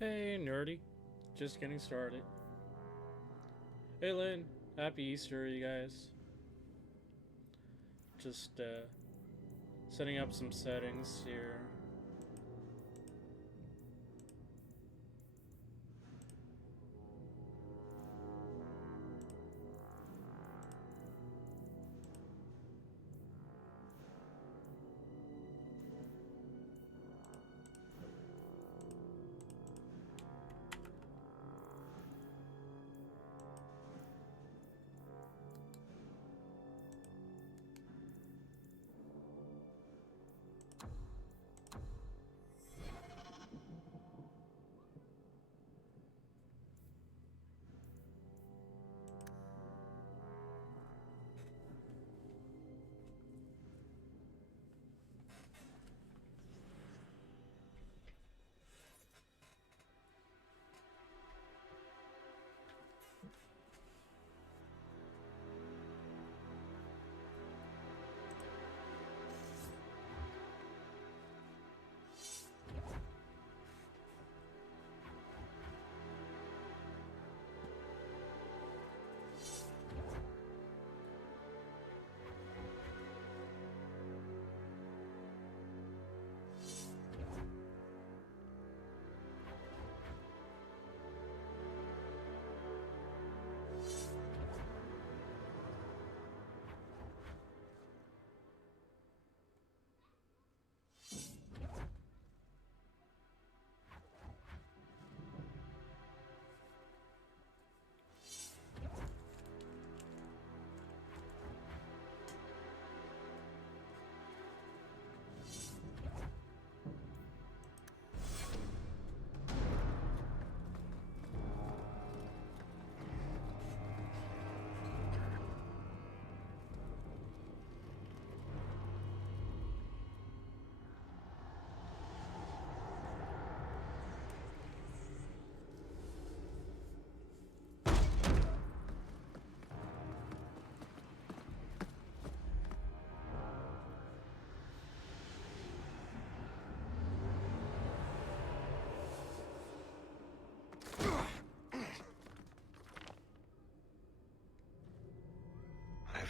Hey, nerdy. Just getting started. Hey, Lynn. Happy Easter, you guys. Just, setting up some settings here.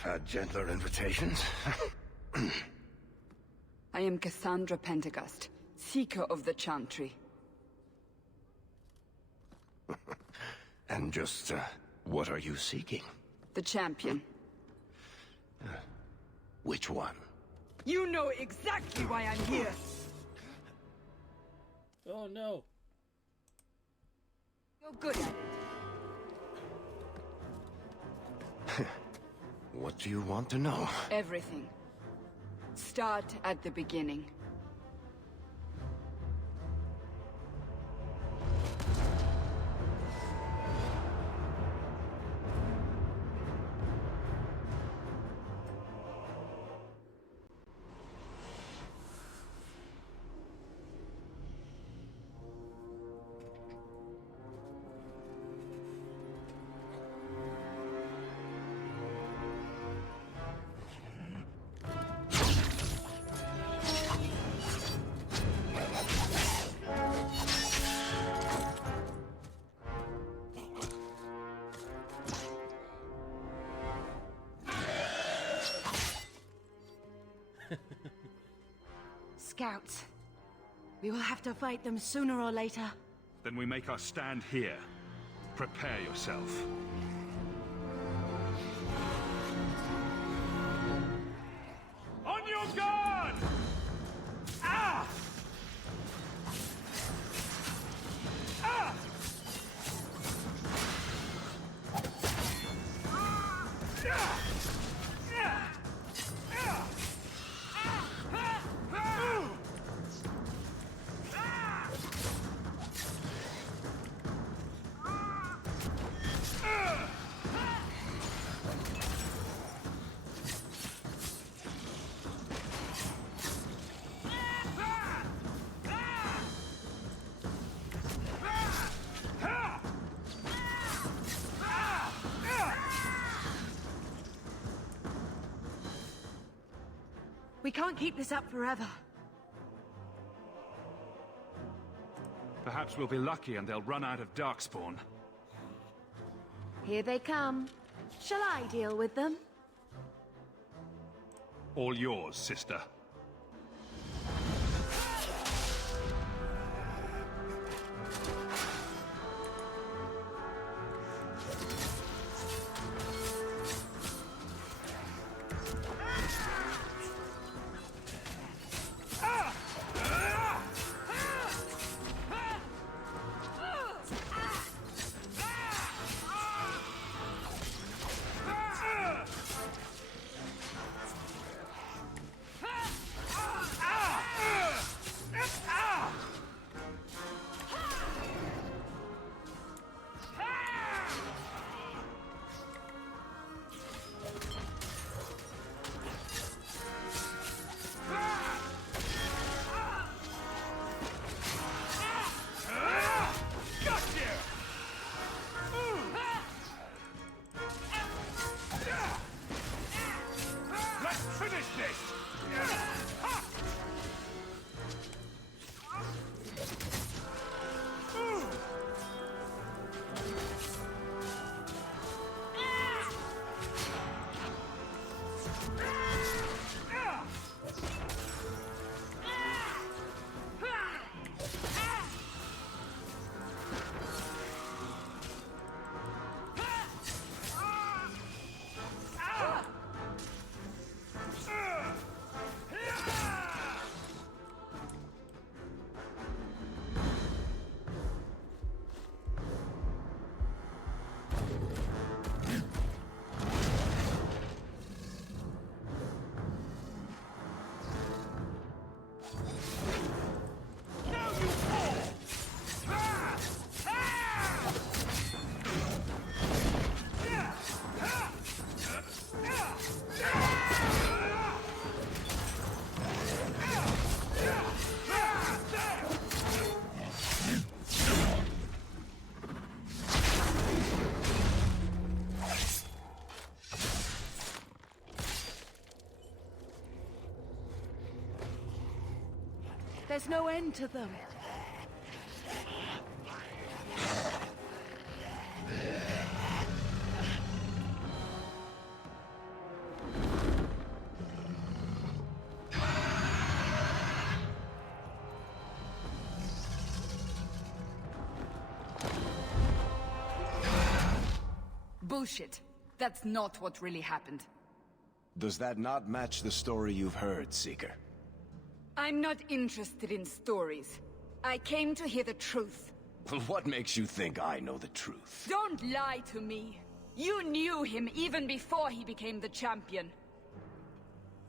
I've had gentler invitations. I am Cassandra Pentecost, Seeker of the Chantry. And just, what are you seeking? The champion. Which one? You know exactly why I'm here! Oh no. You're good at it. What do you want to know? Everything. Start at the beginning. Scouts. We will have to fight them sooner or later. Then we make our stand here. Prepare yourself. On your guard! Ah! Ah! We can't keep this up forever. Perhaps we'll be lucky and they'll run out of Darkspawn. Here they come. Shall I deal with them? All yours, sister. There's no end to them. Bullshit. That's not what really happened. Does that not match the story you've heard, Seeker? I'm not interested in stories. I came to hear the truth. What makes you think I know the truth? Don't lie to me. You knew him even before he became the champion.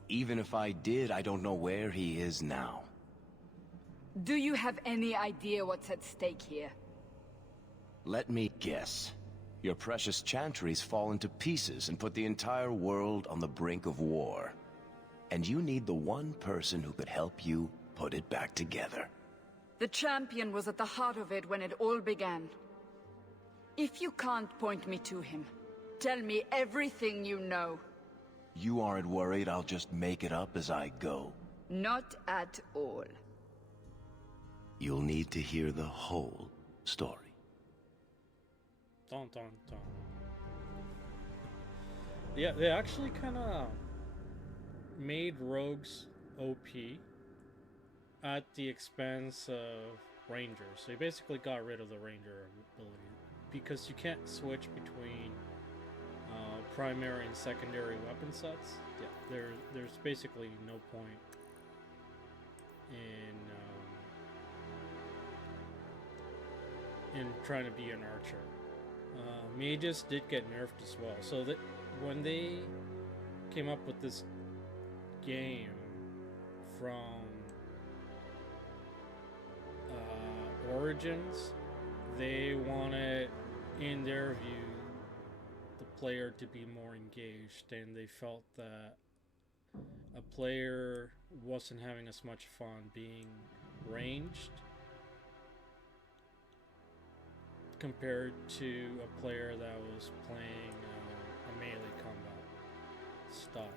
Even if I did, I don't know where he is now. Do you have any idea what's at stake here? Let me guess. Your precious chantry's fallen to pieces and put the entire world on the brink of war. And you need the one person who could help you put it back together. The champion was at the heart of it when it all began. If you can't point me to him, tell me everything you know. You aren't worried I'll just make it up as I go? Not at all. You'll need to hear the whole story. Dun dun dun. Yeah, they actually kind of made rogues OP at the expense of rangers. So they basically got rid of the ranger ability because you can't switch between primary and secondary weapon sets. Yeah, there's basically no point in trying to be an archer. Mages did get nerfed as well. So that when they came up with this game from Origins, they wanted, in their view, the player to be more engaged, and they felt that a player wasn't having as much fun being ranged compared to a player that was playing a melee combat style.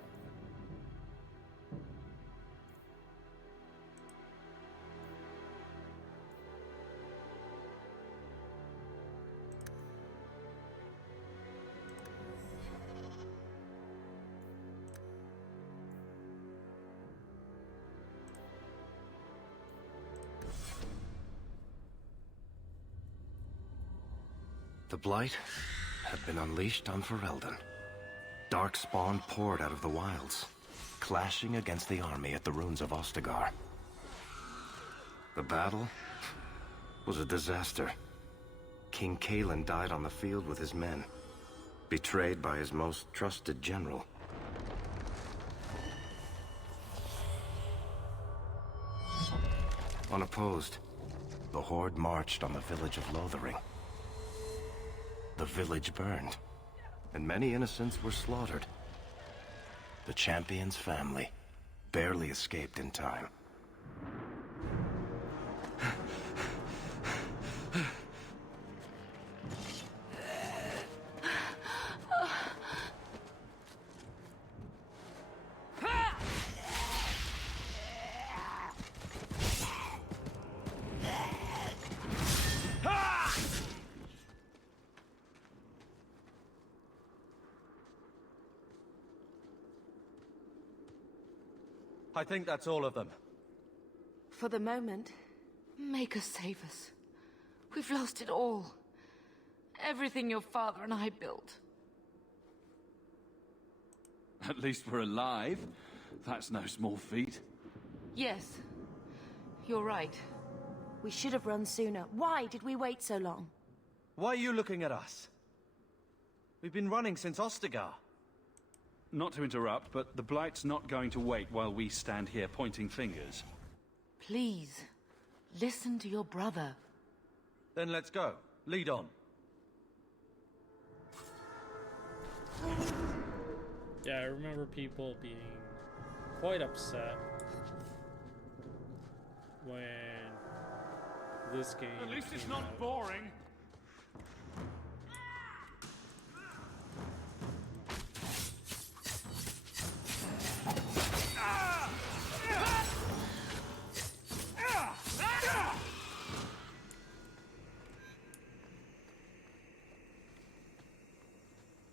The Blight had been unleashed on Ferelden. Dark spawn poured out of the wilds, clashing against the army at the ruins of Ostagar. The battle was a disaster. King Cailan died on the field with his men, betrayed by his most trusted general. Unopposed, the Horde marched on the village of Lothering. The village burned, and many innocents were slaughtered. The champion's family barely escaped in time. I think that's all of them. For the moment, make us save us. We've lost it all. Everything your father and I built. At least we're alive. That's no small feat. Yes, you're right. We should have run sooner. Why did we wait so long? Why are you looking at us? We've been running since Ostagar. Not to interrupt, but the Blight's not going to wait while we stand here pointing fingers. Please, listen to your brother. Then let's go. Lead on. Yeah, I remember people being quite upset when this game At least it's came not out. boring.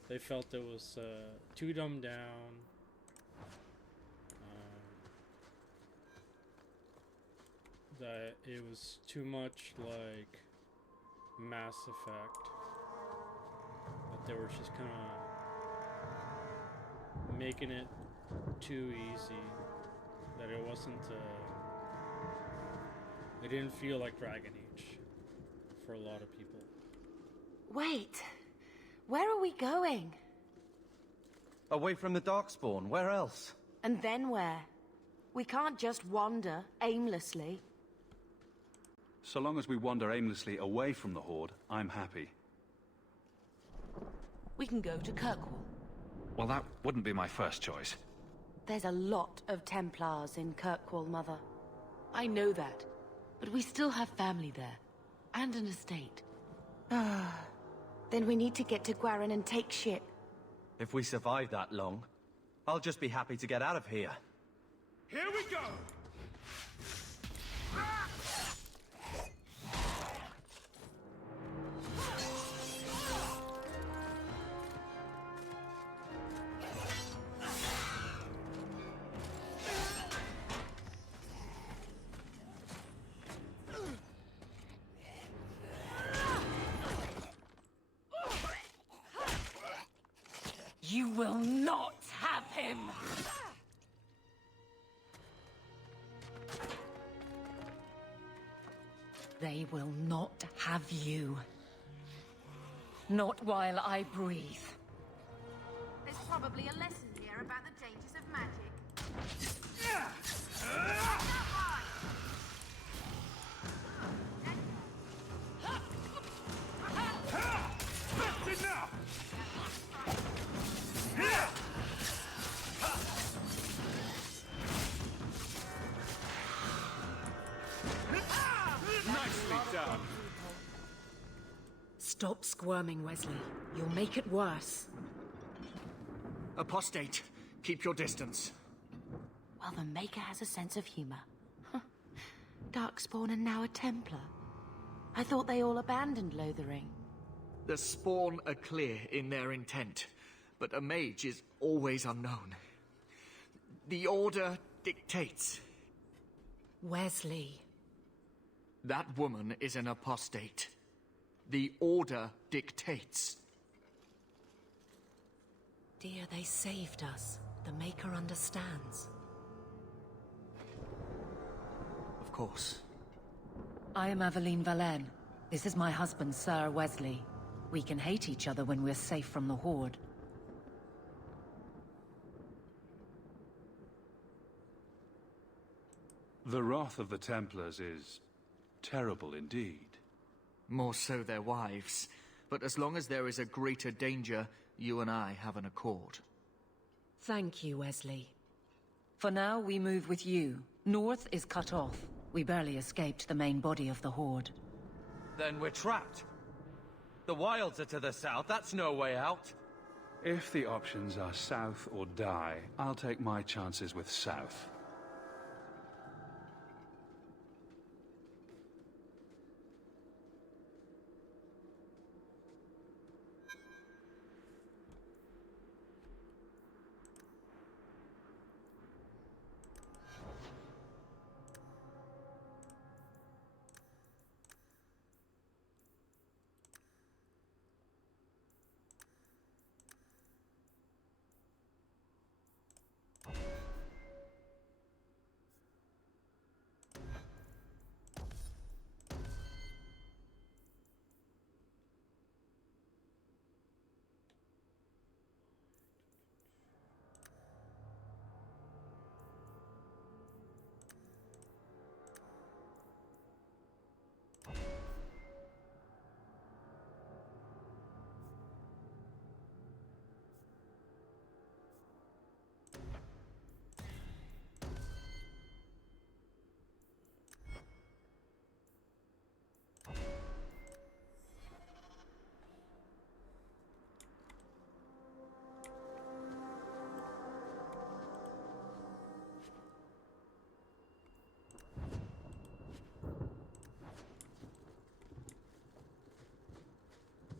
They felt it was too dumbed down. That it was too much like Mass Effect. That they were just kind of making it too easy. That it wasn't. It didn't feel like Dragon Age for a lot of people. Wait. Where are we going? Away from the Darkspawn. Where else? And then where? We can't just wander aimlessly. So long as we wander aimlessly away from the Horde, I'm happy. We can go to Kirkwall. Well, that wouldn't be my first choice. There's a lot of Templars in Kirkwall, Mother. I know that, but we still have family there, and an estate. Then we need to get to Gwarin and take ship. If we survive that long, I'll just be happy to get out of here. Here we go! You will not have him! They will not have you. Not while I breathe. There's probably a lesson here about the dangers of magic. That's enough! Nicely done. Stop squirming, Wesley. You'll make it worse. Apostate, keep your distance. Well, the Maker has a sense of humor. Darkspawn and now a Templar. I thought they all abandoned Lothering. The Spawn are clear in their intent, but a mage is always unknown. The Order dictates. Wesley. That woman is an apostate. The Order dictates. Dear, they saved us. The Maker understands. Of course. I am Aveline Valenne. This is my husband, Sir Wesley. We can hate each other when we're safe from the Horde. The wrath of the Templars is terrible indeed. More so their wives. But as long as there is a greater danger, you and I have an accord. Thank you, Wesley. For now, we move with you. North is cut off. We barely escaped the main body of the Horde. Then we're trapped. The wilds are to the south, that's no way out. If the options are south or die, I'll take my chances with south.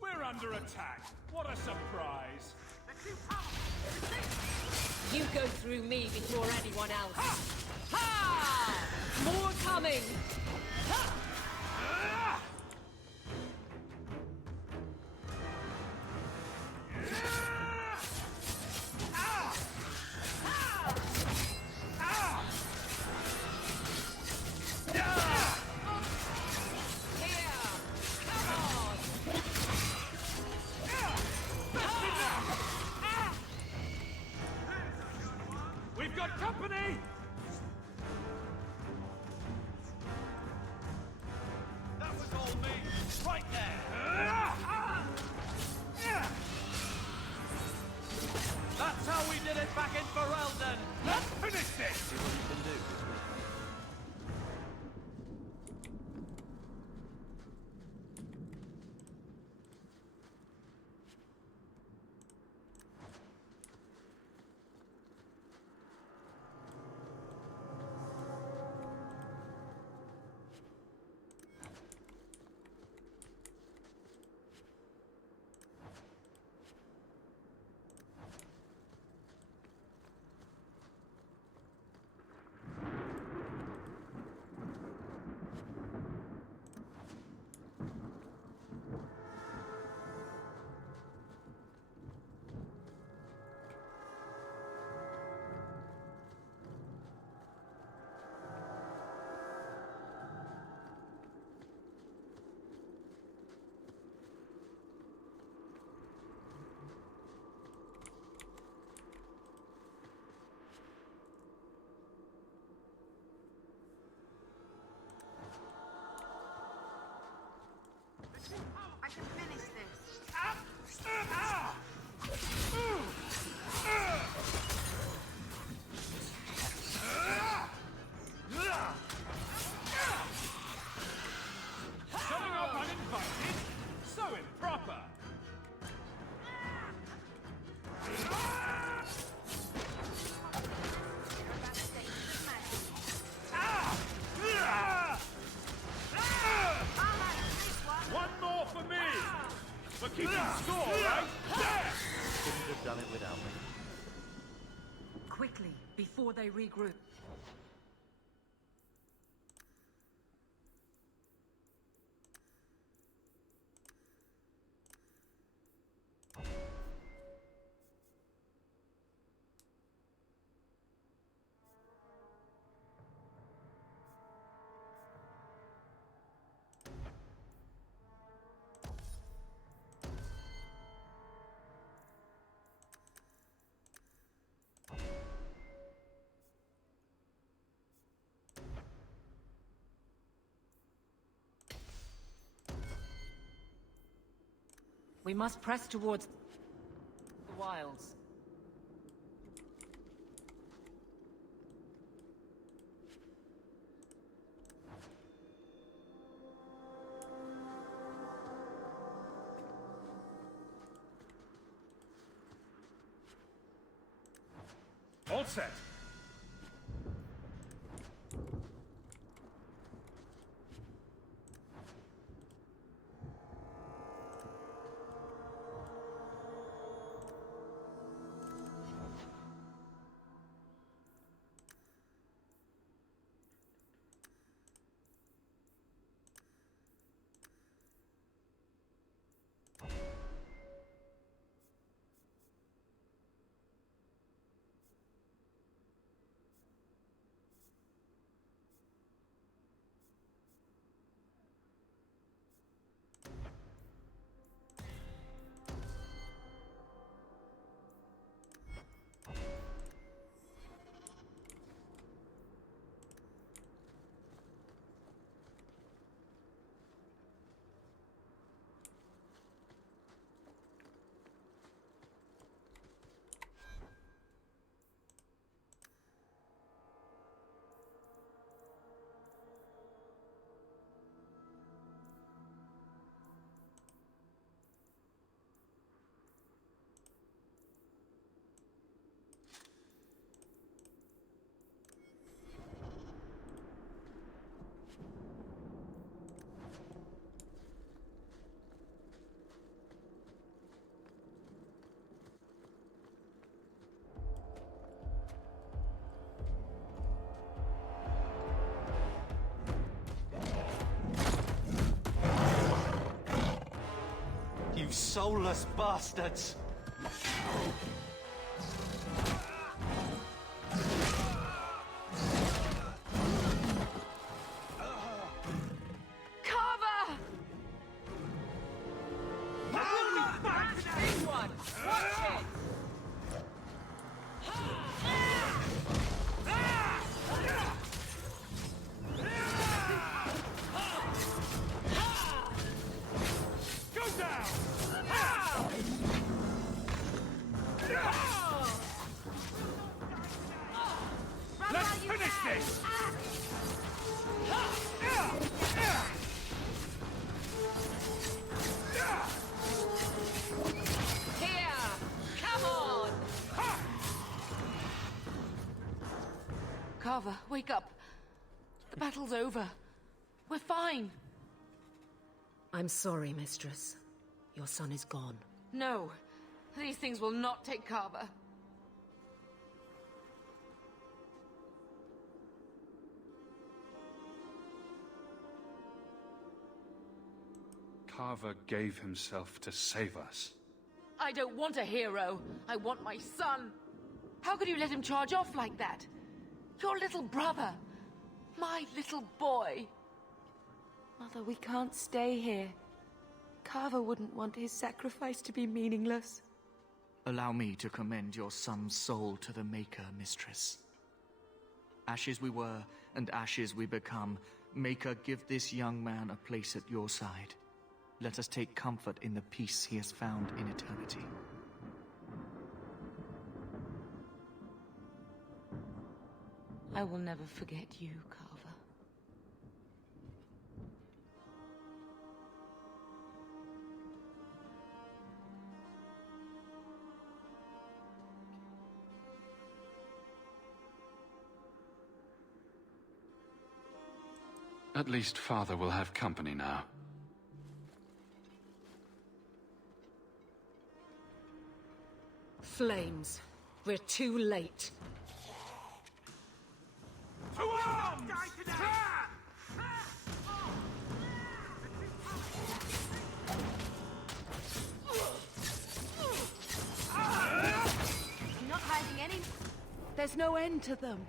We're under attack. What a surprise. You go through me before anyone else. Ha! Ha! More coming! Ha! We've got company! That was all me, right there. That's how we did it back in Ferelden. Let's finish this! See what you can do. I can finish this. Showing up uninvited? So improper! About the dangers of magic. I'll handle this one. One more for me! For keeping score, right? There! Couldn't have done it without me. Quickly, before they regroup. We must press towards the wilds. All set. You soulless bastards! Carver! Big one! Watch it! Go down! Let's finish this! Here! Come on! Carver, wake up. The battle's over. We're fine. I'm sorry, Mistress. Your son is gone. No. These things will not take Carver. Carver gave himself to save us. I don't want a hero. I want my son. How could you let him charge off like that? Your little brother. My little boy. Mother, we can't stay here. Carver wouldn't want his sacrifice to be meaningless. Allow me to commend your son's soul to the Maker, Mistress. Ashes we were, and ashes we become. Maker, give this young man a place at your side. Let us take comfort in the peace he has found in eternity. I will never forget you, Carver. At least Father will have company now. Flames. We're too late. To arms! Not hiding any... There's no end to them.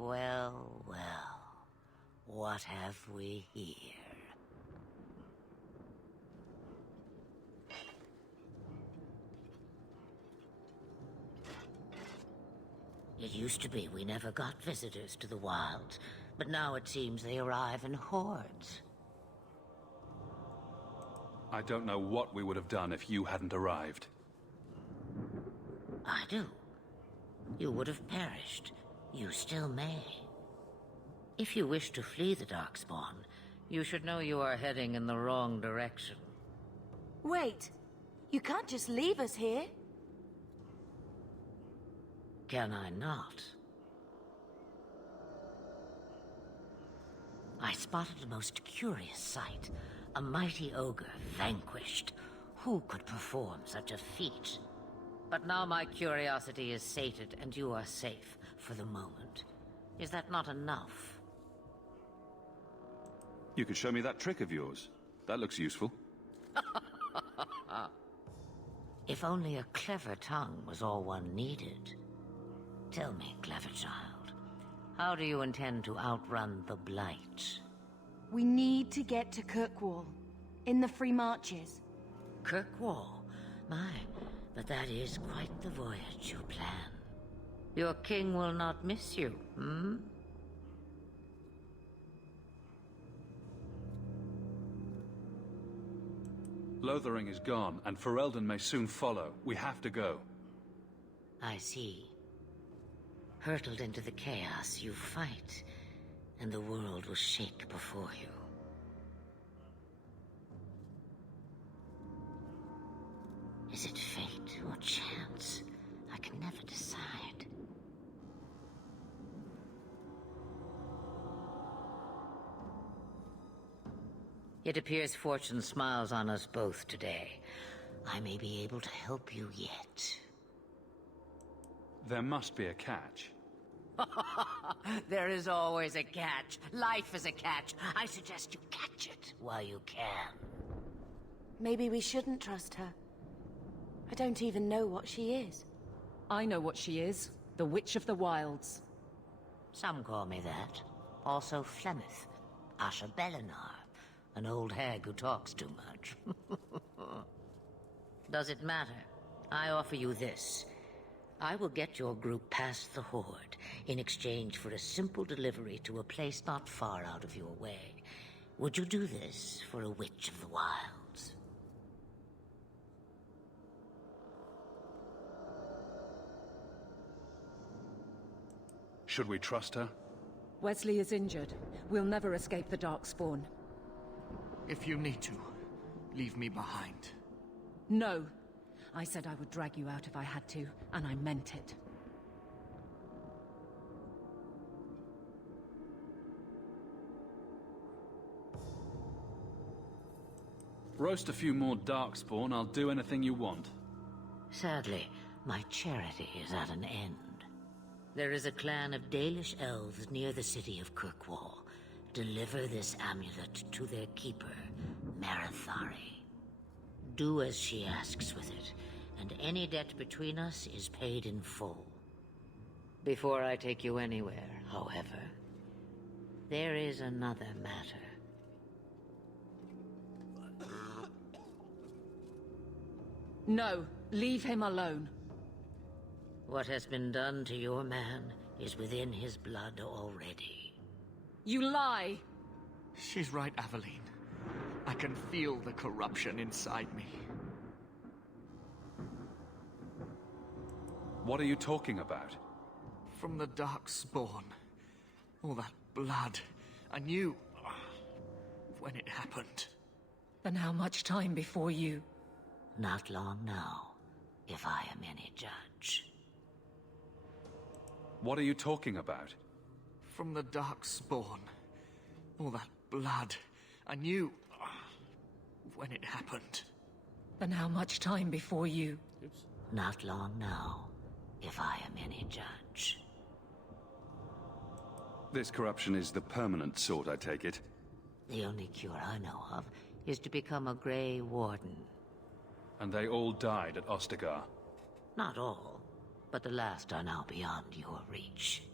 Well, well. What have we here? It used to be we never got visitors to the wilds, but now it seems they arrive in hordes. I don't know what we would have done if you hadn't arrived. I do. You would have perished. You still may. If you wish to flee the Darkspawn, you should know you are heading in the wrong direction. Wait. You can't just leave us here. Can I not? I spotted a most curious sight. A mighty ogre vanquished. Who could perform such a feat? But now my curiosity is sated, and you are safe for the moment. Is that not enough? You could show me that trick of yours. That looks useful. If only a clever tongue was all one needed. Tell me, clever child, how do you intend to outrun the Blight? We need to get to Kirkwall, in the Free Marches. Kirkwall? My, but that is quite the voyage you plan. Your king will not miss you, hmm? Lothering is gone, and Ferelden may soon follow. We have to go. I see. Hurtled into the chaos, you fight, and the world will shake before you. Is it fate or chance? I can never decide. It appears fortune smiles on us both today. I may be able to help you yet. There must be a catch. There is always a catch. Life is a catch. I suggest you catch it while you can. Maybe we shouldn't trust her. I don't even know what she is. I know what she is. The Witch of the Wilds. Some call me that. Also Flemeth. Asha Belinar. An old hag who talks too much. Does it matter? I offer you this. I will get your group past the Horde in exchange for a simple delivery to a place not far out of your way. Would you do this for a Witch of the Wilds? Should we trust her? Wesley is injured. We'll never escape the Darkspawn. If you need to, leave me behind. No. I said I would drag you out if I had to, and I meant it. Roast a few more Darkspawn, I'll do anything you want. Sadly, my charity is at an end. There is a clan of Dalish elves near the city of Kirkwall. Deliver this amulet to their keeper, Marithari. Do as she asks with it, and any debt between us is paid in full. Before I take you anywhere, however, there is another matter. No, leave him alone. What has been done to your man is within his blood already. You lie! She's right, Aveline. I can feel the corruption inside me. What are you talking about? From the Darkspawn. All that blood. I knew when it happened. Then how much time before you? Not long now, if I am any judge. What are you talking about? From the Darkspawn. All that blood. I knew when it happened. Then how much time before you? Oops. Not long now, if I am any judge. This corruption is the permanent sort, I take it. The only cure I know of is to become a Grey Warden. And they all died at Ostagar. Not all, but the last are now beyond your reach.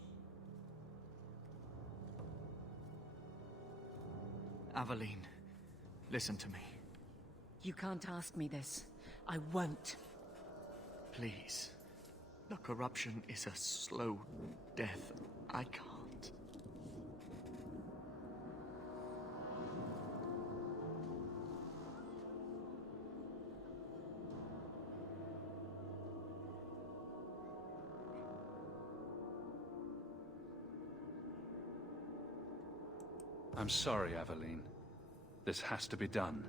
Aveline, listen to me. You can't ask me this. I won't. Please. The corruption is a slow death. I can't. I'm sorry, Aveline. This has to be done.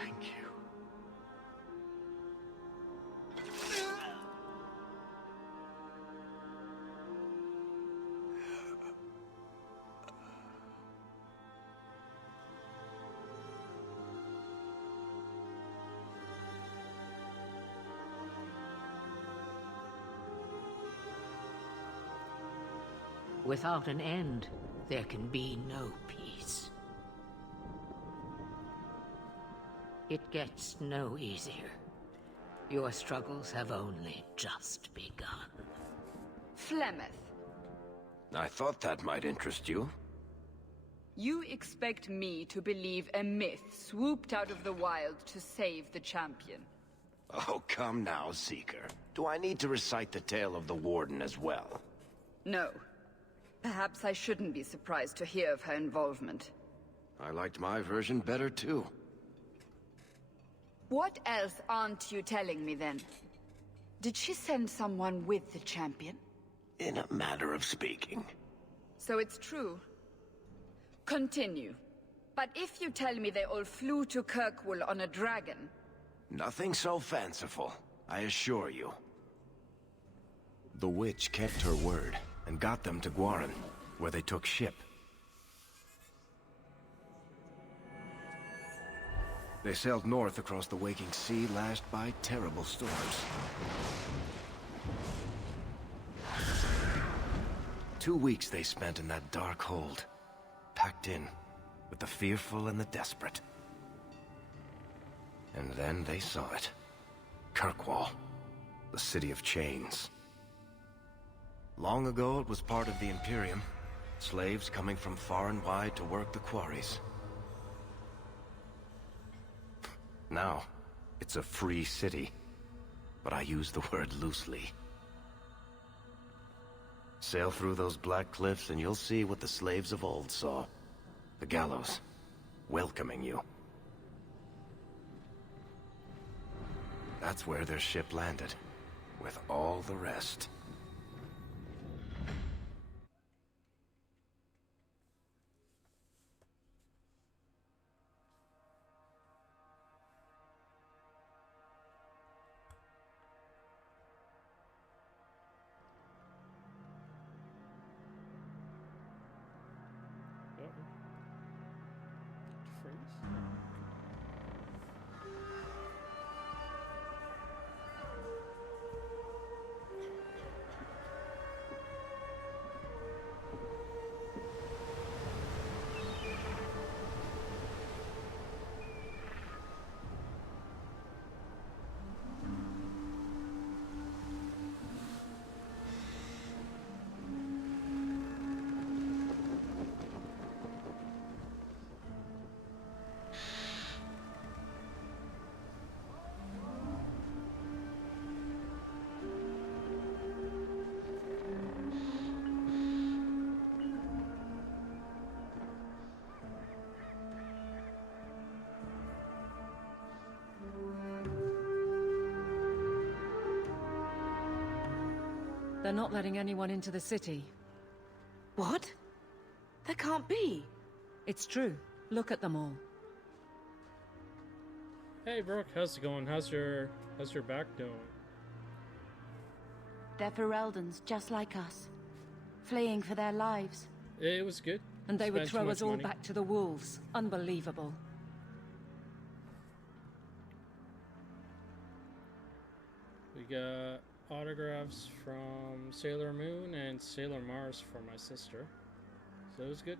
Thank you. Without an end, there can be no peace. It gets no easier. Your struggles have only just begun. Flemeth, I thought that might interest you. you expect me to believe a myth swooped out of the wild to save the champion? Oh, come now, Seeker. Do I need to recite the tale of the Warden as well? No. Perhaps I shouldn't be surprised to hear of her involvement. I liked my version better, too. What else aren't you telling me, then? Did she send someone with the champion? In a matter of speaking. So it's true. Continue. But if you tell me they all flew to Kirkwall on a dragon... Nothing so fanciful, I assure you. The witch kept her word, and got them to Guaran, where they took ship. They sailed north across the waking sea, lashed by terrible storms. 2 weeks they spent in that dark hold, packed in with the fearful and the desperate. And then they saw it. Kirkwall, the city of chains. Long ago it was part of the Imperium, slaves coming from far and wide to work the quarries. Now, it's a free city, but I use the word loosely. Sail through those black cliffs and you'll see what the slaves of old saw. The gallows, welcoming you. That's where their ship landed, with all the rest. They're not letting anyone into the city. What? There can't be. It's true. Look at them all. Hey Brooke, how's it going? How's your back doing? They're Fereldans, just like us. Fleeing for their lives. It was good. And they would Spent too throw much us all money. back to the wolves. Unbelievable. got autographs from Sailor Moon and Sailor Mars for my sister. So it was good.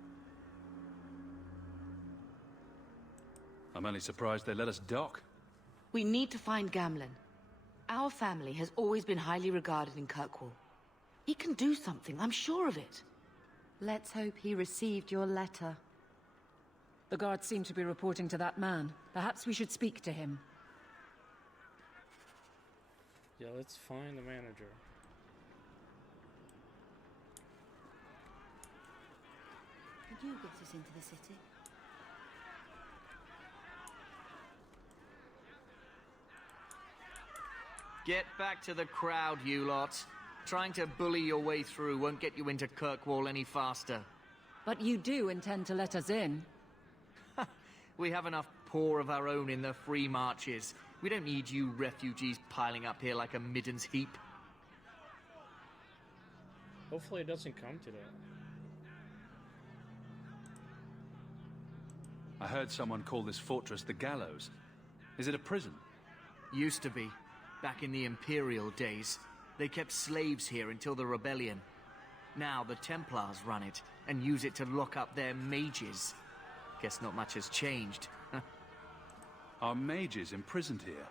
I'm only surprised they let us dock. We need to find Gamlen. Our family has always been highly regarded in Kirkwall. He can do something, I'm sure of it. Let's hope he received your letter. The guards seem to be reporting to that man. Perhaps we should speak to him. Yeah, let's find the manager. Could you get us into the city? Get back to the crowd, you lot. Trying to bully your way through won't get you into Kirkwall any faster. But you do intend to let us in. We have enough poor of our own in the free marches. We don't need you refugees piling up here like a middens heap. Hopefully it doesn't come to that. I heard someone call this fortress the Gallows. Is it a prison? Used to be. Back in the Imperial days. They kept slaves here until the rebellion. Now the Templars run it and use it to lock up their mages. Guess not much has changed. Are mages imprisoned here?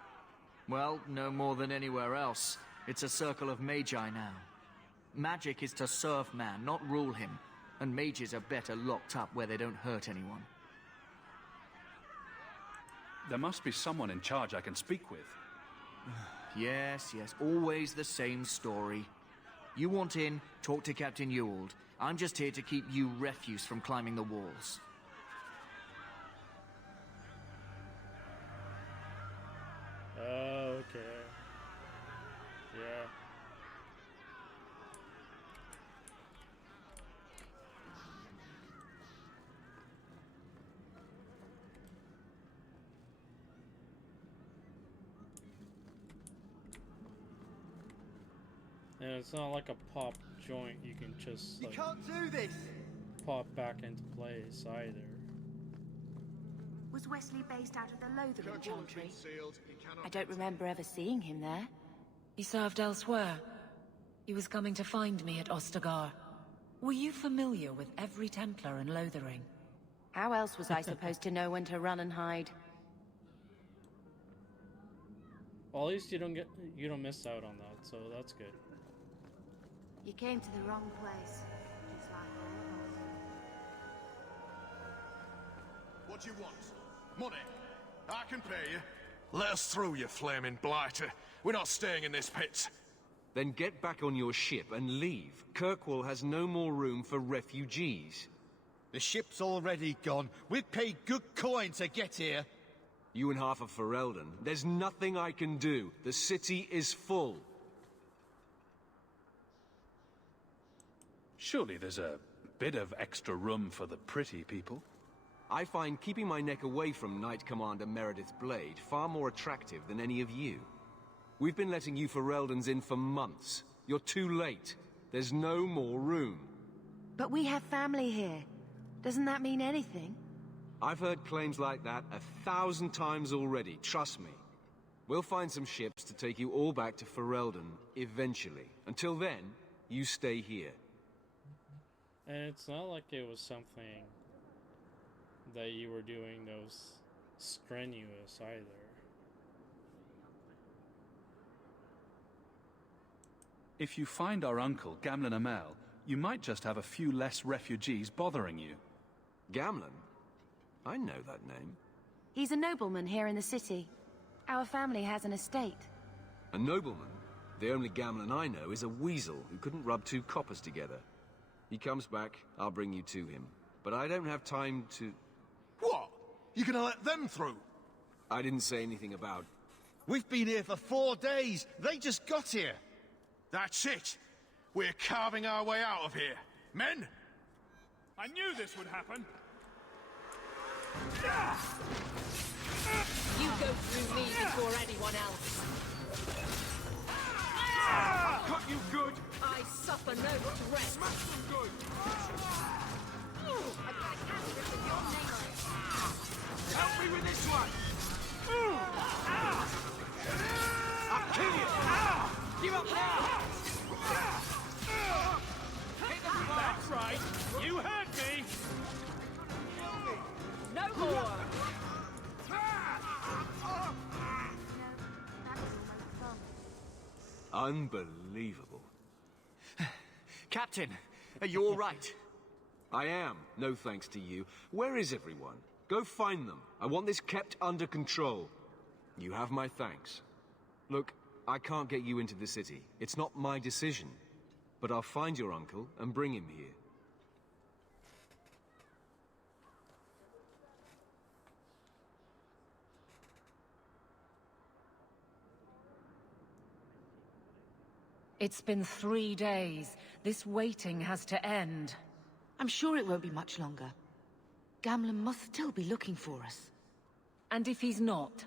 Well, no more than anywhere else. It's a circle of magi now. Magic is to serve man, not rule him. And mages are better locked up where they don't hurt anyone. There must be someone in charge I can speak with. Yes, always the same story. You want in, talk to Captain Ewald. I'm just here to keep you refuse from climbing the walls. Okay. Yeah. And it's not like a pop joint you can just like, you can't do this! Pop back into place either. Was Wesley based out of the Lothering Chantry? I don't remember ever seeing him there. He served elsewhere. He was coming to find me at Ostagar. Were you familiar with every Templar in Lothering? How else was I supposed to know when to run and hide? Well, at least you don't miss out on that, so that's good. You came to the wrong place. Just like all of us. What do you want? Money? I can pay you. Let us through, you flaming blighter. We're not staying in this pit. Then get back on your ship and leave. Kirkwall has no more room for refugees. The ship's already gone. We've paid good coin to get here. You and half of Ferelden. There's nothing I can do. The city is full. Surely there's a bit of extra room for the pretty people. I find keeping my neck away from Knight Commander Meredith Blade far more attractive than any of you. We've been letting you Fereldans in for months. You're too late. There's no more room. But we have family here. Doesn't that mean anything? I've heard claims like that 1,000 times already, trust me. We'll find some ships to take you all back to Ferelden, eventually. Until then, you stay here. And it's not like it was something that you were doing that was strenuous either. If you find our uncle, Gamlen Amel, you might just have a few less refugees bothering you. Gamlen? I know that name. He's a nobleman here in the city. Our family has an estate. A nobleman? The only Gamlen I know is a weasel who couldn't rub two coppers together. He comes back, I'll bring you to him. But I don't have time to... What? You gonna let them through? I didn't say anything about... We've been here for 4 days. They just got here. That's it. We're carving our way out of here. Men? I knew this would happen. You go through me before anyone else. Cut you good. I suffer no regret. Smash them good. I've got a candidate with your name on it. Help me with this one. I'll kill you. Unbelievable. Captain, are you all right? I am, no thanks to you. Where is everyone? Go find them. I want this kept under control. You have my thanks. Look, I can't get you into the city. It's not my decision. But I'll find your uncle and bring him here. It's been 3 days. This waiting has to end. I'm sure it won't be much longer. Gamlen must still be looking for us. And if he's not?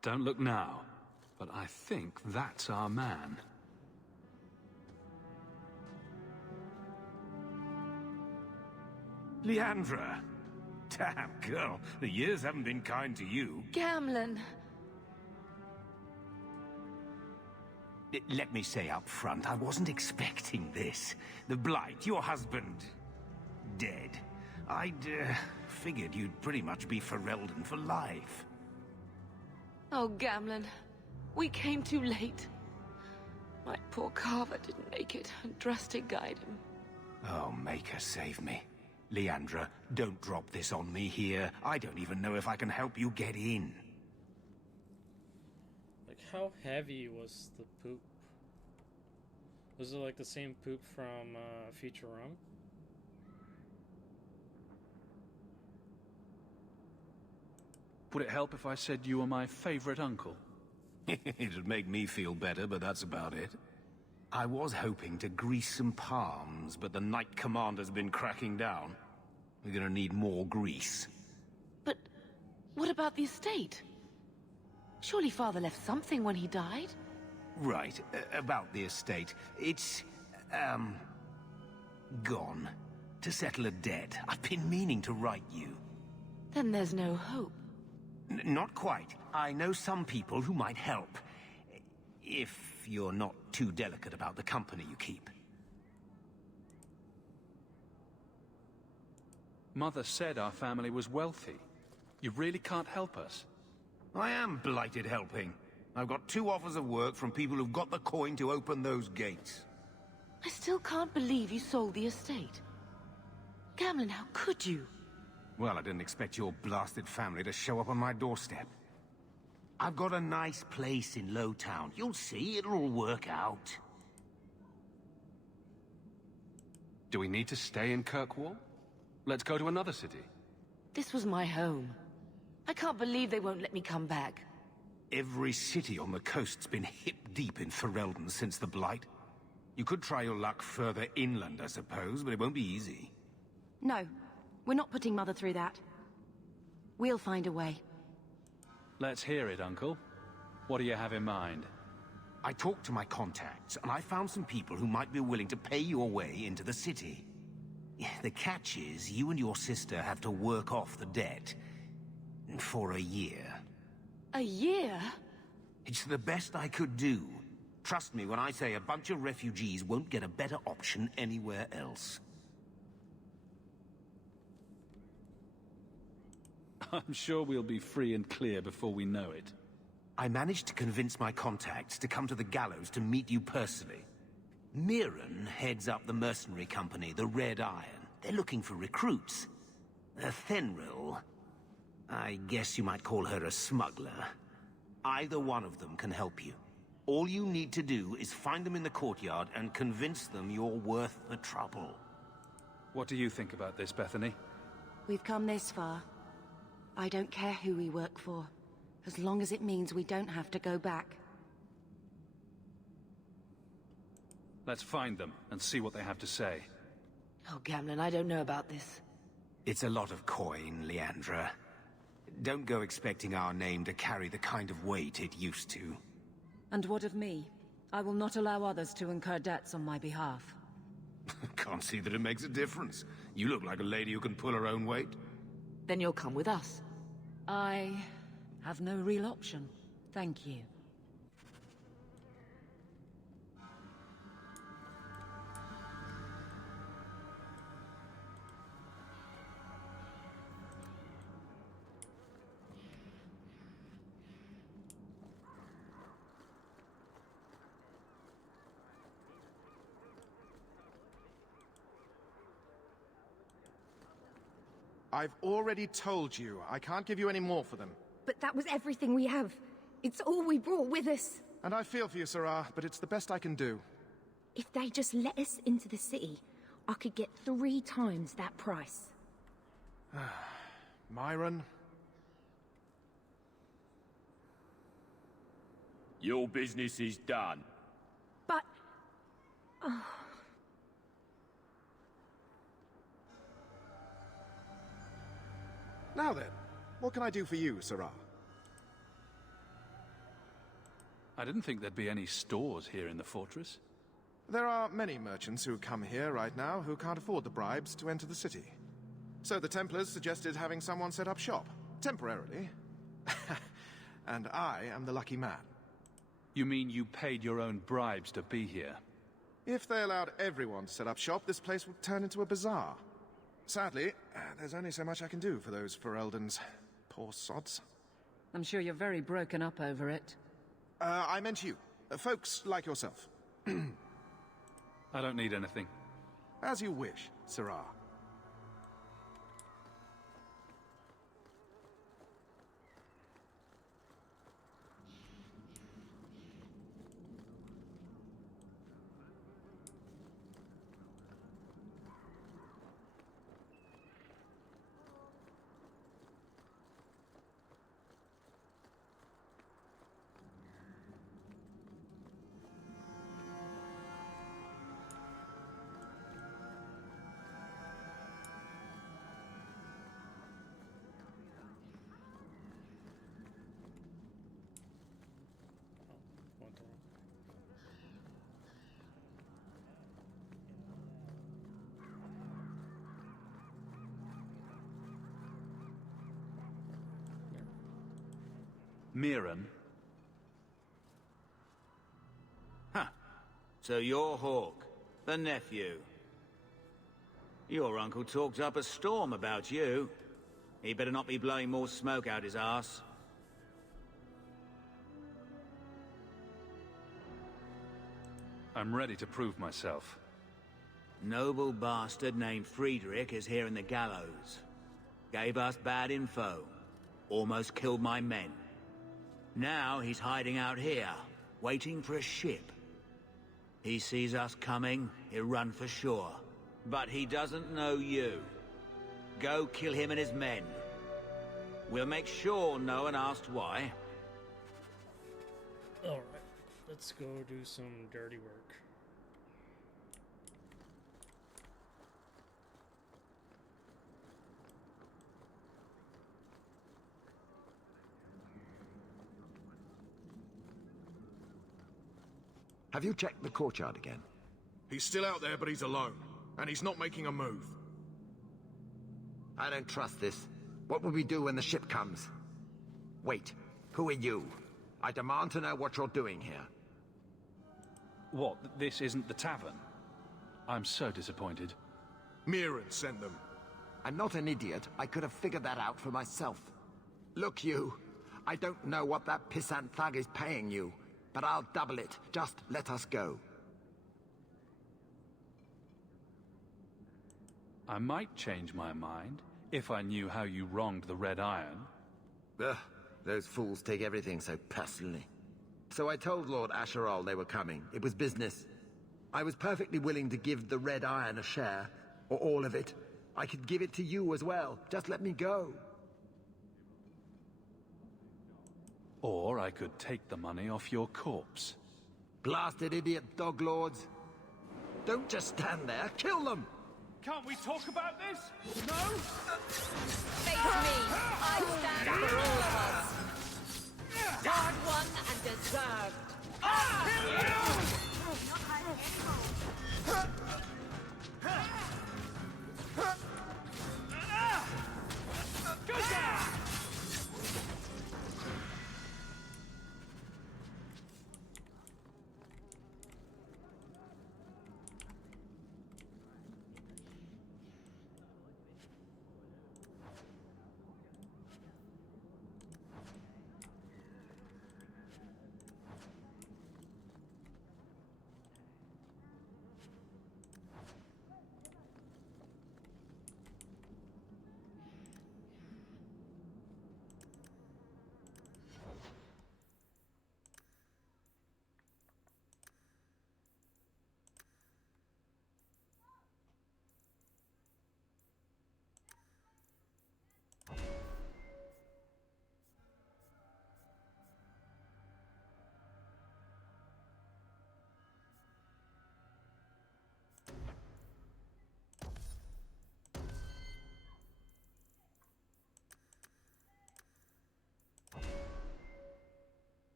Don't look now, but I think that's our man. Leandra! Damn, girl, the years haven't been kind to you. Gamlen! Let me say up front, I wasn't expecting this. The Blight, your husband, dead. I'd figured you'd pretty much be Ferelden for life. Oh, Gamlen. We came too late. My poor Carver didn't make it, and Drastic guide him. Oh, Maker, save me. Leandra, don't drop this on me here. I don't even know if I can help you get in. Like, how heavy was the poop? Was it like the same poop from Futurama? Would it help if I said you were my favorite uncle? It'd make me feel better, but that's about it. I was hoping to grease some palms, but the Knight Commander's been cracking down. We're gonna need more grease. But what about the estate? Surely Father left something when he died? Right, about the estate. It's, gone. To settle a debt. I've been meaning to write you. Then there's no hope. Not quite. I know some people who might help. If you're not too delicate about the company you keep. Mother said our family was wealthy. You really can't help us? I am blighted helping. I've got 2 offers of work from people who've got the coin to open those gates. I still can't believe you sold the estate. Gamlen, how could you? Well, I didn't expect your blasted family to show up on my doorstep. I've got a nice place in Lowtown. You'll see, it'll all work out. Do we need to stay in Kirkwall? Let's go to another city. This was my home. I can't believe they won't let me come back. Every city on the coast's been hip-deep in Ferelden since the Blight. You could try your luck further inland, I suppose, but it won't be easy. No, we're not putting Mother through that. We'll find a way. Let's hear it, Uncle. What do you have in mind? I talked to my contacts, and I found some people who might be willing to pay your way into the city. The catch is, you and your sister have to work off the debt. For a year. A year? It's the best I could do. Trust me when I say a bunch of refugees won't get a better option anywhere else. I'm sure we'll be free and clear before we know it. I managed to convince my contacts to come to the gallows to meet you personally. Mirren heads up the mercenary company, the Red Iron. They're looking for recruits. Fenrir, I guess you might call her a smuggler. Either one of them can help you. All you need to do is find them in the courtyard and convince them you're worth the trouble. What do you think about this, Bethany? We've come this far. I don't care who we work for, as long as it means we don't have to go back. Let's find them and see what they have to say. Oh, Gamlen, I don't know about this. It's a lot of coin, Leandra. Don't go expecting our name to carry the kind of weight it used to. And what of me? I will not allow others to incur debts on my behalf. Can't see that it makes a difference. You look like a lady who can pull her own weight. Then you'll come with us. I have no real option. Thank you. I've already told you. I can't give you any more for them. But that was everything we have. It's all we brought with us. And I feel for you, Sarah, but it's the best I can do. If they just let us into the city, I could get 3 times that price. Myron? Your business is done. But... Oh. Now then, what can I do for you, Sarah? I didn't think there'd be any stores here in the fortress. There are many merchants who come here right now who can't afford the bribes to enter the city. So the Templars suggested having someone set up shop, temporarily. And I am the lucky man. You mean you paid your own bribes to be here? If they allowed everyone to set up shop, this place would turn into a bazaar. Sadly, there's only so much I can do for those Fereldans. Poor sods. I'm sure you're very broken up over it. I meant you. Folks like yourself. I don't need anything. As you wish, Sarah. Mirren? Huh. So you're Hawke, the nephew. Your uncle talked up a storm about you. He better not be blowing more smoke out his arse. I'm ready to prove myself. Noble bastard named Friedrich is here in the gallows. Gave us bad info. Almost killed my men. Now he's hiding out here, waiting for a ship. He sees us coming, he'll run for sure. But he doesn't know you. Go kill him and his men. We'll make sure no one asks why. Alright, let's go do some dirty work. Have you checked the courtyard again? He's still out there, but he's alone. And he's not making a move. I don't trust this. What will we do when the ship comes? Wait, who are you? I demand to know what you're doing here. What, this isn't the tavern? I'm so disappointed. Mirren sent them. I'm not an idiot. I could have figured that out for myself. Look, you. I don't know what that pissant thug is paying you, but I'll double it. Just let us go. I might change my mind if I knew how you wronged the Red Iron. Ugh, those fools take everything so personally. So I told Lord Asherall they were coming. It was business. I was perfectly willing to give the Red Iron a share, or all of it. I could give it to you as well. Just let me go. Or I could take the money off your corpse. Blasted idiot dog lords. Don't just stand there. Kill them! Can't we talk about this? No? Face me! I stand for all of us! Hard won and deserved! Go down!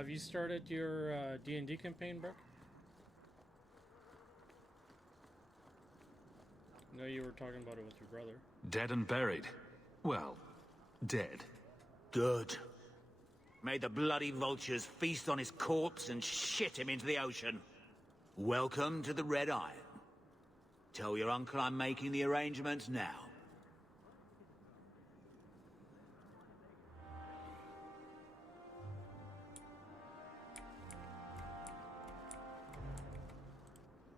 Have you started your D&D campaign, Brooke? I know you were talking about it with your brother. Dead and buried. Well, dead. Good. May the bloody vultures feast on his corpse and shit him into the ocean. Welcome to the Red Iron. Tell your uncle I'm making the arrangements now.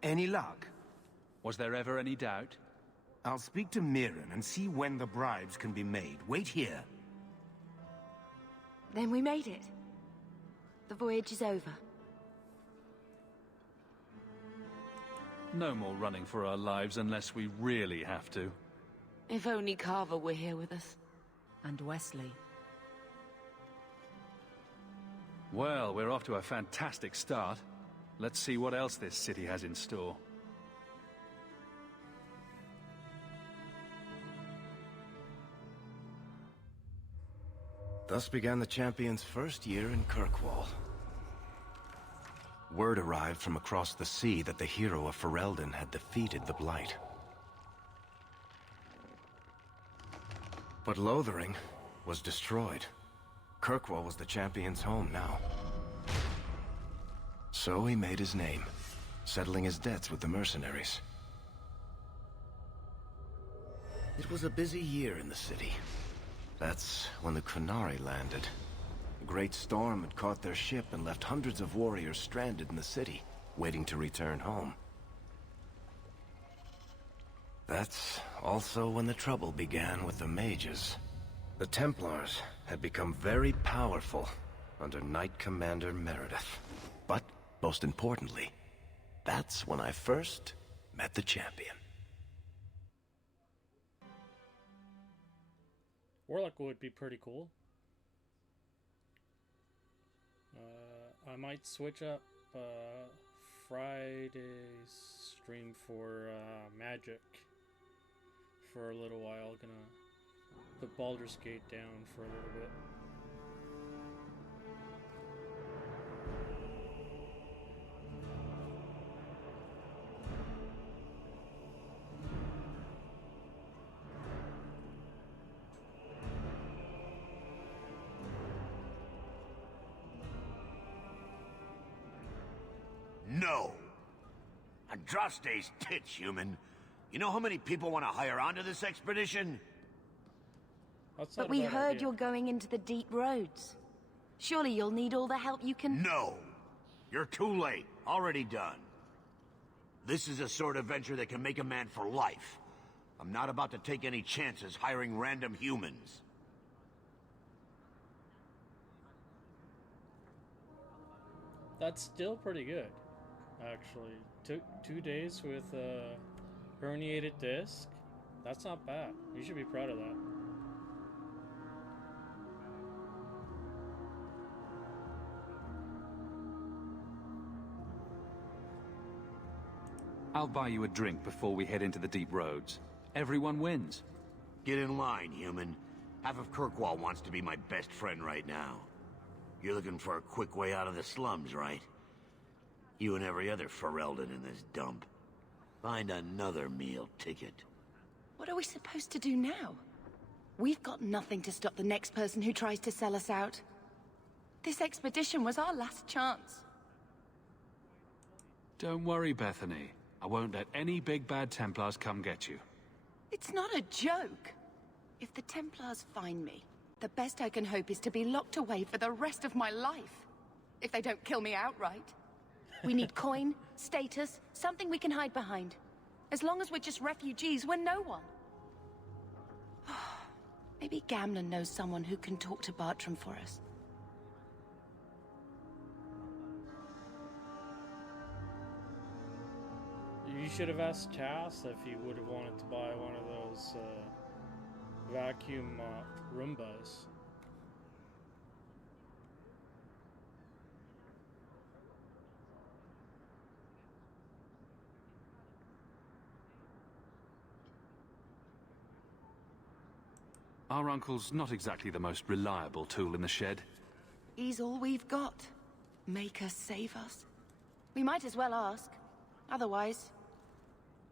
Any luck? Was there ever any doubt? I'll speak to Mirren and see when the bribes can be made. Wait here. Then we made it. The voyage is over. No more running for our lives unless we really have to. If only Carver were here with us. And Wesley. Well, we're off to a fantastic start. Let's see what else this city has in store. Thus began the champion's first year in Kirkwall. Word arrived from across the sea that the hero of Ferelden had defeated the Blight. But Lothering was destroyed. Kirkwall was the champion's home now. So he made his name, settling his debts with the mercenaries. It was a busy year in the city. That's when the Qunari landed. A great storm had caught their ship and left hundreds of warriors stranded in the city, waiting to return home. That's also when the trouble began with the mages. The Templars had become very powerful under Knight Commander Meredith. But, most importantly, that's when I first met the champion. Warlock would be pretty cool. I might switch up Friday's stream for Magic for a little while. Gonna put Baldur's Gate down for a little bit. No! Andraste's tits, human. You know how many people want to hire onto this expedition? But we heard you're going into the deep roads. Surely you'll need all the help you can... No! You're too late. Already done. This is a sort of venture that can make a man for life. I'm not about to take any chances hiring random humans. That's still pretty good, actually. Two days with a herniated disc. That's not bad. You should be proud of that. I'll buy you a drink before we head into the deep roads. Everyone wins. Get in line, human. Half of Kirkwall wants to be my best friend right now. You're looking for a quick way out of the slums, right? You and every other Ferelden in this dump. Find another meal ticket. What are we supposed to do now? We've got nothing to stop the next person who tries to sell us out. This expedition was our last chance. Don't worry, Bethany. I won't let any big bad Templars come get you. It's not a joke. If the Templars find me, the best I can hope is to be locked away for the rest of my life. If they don't kill me outright. We need coin, status, something we can hide behind. As long as we're just refugees, we're no one. Maybe Gamlen knows someone who can talk to Bartram for us. You should have asked Tass if he would have wanted to buy one of those vacuum Roombas. Our uncle's not exactly the most reliable tool in the shed. He's all we've got. Maker save us? We might as well ask. Otherwise,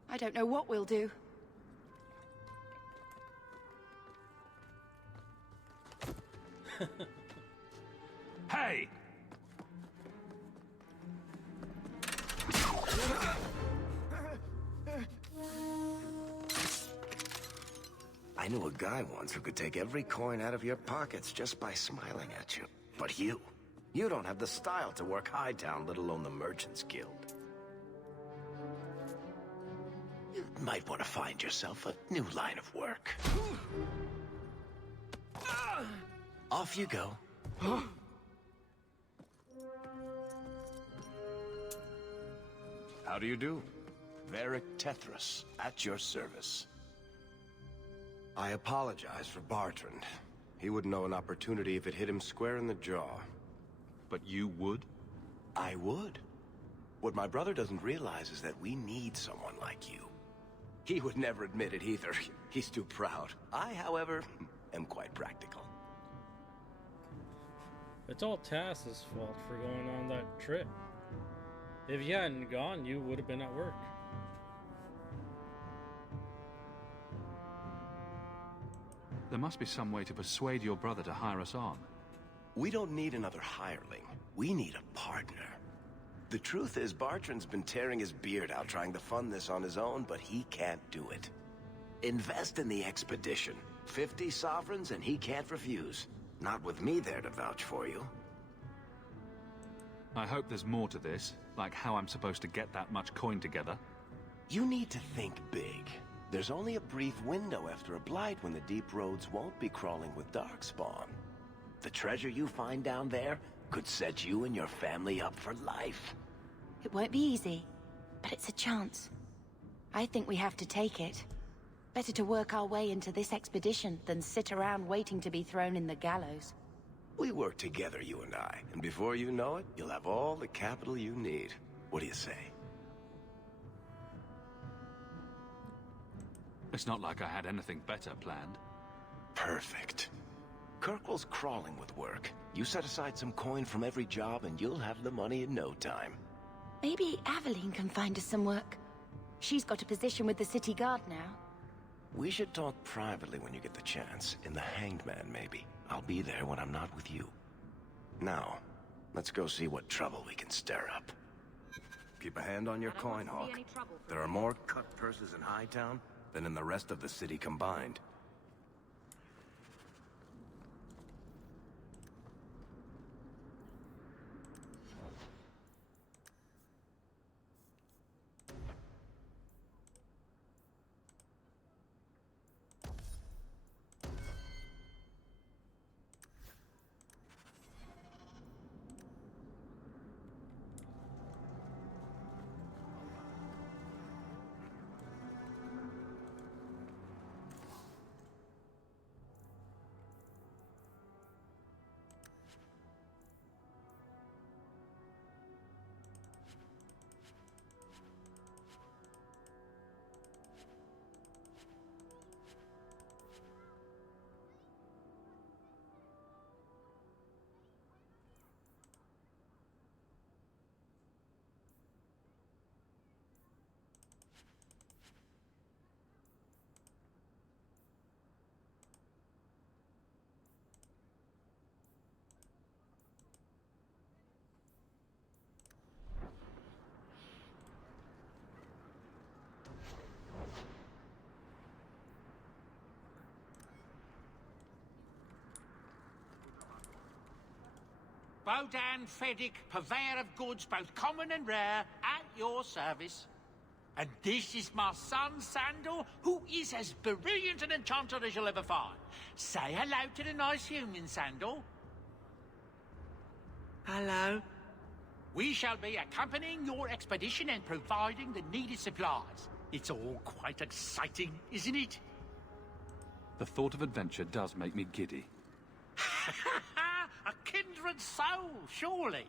I don't know what we'll do. Hey! I knew a guy once who could take every coin out of your pockets just by smiling at you. But you don't have the style to work Hightown, let alone the Merchants Guild. You might want to find yourself a new line of work. Off you go. How do you do? Varric Tethras, at your service. I apologize for Bartrand. He wouldn't know an opportunity if it hit him square in the jaw. But you would? I would. What my brother doesn't realize is that we need someone like you. He would never admit it either. He's too proud. I, however, am quite practical. It's all Tass's fault for going on that trip. If you hadn't gone, you would have been at work. There must be some way to persuade your brother to hire us on. We don't need another hireling. We need a partner. The truth is, Bartrand's been tearing his beard out trying to fund this on his own, but he can't do it. Invest in the expedition. 50 sovereigns and he can't refuse. Not with me there to vouch for you. I hope there's more to this, like how I'm supposed to get that much coin together. You need to think big. There's only a brief window after a blight when the deep roads won't be crawling with darkspawn. The treasure you find down there could set you and your family up for life. It won't be easy, but it's a chance. I think we have to take it. Better to work our way into this expedition than sit around waiting to be thrown in the gallows. We work together, you and I, and before you know it, you'll have all the capital you need. What do you say? It's not like I had anything better planned. Perfect. Kirkwall's crawling with work. You set aside some coin from every job and you'll have the money in no time. Maybe Aveline can find us some work. She's got a position with the city guard now. We should talk privately when you get the chance. In the Hanged Man, maybe. I'll be there when I'm not with you. Now, let's go see what trouble we can stir up. Keep a hand on your coin, Hawke. There are more cut purses in Hightown than in the rest of the city combined. Bodan Feddick, purveyor of goods both common and rare, at your service. And this is my son, Sandal, who is as brilliant an enchanter as you'll ever find. Say hello to the nice human, Sandal. Hello. We shall be accompanying your expedition and providing the needed supplies. It's all quite exciting, isn't it? The thought of adventure does make me giddy. A kindred soul, surely.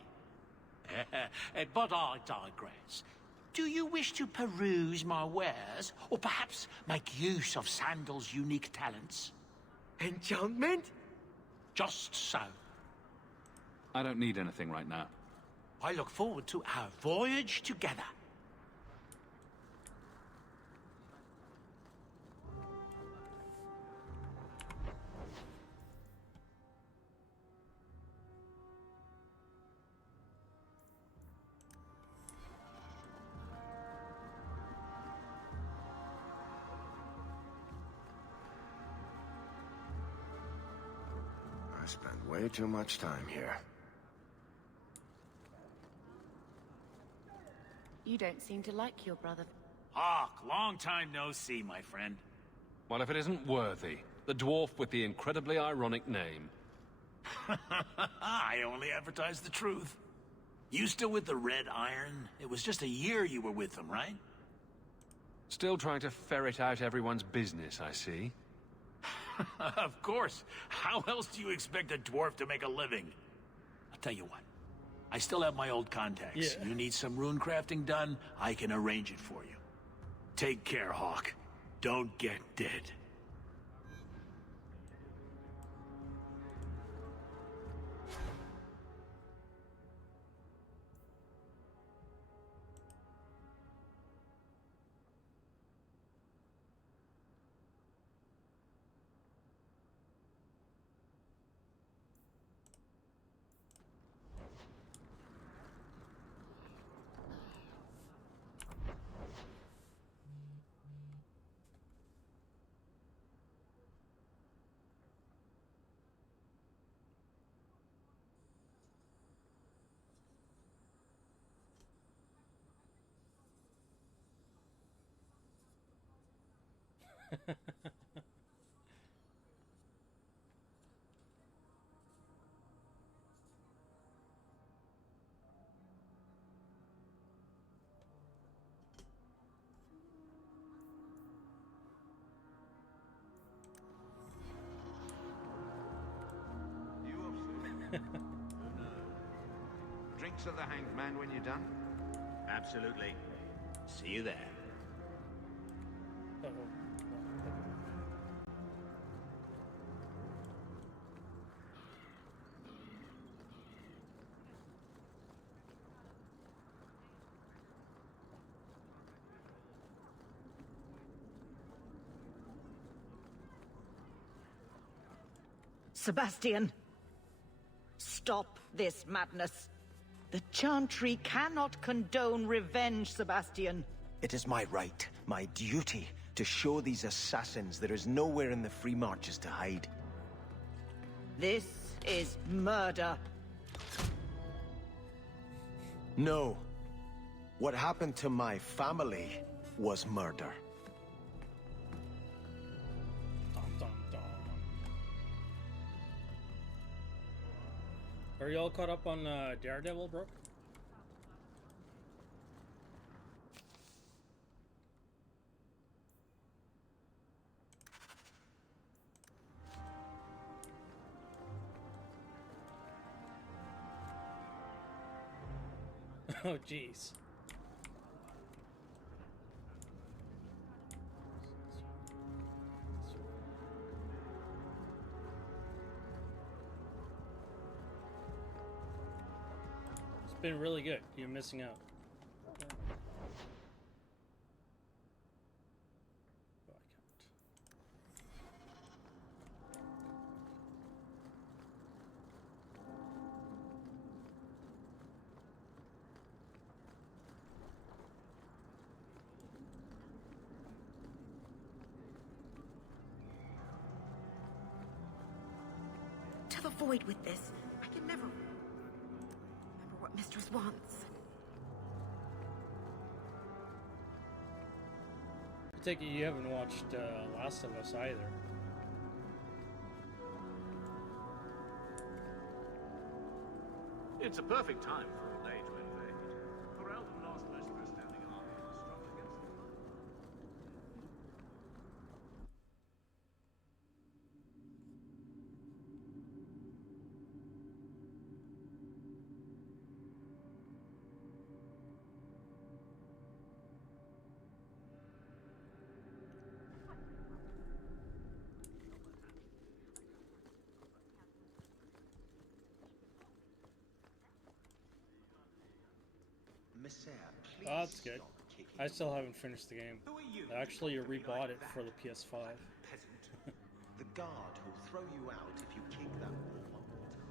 But I digress. Do you wish to peruse my wares, or perhaps make use of Sandal's unique talents? Enchantment? Just so. I don't need anything right now. I look forward to our voyage together. I spent way too much time here. You don't seem to like your brother. Hawke, long time no see, my friend. Well, if it isn't Worthy, the dwarf with the incredibly ironic name. I only advertise the truth. You still with the Red Iron? It was just a year you were with them, right? Still trying to ferret out everyone's business, I see. Of course. How else do you expect a dwarf to make a living? I'll tell you what. I still have my old contacts. Yeah. You need some rune crafting done, I can arrange it for you. Take care, Hawke. Don't get dead. Drinks of the Hanged Man when you're done? Absolutely. See you there. Sebastian! Stop this madness. The Chantry cannot condone revenge, Sebastian. It is my right, my duty, to show these assassins there is nowhere in the Free Marches to hide. This is murder. No. What happened to my family was murder. Are you all caught up on Daredevil, bro? Oh, jeez. It's been really good. You're missing out. To the void with this. I can never remember what Mistress wants. I take it you haven't watched Last of Us either. It's a perfect time for a day to invade. For Elden lost most of her standing army and struggled against the flood. Oh, that's good. I still haven't finished the game. I actually rebought it for the PS5. The guard who'll throw you out if you kick that wall one more time.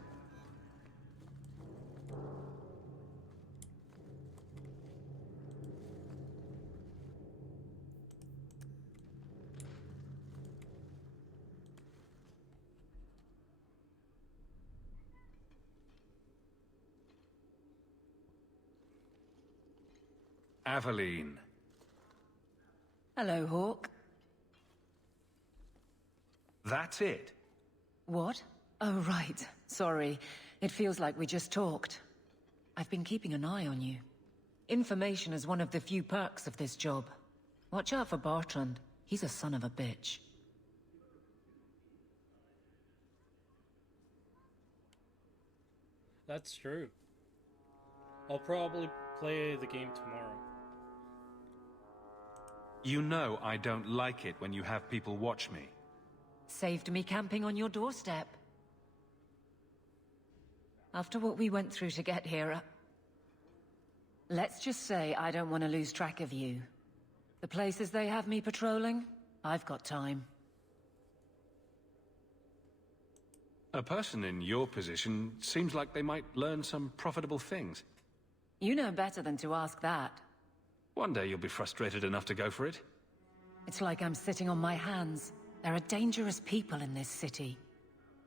Aveline. Hello, Hawke. That's it? What? Oh, right. Sorry. It feels like we just talked. I've been keeping an eye on you. Information is one of the few perks of this job. Watch out for Bartrand. He's a son of a bitch. That's true. I'll probably play the game tomorrow. You know I don't like it when you have people watch me. Saved me camping on your doorstep. After what we went through to get here, let's just say I don't want to lose track of you. The places they have me patrolling, I've got time. A person in your position seems like they might learn some profitable things. You know better than to ask that. One day you'll be frustrated enough to go for it. It's like I'm sitting on my hands. There are dangerous people in this city.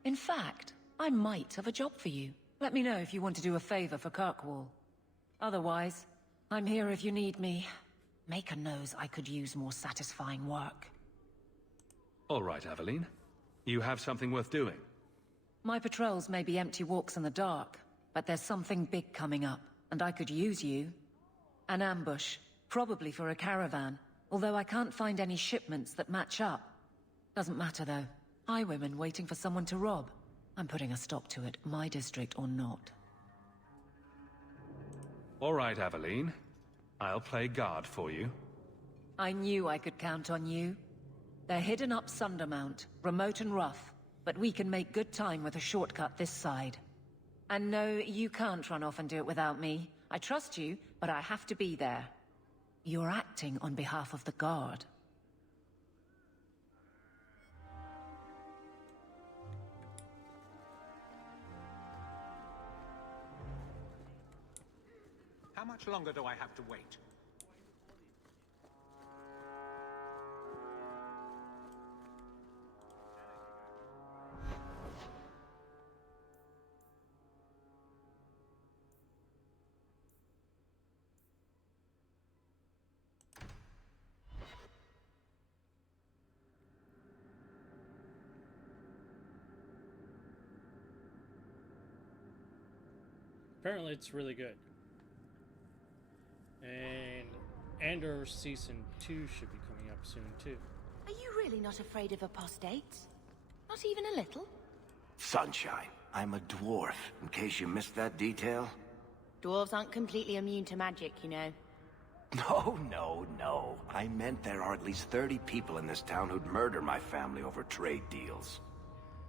In fact, I might have a job for you. Let me know if you want to do a favor for Kirkwall. Otherwise, I'm here if you need me. Maker knows I could use more satisfying work. All right, Aveline. You have something worth doing. My patrols may be empty walks in the dark, but there's something big coming up, and I could use you. An ambush, probably for a caravan, although I can't find any shipments that match up. Doesn't matter though. Highwaymen waiting for someone to rob. I'm putting a stop to it, my district or not. All right, Aveline. I'll play guard for you. I knew I could count on you. They're hidden up Sundermount, remote and rough, but we can make good time with a shortcut this side. And no, you can't run off and do it without me. I trust you, but I have to be there. You're acting on behalf of the Guard. How much longer do I have to wait? Apparently it's really good. And Andor Season 2 should be coming up soon too. Are you really not afraid of apostates? Not even a little? Sunshine, I'm a dwarf, in case you missed that detail. Dwarves aren't completely immune to magic, you know. No. I meant there are at least 30 people in this town who'd murder my family over trade deals.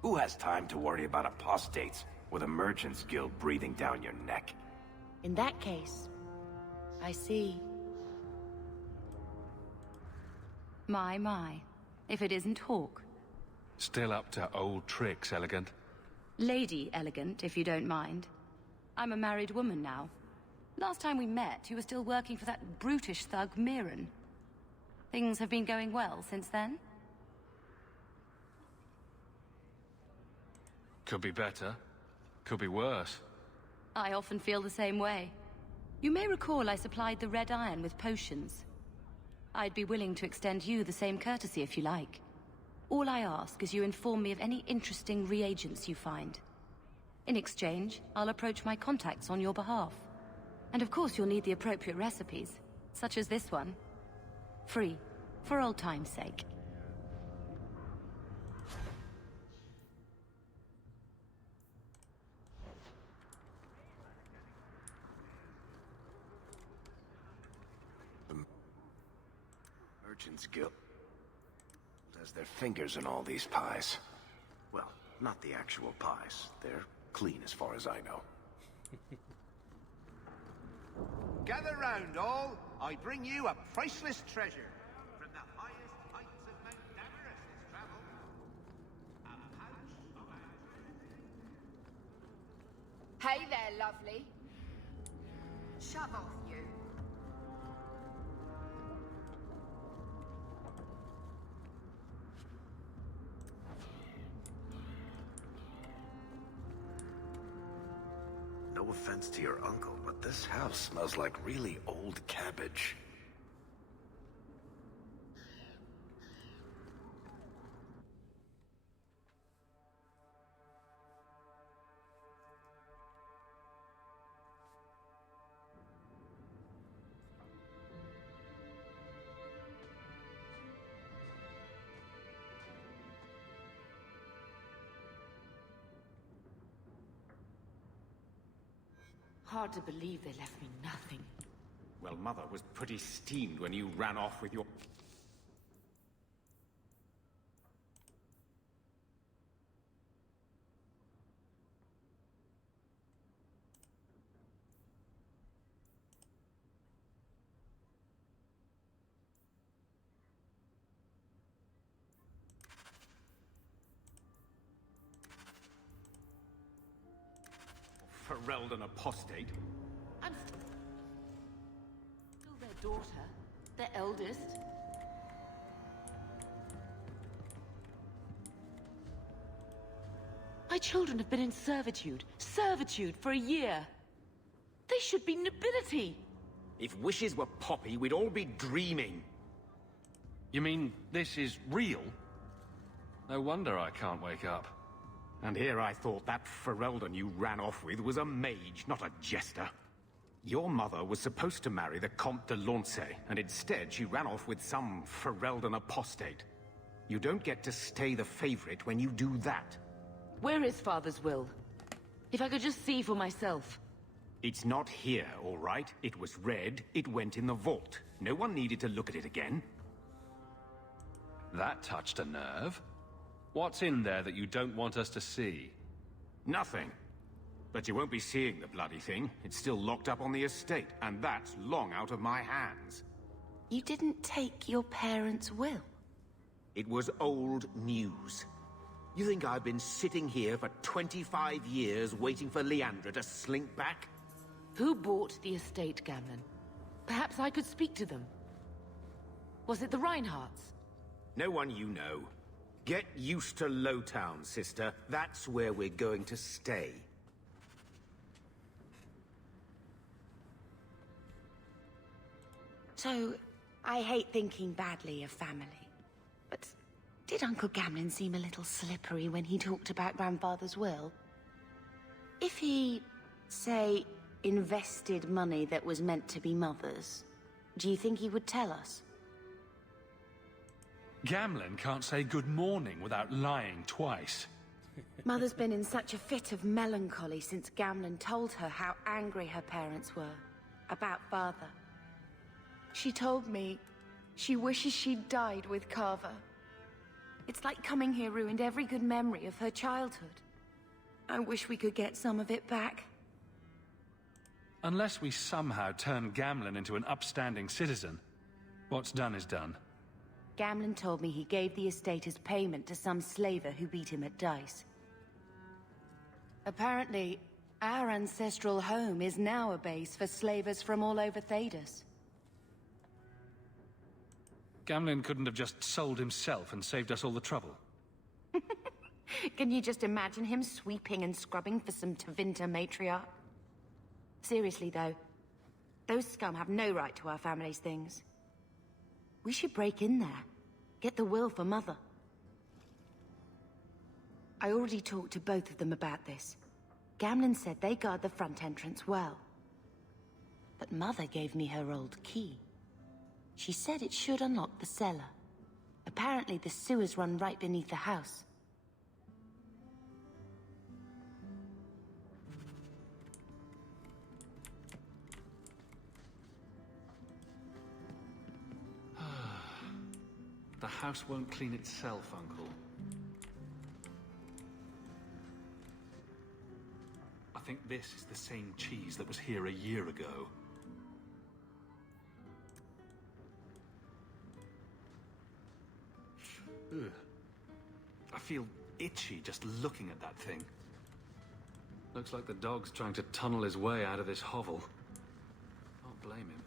Who has time to worry about apostates with a merchant's guild breathing down your neck? In that case, I see. My. If it isn't Hawke. Still up to old tricks, Elegant. Lady Elegant, if you don't mind. I'm a married woman now. Last time we met, you were still working for that brutish thug, Mirren. Things have been going well since then? Could be better. Could be worse. I often feel the same way. You may recall I supplied the Red Iron with potions. I'd be willing to extend you the same courtesy if you like. All I ask is you inform me of any interesting reagents you find. In exchange, I'll approach my contacts on your behalf. And of course you'll need the appropriate recipes, such as this one. Free, for old time's sake. Merchant's Guild has their fingers in all these pies. Well, not the actual pies. They're clean as far as I know. Gather round, all. I bring you a priceless treasure. From the highest heights of Mount Damaris it's traveled. A pouch of Hey there, lovely. Shove off, you. No offense to your uncle, but this house smells like really old cabbage. Hard to believe they left me nothing. Well, Mother was pretty steamed when you ran off with your... Ferrelled an apostate. I'm still their daughter, their eldest. My children have been in servitude for a year. They should be nobility. If wishes were poppy, we'd all be dreaming. You mean this is real? No wonder I can't wake up. And here I thought that Ferelden you ran off with was a mage, not a jester. Your mother was supposed to marry the Comte de Launcey, and instead she ran off with some Ferelden apostate. You don't get to stay the favorite when you do that. Where is Father's will? If I could just see for myself. It's not here, all right? It was read, it went in the vault. No one needed to look at it again. That touched a nerve. What's in there that you don't want us to see? Nothing. But you won't be seeing the bloody thing. It's still locked up on the estate, and that's long out of my hands. You didn't take your parents' will? It was old news. You think I've been sitting here for 25 years waiting for Leandra to slink back? Who bought the estate, Gamlen? Perhaps I could speak to them. Was it the Reinhardts? No one you know. Get used to Lowtown, sister. That's where we're going to stay. So, I hate thinking badly of family. But did Uncle Gamlen seem a little slippery when he talked about Grandfather's will? If he, say, invested money that was meant to be Mother's, do you think he would tell us? Gamlen can't say good morning without lying twice. Mother's been in such a fit of melancholy since Gamlen told her how angry her parents were about Father. She told me she wishes she'd died with Carver. It's like coming here ruined every good memory of her childhood. I wish we could get some of it back. Unless we somehow turn Gamlen into an upstanding citizen, what's done is done. Gamlen told me he gave the estate as payment to some slaver who beat him at dice. Apparently, our ancestral home is now a base for slavers from all over Thedas. Gamlen couldn't have just sold himself and saved us all the trouble. Can you just imagine him sweeping and scrubbing for some Tevinter matriarch? Seriously, though, those scum have no right to our family's things. We should break in there. Get the will for Mother. I already talked to both of them about this. Gamlen said they guard the front entrance well. But Mother gave me her old key. She said it should unlock the cellar. Apparently the sewers run right beneath the house. The house won't clean itself, Uncle. I think this is the same cheese that was here a year ago. Ugh. I feel itchy just looking at that thing. Looks like the dog's trying to tunnel his way out of this hovel. Can't blame him.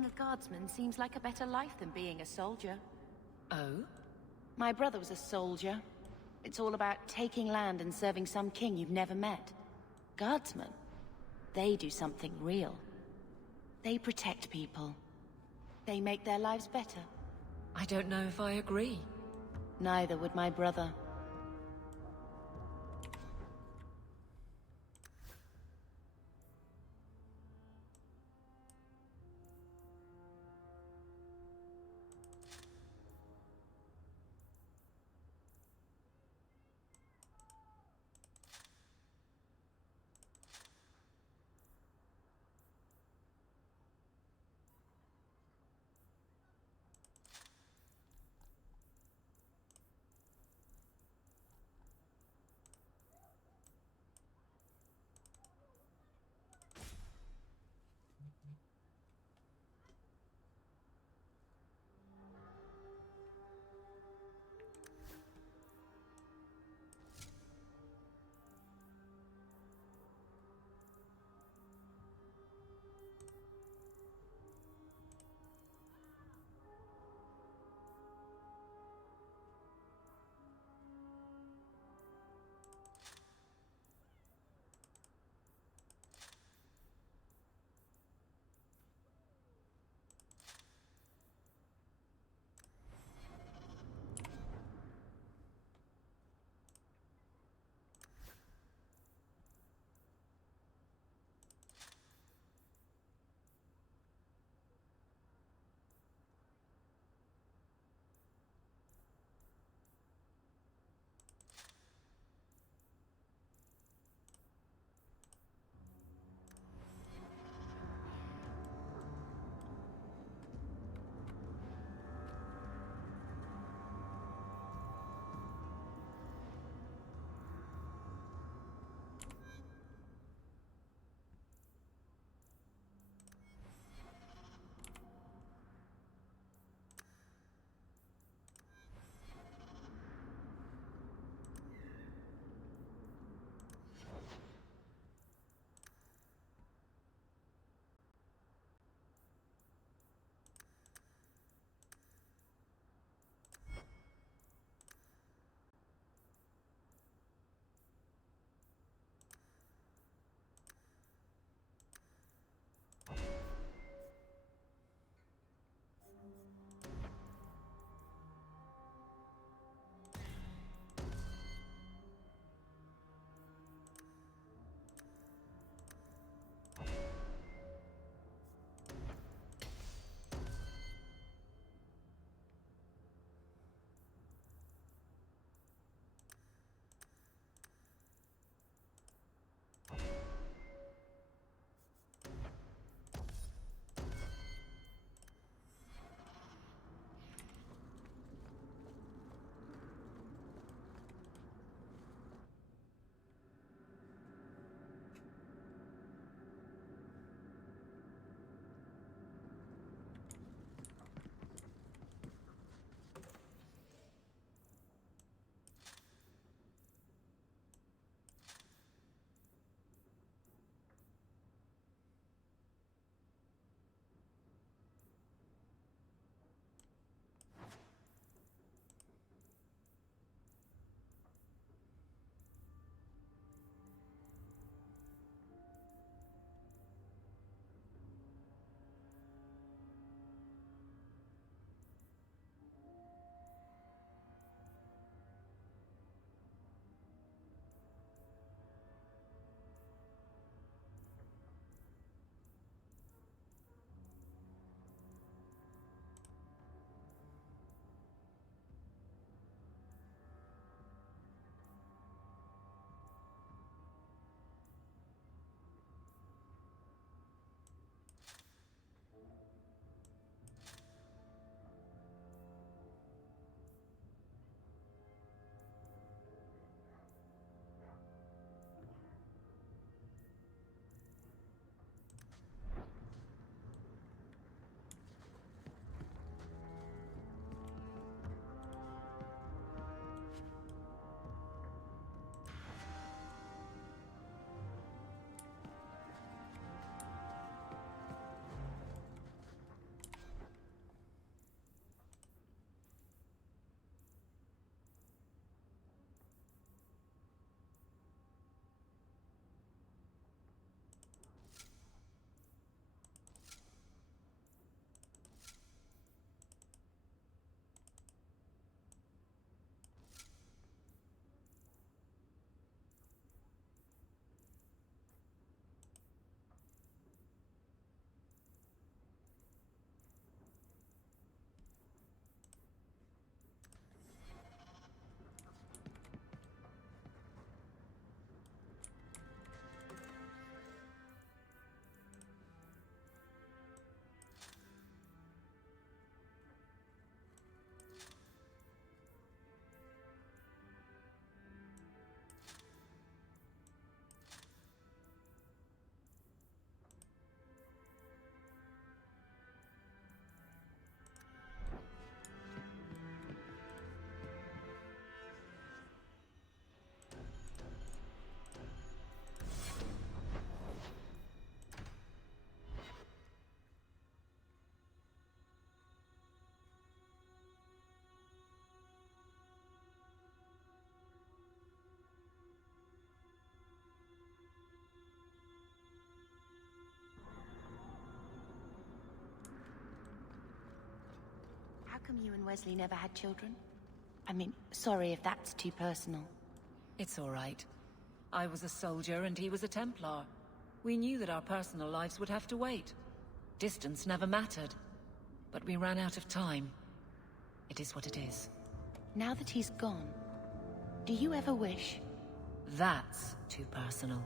being a guardsman seems like a better life than being a soldier. Oh? My brother was a soldier. It's all about taking land and serving some king you've never met. Guardsmen, they do something real. They protect people. They make their lives better. I don't know if I agree. Neither would my brother. come you and Wesley never had children? I mean, sorry if that's too personal. It's all right. I was a soldier and he was a Templar. We knew that our personal lives would have to wait. Distance never mattered. But we ran out of time. It is what it is. Now that he's gone, do you ever wish? That's too personal.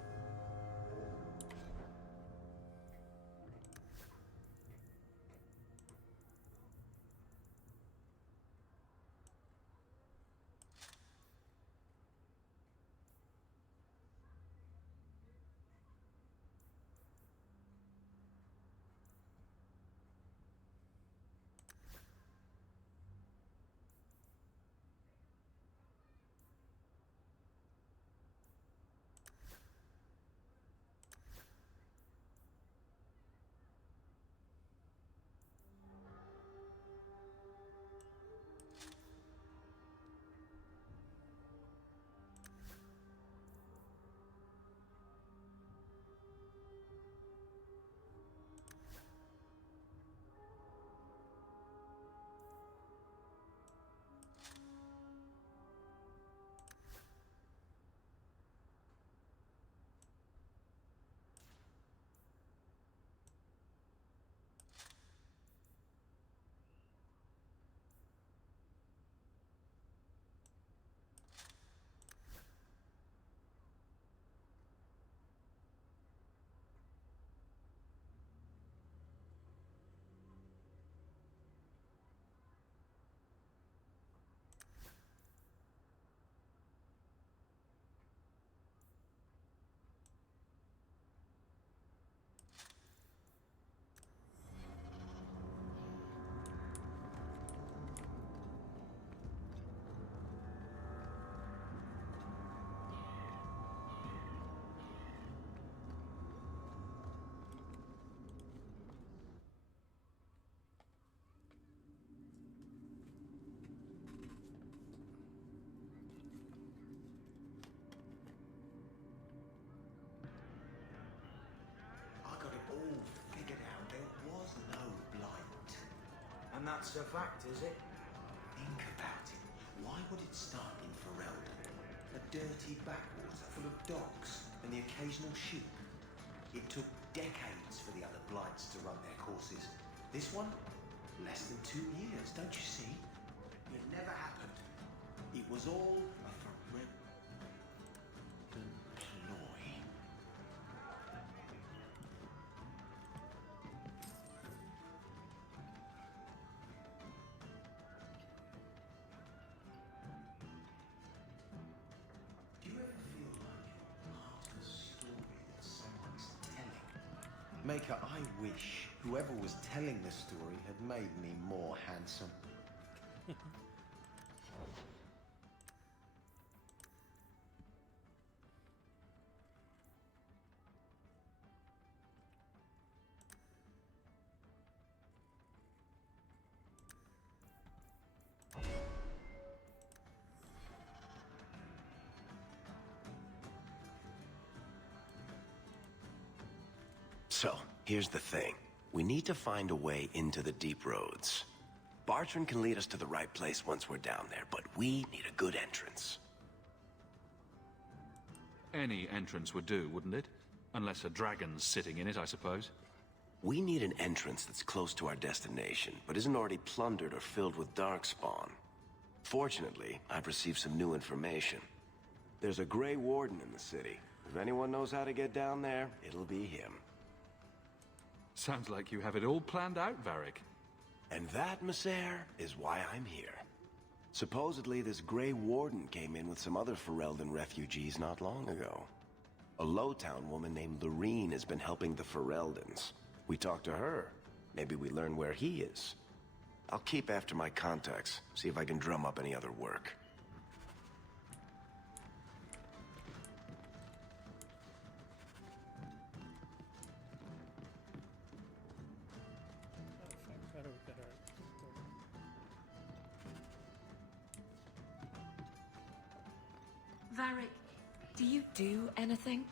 And that's a fact, is it? Think about it. Why would it start in Ferelden? A dirty backwater full of docks and the occasional ship. It took decades for the other Blights to run their courses. This one? Less than 2 years, don't you see? It never happened. It was all a Ferelden ploy. Maker, I wish whoever was telling the story had made me more handsome. So, here's the thing. We need to find a way into the deep roads. Bartrand can lead us to the right place once we're down there, but we need a good entrance. Any entrance would do, wouldn't it? Unless a dragon's sitting in it, I suppose. We need an entrance that's close to our destination, but isn't already plundered or filled with darkspawn. Fortunately, I've received some new information. There's a Grey Warden in the city. If anyone knows how to get down there, it'll be him. Sounds like you have it all planned out, Varric. And that, Messer, is why I'm here. Supposedly, this Grey Warden came in with some other Ferelden refugees not long ago. A Lowtown woman named Lorene has been helping the Fereldans. We talked to her. Maybe we learn where he is. I'll keep after my contacts, see if I can drum up any other work. Varric, do you do anything?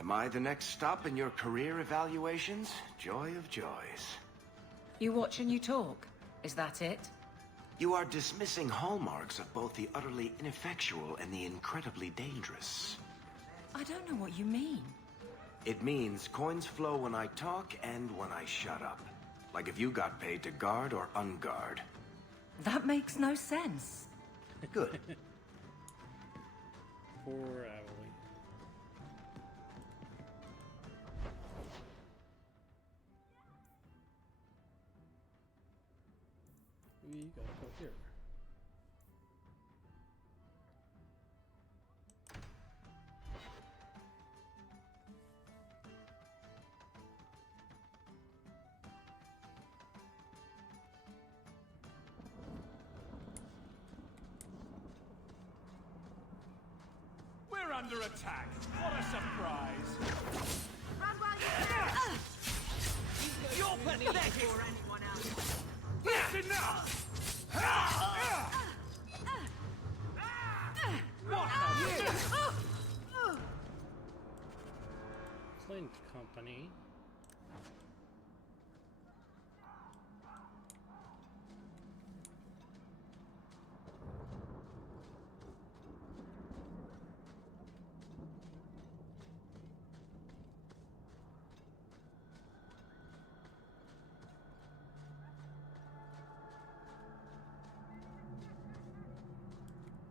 Am I the next stop in your career evaluations? Joy of joys. You watch and you talk. Is that it? You are dismissing hallmarks of both the utterly ineffectual and the incredibly dangerous. I don't know what you mean. It means coins flow when I talk and when I shut up. Like if you got paid to guard or unguard. That makes no sense. Good. Poor Adelie. We gotta go here. We're under attack. What a surprise. Run while you You're pathetic. or anyone else. That's enough. What a miss. Flint Company.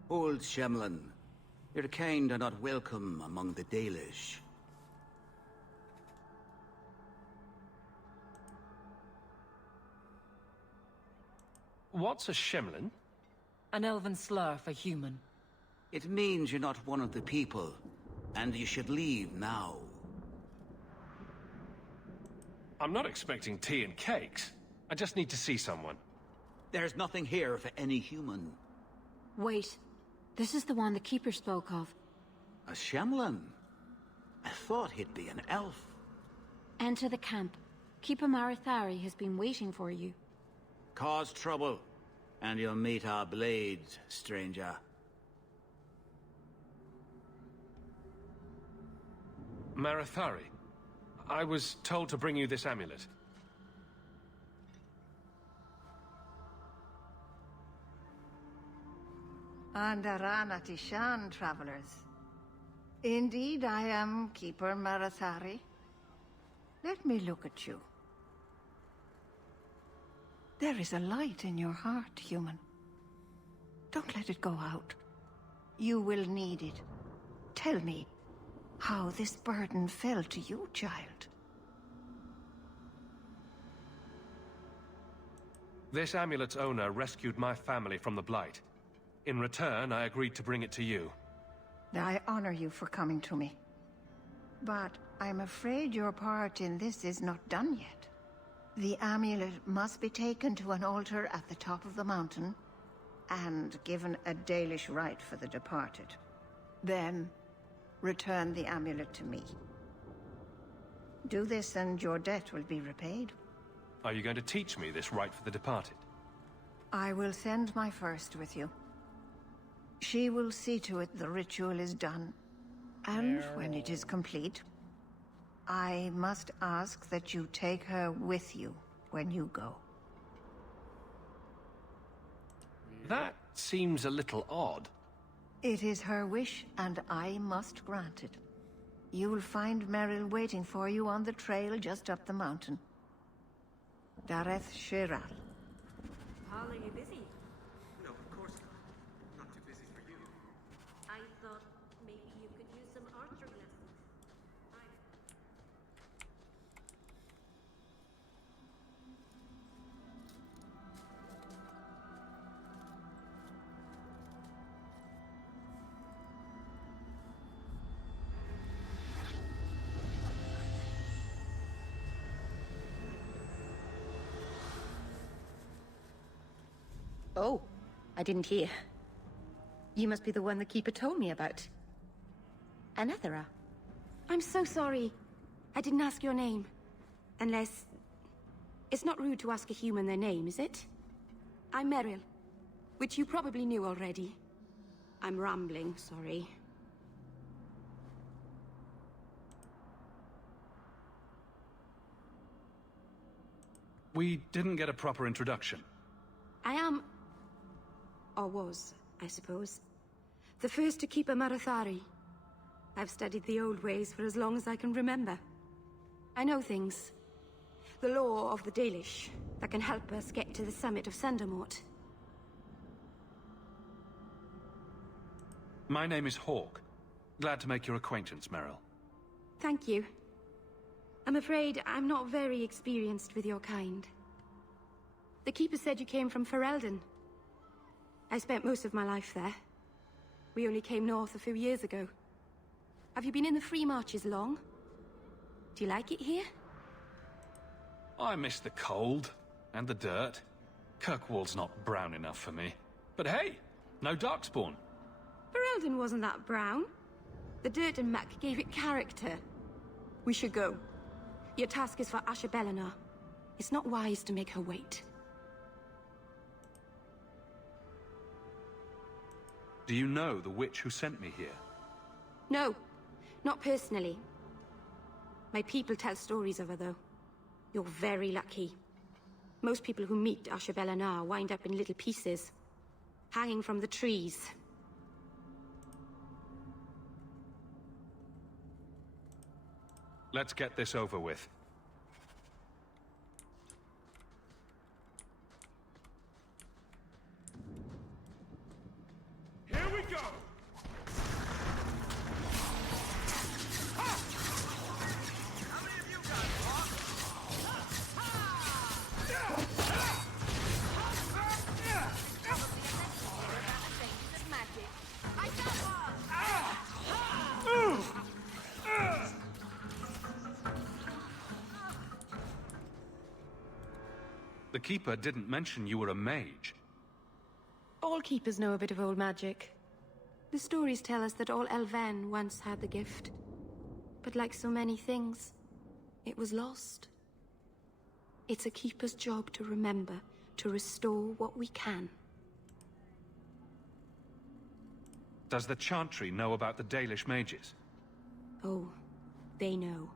Old Shemlin, your kind are not welcome among the Dalish. What's a Shemlin? An elven slur for human. It means you're not one of the people, and you should leave now. I'm not expecting tea and cakes. I just need to see someone. There's nothing here for any human. Wait. This is the one the Keeper spoke of. A Shemlin? I thought he'd be an elf. Enter the camp. Keeper Marithari has been waiting for you. Cause trouble, and you'll meet our blades, stranger. Marithari, I was told to bring you this amulet. Andarana Tishan, travelers. Indeed, I am Keeper Marathari. Let me look at you. There is a light in your heart, human. Don't let it go out. You will need it. Tell me how this burden fell to you, child. This amulet's owner rescued my family from the Blight. In return, I agreed to bring it to you. I honor you for coming to me. But I'm afraid your part in this is not done yet. The amulet must be taken to an altar at the top of the mountain and given a Dalish rite for the departed. Then, return the amulet to me. Do this and your debt will be repaid. Are you going to teach me this rite for the departed? I will send my first with you. She will see to it the ritual is done. And when it is complete, I must ask that you take her with you when you go. That seems a little odd. It is her wish, and I must grant it. You will find Merrill waiting for you on the trail just up the mountain. Dareth Shiral. Paul, are you busy? No, of course not. Not too busy for you. I thought maybe you could use some archery lessons. Oh, I didn't hear. You must be the one the Keeper told me about. Anathera. I'm so sorry. I didn't ask your name. Unless... It's not rude to ask a human their name, is it? I'm Merrill, which you probably knew already. I'm rambling, sorry. We didn't get a proper introduction. I am... Or was, I suppose. The first to keep a Marathari. I've studied the old ways for as long as I can remember. I know things. The law of the Dalish that can help us get to the summit of Sundermort. My name is Hawke. Glad to make your acquaintance, Meryl. Thank you. I'm afraid I'm not very experienced with your kind. The Keeper said you came from Ferelden. I spent most of my life there. We only came north a few years ago. Have you been in the Free Marches long? Do you like it here? I miss the cold and the dirt. Kirkwall's not brown enough for me. But hey, no Darkspawn. Ferelden wasn't that brown. The dirt and muck gave it character. We should go. Your task is for Asher Bellinar. It's not wise to make her wait. Do you know the witch who sent me here? No, not personally. My people tell stories of her, though. You're very lucky. Most people who meet Asher Bellinar wind up in little pieces, hanging from the trees. Let's get this over with. Here we go! The Keeper didn't mention you were a mage. All keepers know a bit of old magic. The stories tell us that all Elven once had the gift. But like so many things, it was lost. It's a keeper's job to remember, to restore what we can. Does the Chantry know about the Dalish mages? Oh, they know.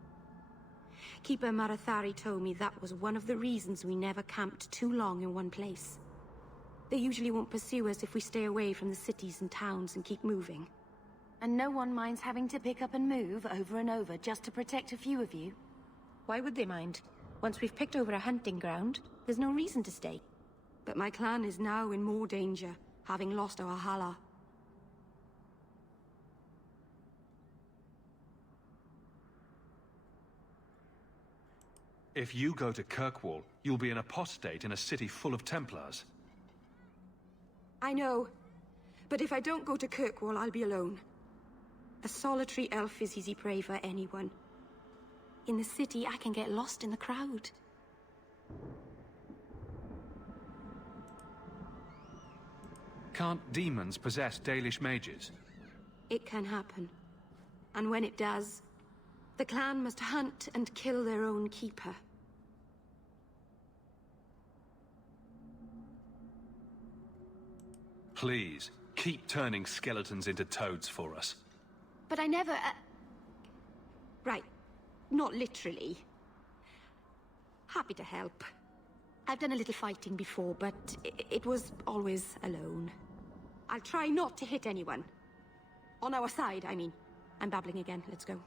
Keeper Marathari told me that was one of the reasons we never camped too long in one place. They usually won't pursue us if we stay away from the cities and towns and keep moving. And no one minds having to pick up and move over and over just to protect a few of you. Why would they mind? Once we've picked over a hunting ground, there's no reason to stay. But my clan is now in more danger, having lost our Hala. If you go to Kirkwall, you'll be an apostate in a city full of Templars. I know. But if I don't go to Kirkwall, I'll be alone. A solitary elf is easy prey for anyone. In the city, I can get lost in the crowd. Can't demons possess Dalish mages? It can happen. And when it does, the clan must hunt and kill their own keeper. Please, keep turning skeletons into toads for us. But I never... Right. Not literally. Happy to help. I've done a little fighting before, but it was always alone. I'll try not to hit anyone. On our side, I mean. I'm babbling again. Let's go.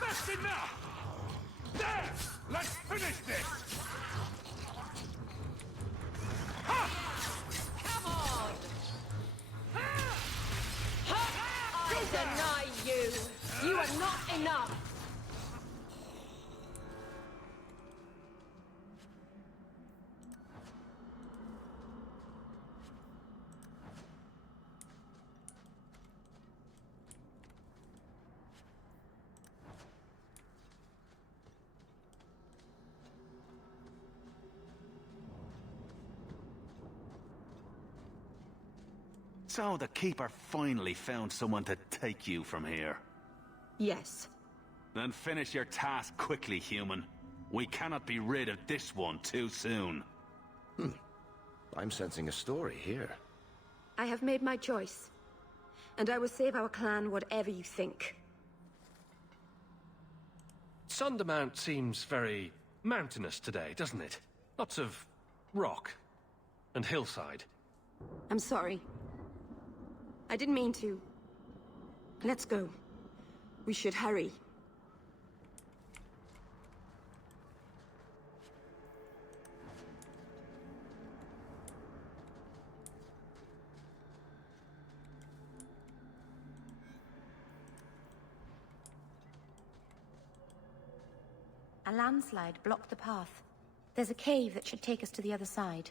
That's enough! There! Let's finish this! Come on! I deny you! You are not enough! So the Keeper finally found someone to take you from here. Yes. Then finish your task quickly, human. We cannot be rid of this one too soon. I'm sensing a story here. I have made my choice. And I will save our clan whatever you think. Sundermount seems very mountainous today, doesn't it? Lots of rock and hillside. I'm sorry. I didn't mean to. Let's go. We should hurry. A landslide blocked the path. There's a cave that should take us to the other side.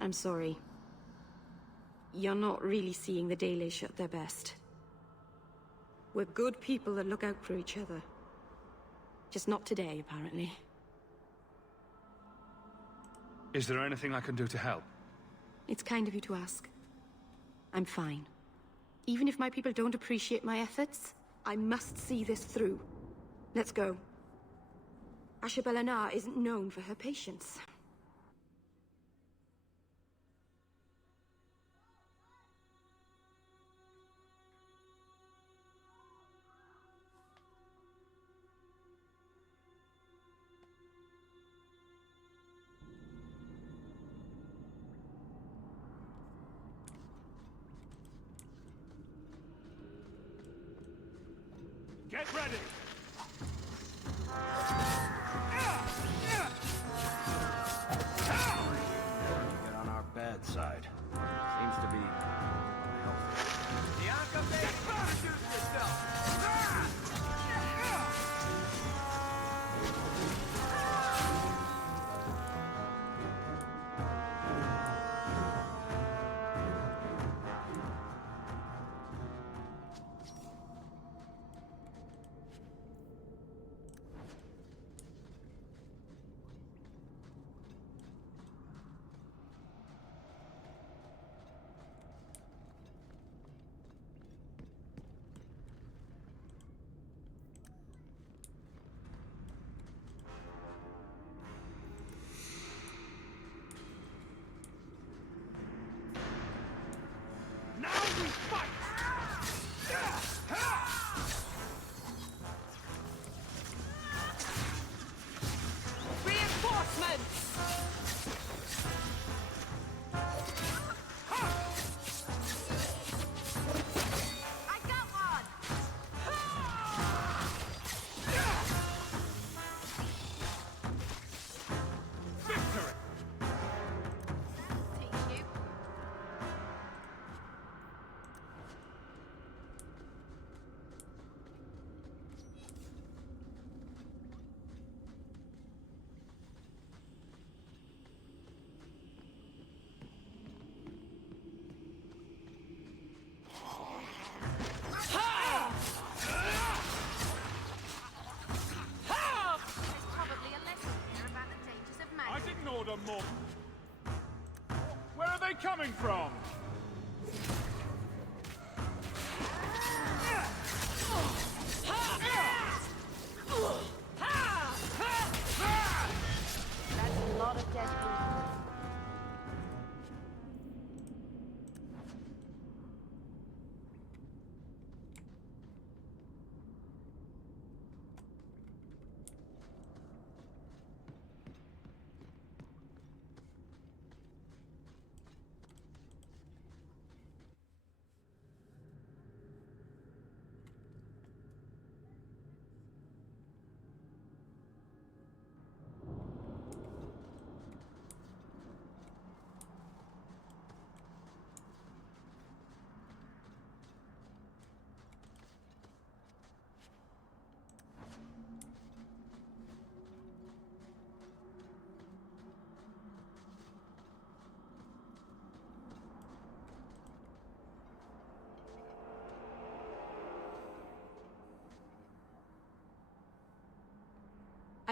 I'm sorry. You're not really seeing the Dalish at their best. We're good people that look out for each other. Just not today, apparently. Is there anything I can do to help? It's kind of you to ask. I'm fine. Even if my people don't appreciate my efforts, I must see this through. Let's go. Ashabelanar isn't known for her patience. Get ready! Get on our bad side. Seems to be healthy. Bianca, baby! Shoot yourself! Now we fight! Reinforcements! I got one! Victory! Teach you. There's probably a lesson here about the dangers of I magic. didn't order more. Where are they coming from? That's a lot of dead people.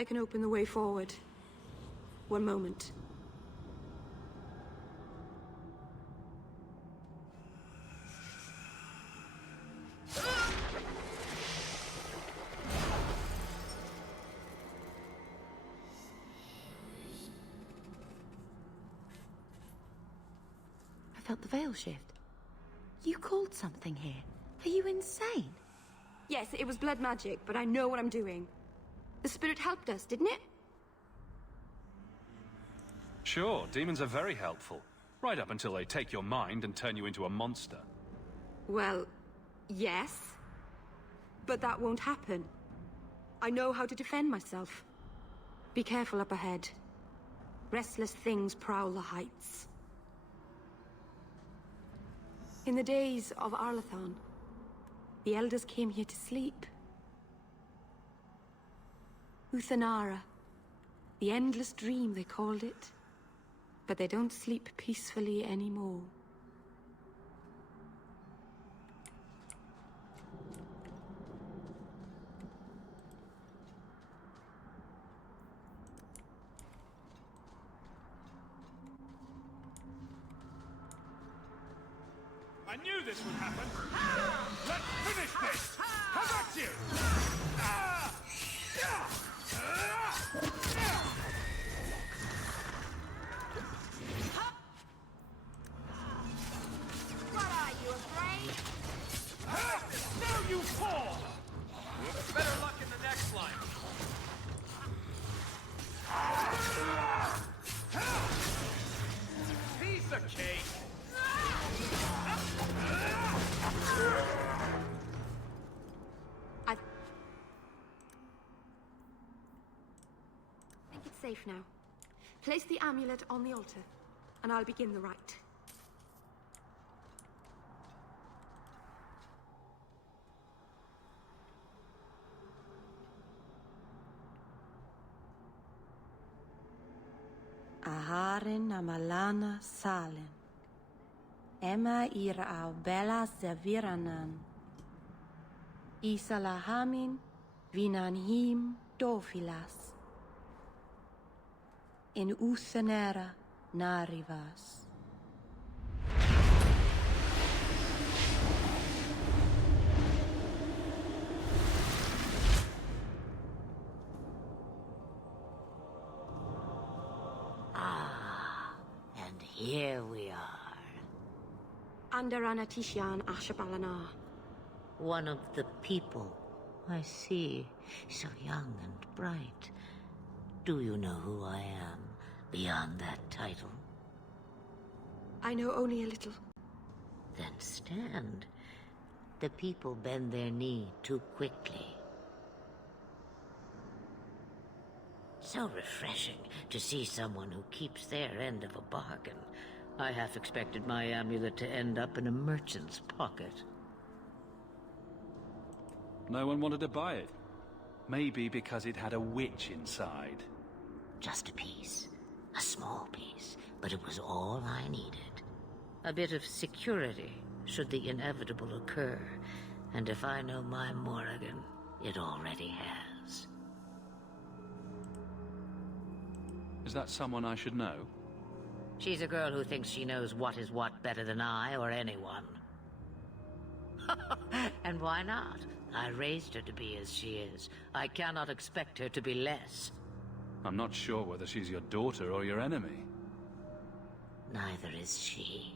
I can open the way forward. One moment. I felt the veil shift. You called something here. Are you insane? Yes, it was blood magic, but I know what I'm doing. The spirit helped us, didn't it? Sure, demons are very helpful. Right up until they take your mind and turn you into a monster. Well, yes. But that won't happen. I know how to defend myself. Be careful up ahead. Restless things prowl the heights. In the days of Arlathon, the elders came here to sleep. Uthanara. The endless dream, they called it. But they don't sleep peacefully anymore. I knew this would happen. Let's finish this. How about you? What are you, afraid? Now you fall. Better luck in the next line. Piece of cake. I think it's safe now. Place the amulet on the altar, and I'll begin the rite. Aharin amalana salen. Emma ira au bella zaviranan. Isalahamin vinanhim dofilas. In uthanera narivas. And here we are. Andaranatishan Ashabalana. One of the people. I see. So young and bright. Do you know who I am, beyond that title? I know only a little. Then stand. The people bend their knee too quickly. So refreshing to see someone who keeps their end of a bargain. I half expected my amulet to end up in a merchant's pocket. No one wanted to buy it. Maybe because it had a witch inside. Just a piece. A small piece. But it was all I needed. A bit of security, should the inevitable occur. And if I know my Morrigan, it already has. Is that someone I should know? She's a girl who thinks she knows what is what better than I or anyone. And why not? I raised her to be as she is. I cannot expect her to be less. I'm not sure whether she's your daughter or your enemy. Neither is she.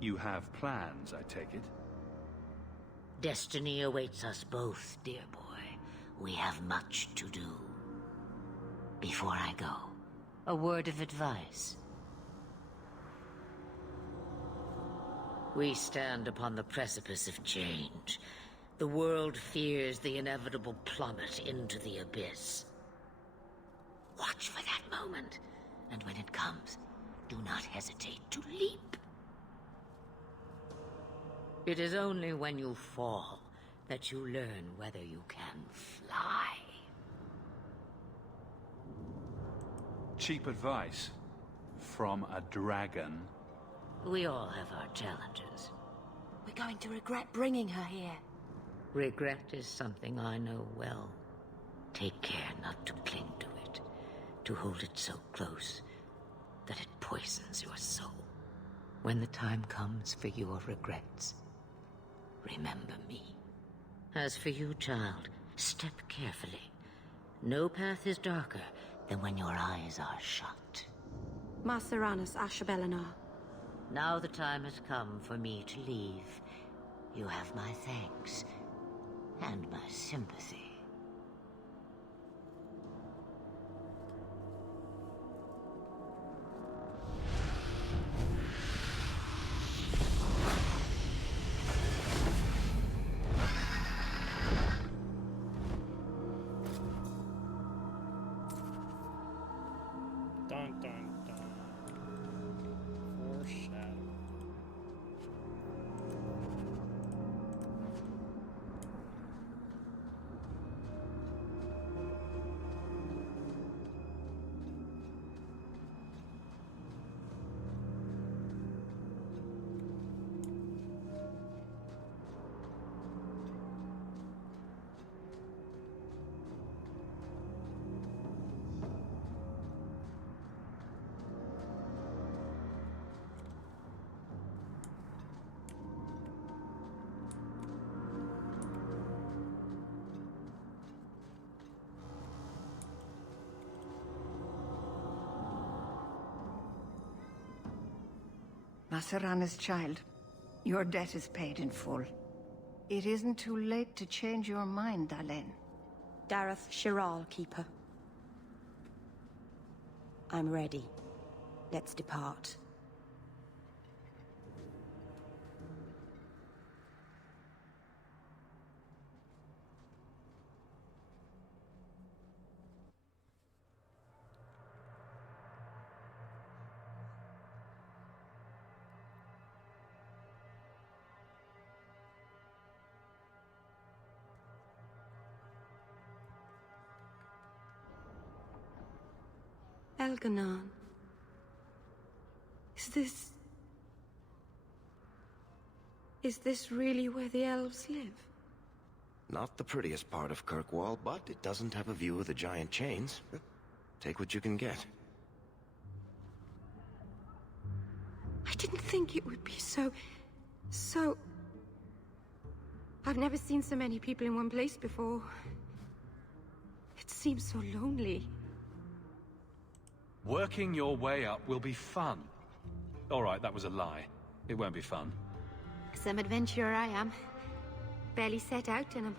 You have plans, I take it? Destiny awaits us both, dear boy. We have much to do. Before I go, a word of advice. We stand upon the precipice of change. The world fears the inevitable plummet into the abyss. Watch for that moment, and when it comes, do not hesitate to leap. It is only when you fall that you learn whether you can fly. Cheap advice from a dragon. We all have our challenges. We're going to regret bringing her here. Regret is something I know well. Take care not to cling to it, to hold it so close that it poisons your soul. When the time comes for your regrets, remember me. As for you, child, step carefully. No path is darker than when your eyes are shut. Maceranus Ashabelinar. Now the time has come for me to leave. You have my thanks and my sympathy. Dun dun dun. Foreshadow. Maceranus, child, your debt is paid in full. It isn't too late to change your mind, Dalen. Dareth Shiral, Keeper. I'm ready. Let's depart. Elganon. Is this really where the elves live? Not the prettiest part of Kirkwall, but it doesn't have a view of the giant chains. Take what you can get. I didn't think it would be so... I've never seen so many people in one place before. It seems so lonely. Working your way up will be fun. All right, that was a lie. It won't be fun. Some adventurer I am. Barely set out and I'm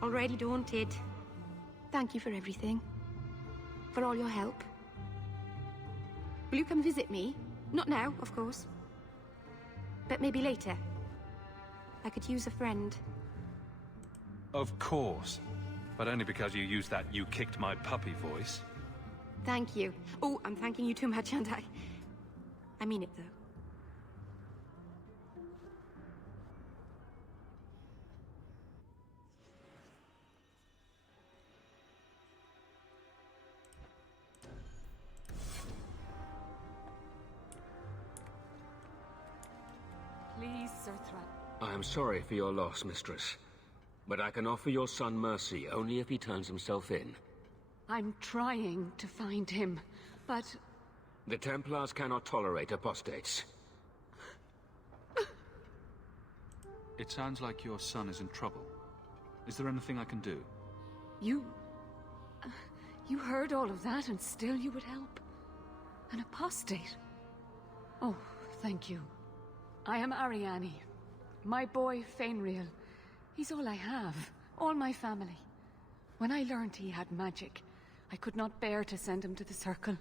already daunted. Thank you for everything. For all your help. Will you come visit me? Not now, of course. But maybe later. I could use a friend. Of course. But only because you used that "you kicked my puppy" voice. Thank you. Oh, I'm thanking you too much, aren't I? I mean it, though. Please, Sir Thran. I am sorry for your loss, mistress. But I can offer your son mercy only if he turns himself in. I'm trying to find him, but... The Templars cannot tolerate apostates. It sounds like your son is in trouble. Is there anything I can do? You heard all of that and still you would help? An apostate? Oh, thank you. I am Ariane. My boy, Fainriel. He's all I have. All my family. When I learned he had magic, I could not bear to send him to the Circle.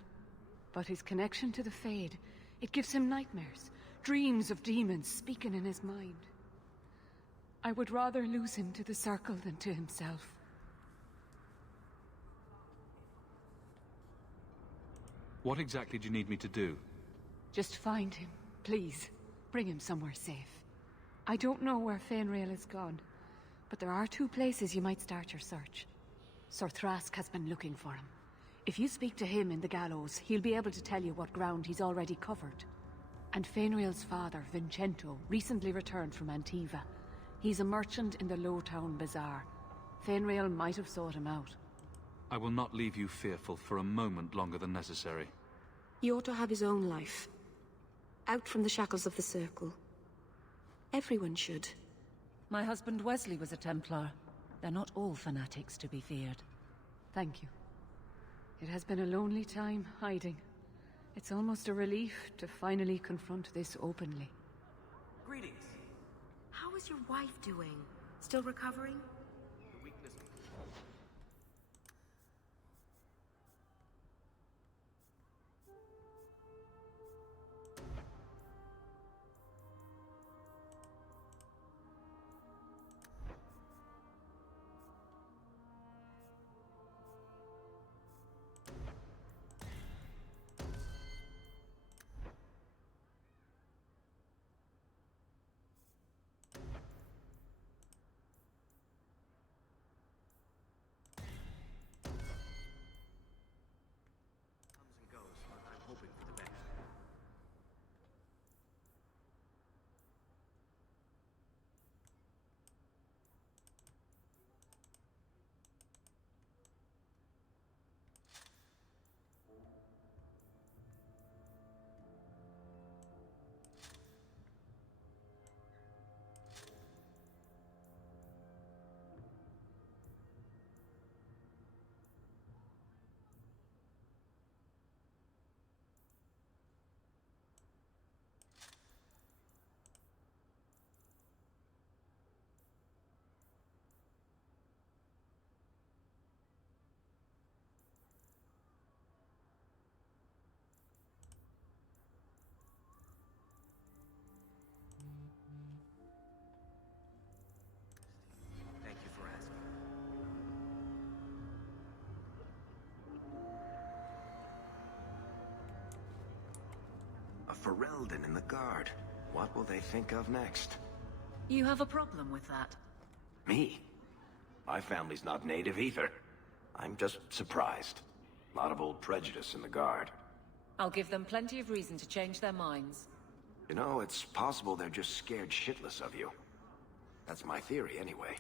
But his connection to the Fade, it gives him nightmares. Dreams of demons speaking in his mind. I would rather lose him to the Circle than to himself. What exactly do you need me to do? Just find him, please. Bring him somewhere safe. I don't know where Fainriel has gone, but there are 2 places you might start your search. Sir Thrask has been looking for him. If you speak to him in the gallows, he'll be able to tell you what ground he's already covered. And Fainriel's father, Vincento, recently returned from Antiva. He's a merchant in the Lowtown Bazaar. Fainriel might have sought him out. I will not leave you fearful for a moment longer than necessary. He ought to have his own life. Out from the shackles of the Circle. Everyone should. My husband Wesley was a Templar. They're not all fanatics to be feared. Thank you. It has been a lonely time hiding. It's almost a relief to finally confront this openly. Greetings. How is your wife doing? Still recovering? Ferelden in the Guard. What will they think of next? You have a problem with that? Me? My family's not native either. I'm just surprised. A lot of old prejudice in the Guard. I'll give them plenty of reason to change their minds. You know, it's possible they're just scared shitless of you. That's my theory, anyway.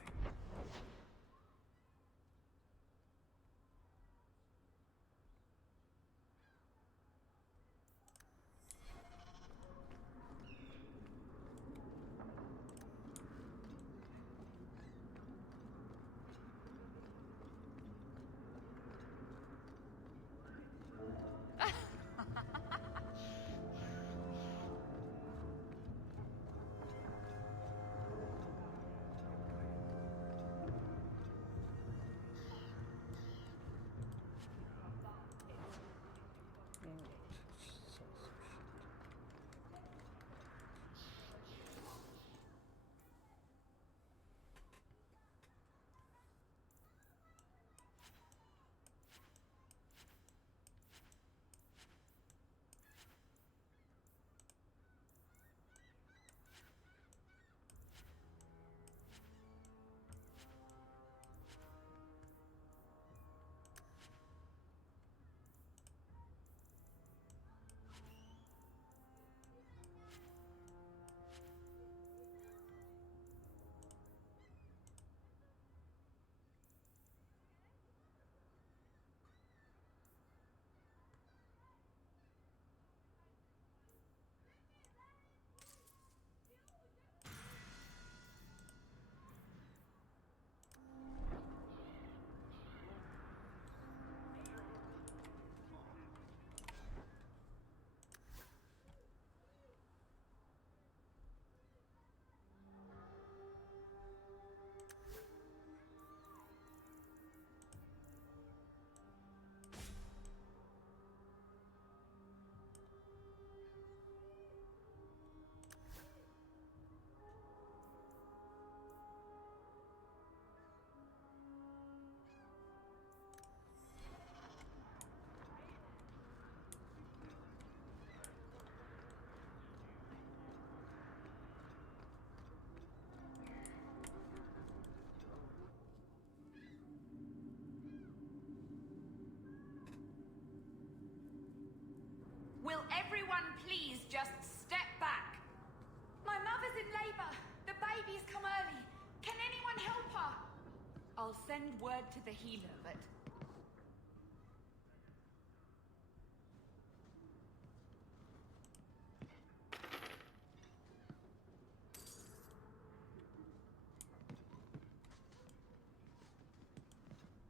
Will everyone please just step labor! The baby's come early! Can anyone help her? I'll send word to the healer, but...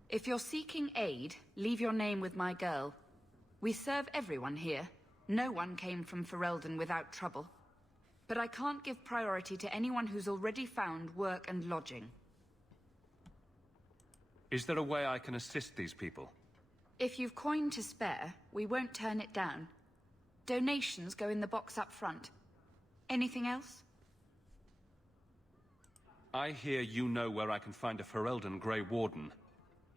If you're seeking aid, leave your name with my girl. We serve everyone here. No one came from Ferelden without trouble. But I can't give priority to anyone who's already found work and lodging. Is there a way I can assist these people? If you've coin to spare, we won't turn it down. Donations go in the box up front. Anything else? I hear you know where I can find a Ferelden Grey Warden.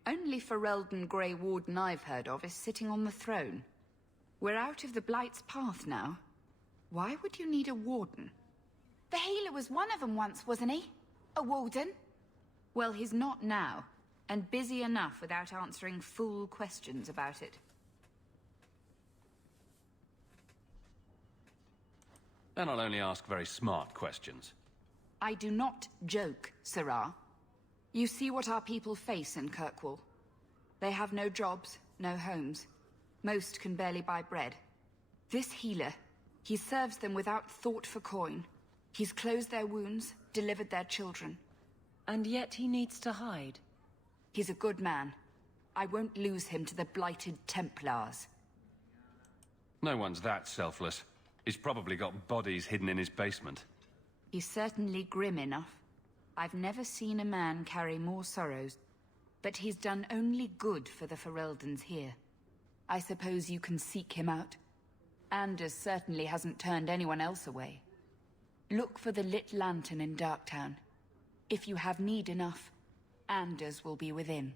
Only Ferelden Grey Warden I've heard of is sitting on the throne. We're out of the Blight's path now. Why would you need a warden? The healer was one of them once, wasn't he? A warden? Well, he's not now, and busy enough without answering fool questions about it. Then I'll only ask very smart questions. I do not joke, Sirrah. You see what our people face in Kirkwall. They have no jobs, no homes. Most can barely buy bread. This healer, he serves them without thought for coin. He's closed their wounds, delivered their children. And yet he needs to hide. He's a good man. I won't lose him to the blighted Templars. No one's that selfless. He's probably got bodies hidden in his basement. He's certainly grim enough. I've never seen a man carry more sorrows, but he's done only good for the Fereldans here. I suppose you can seek him out. Anders certainly hasn't turned anyone else away. Look for the lit lantern in Darktown. If you have need enough, Anders will be within.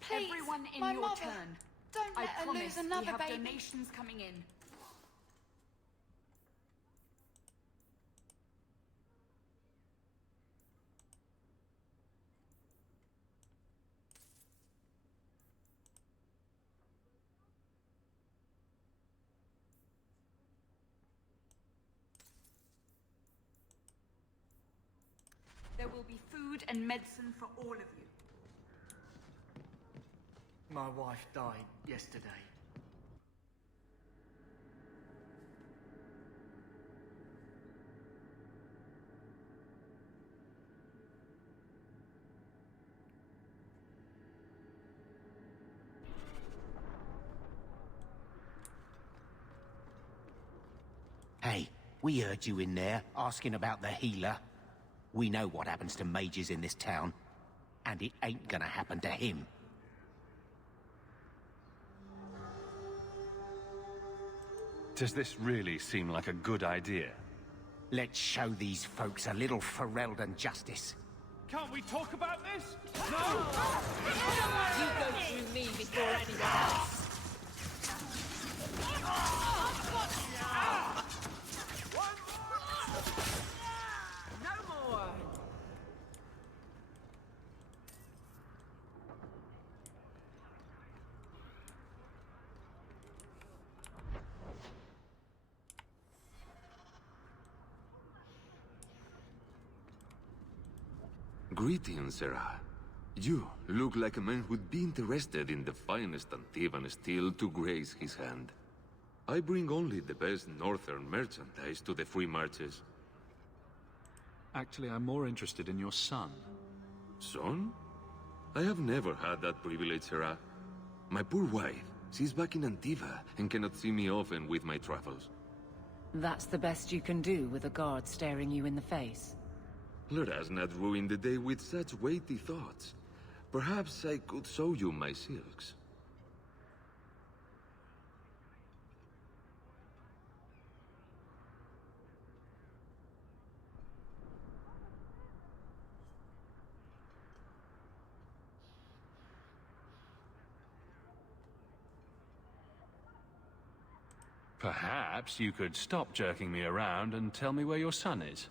Please, Everyone in my your mother. turn. Don't let her promise lose another we have baby. donations coming in. There will be food and medicine for all of you. My wife died yesterday. Hey, we heard you in there, asking about the healer. We know what happens to mages in this town, and it ain't gonna happen to him. Does this really seem like a good idea? Let's show these folks a little Ferelden justice. Can't we talk about this? No! You go through me before anyone else. No more! Greetings, Sarah. You look like a man who'd be interested in the finest Antivan steel to grace his hand. I bring only the best northern merchandise to the free marches. Actually, I'm more interested in your son. Son? I have never had that privilege, Sarah. My poor wife, she's back in Antiva and cannot see me often with my travels. That's the best you can do with a guard staring you in the face. Let us not ruin the day with such weighty thoughts. Perhaps I could show you my silks. Perhaps you could stop jerking me around and tell me where your son is.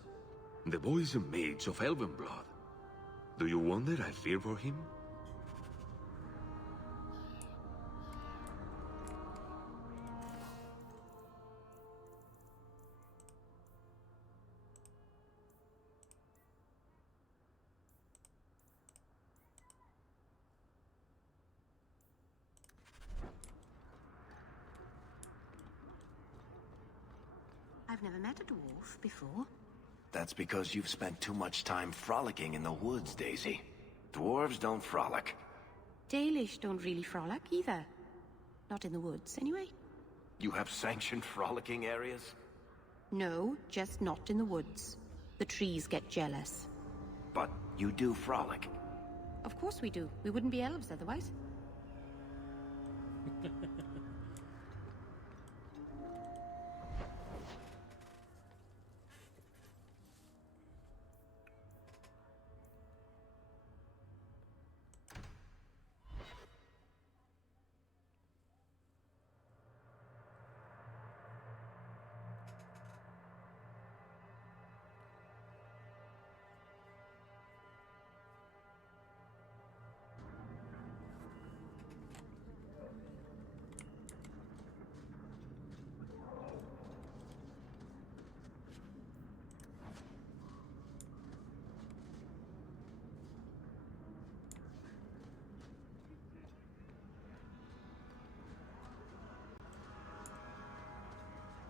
The boy is a mage of elven blood. Do you wonder I fear for him? I've never met a dwarf before. That's because you've spent too much time frolicking in the woods, Daisy. Dwarves don't frolic. Dalish don't really frolic either. Not in the woods, anyway. You have sanctioned frolicking areas? No, just not in the woods. The trees get jealous. But you do frolic. Of course we do. We wouldn't be elves otherwise.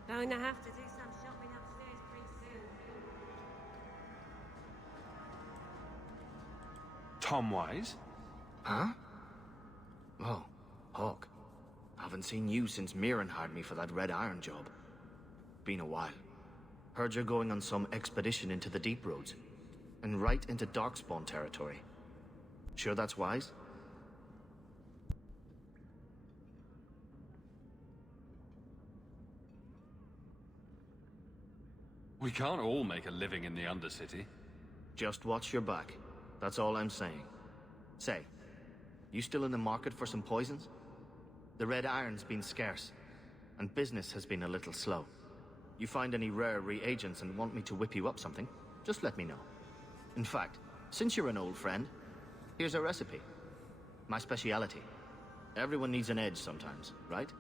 Going to have to do some shopping upstairs pretty soon. Tom Wise? Huh? Oh, Hawke. Haven't seen you since Mirren hired me for that Red Iron job. Been a while. Heard you're going on some expedition into the Deep Roads. And right into Darkspawn territory. Sure that's wise? We can't all make a living in the Undercity. Just watch your back. That's all I'm saying. Say, you still in the market for some poisons? The Red Iron's been scarce, and business has been a little slow. You find any rare reagents and want me to whip you up something, just let me know. In fact, since you're an old friend, here's a recipe. My speciality. Everyone needs an edge sometimes, right?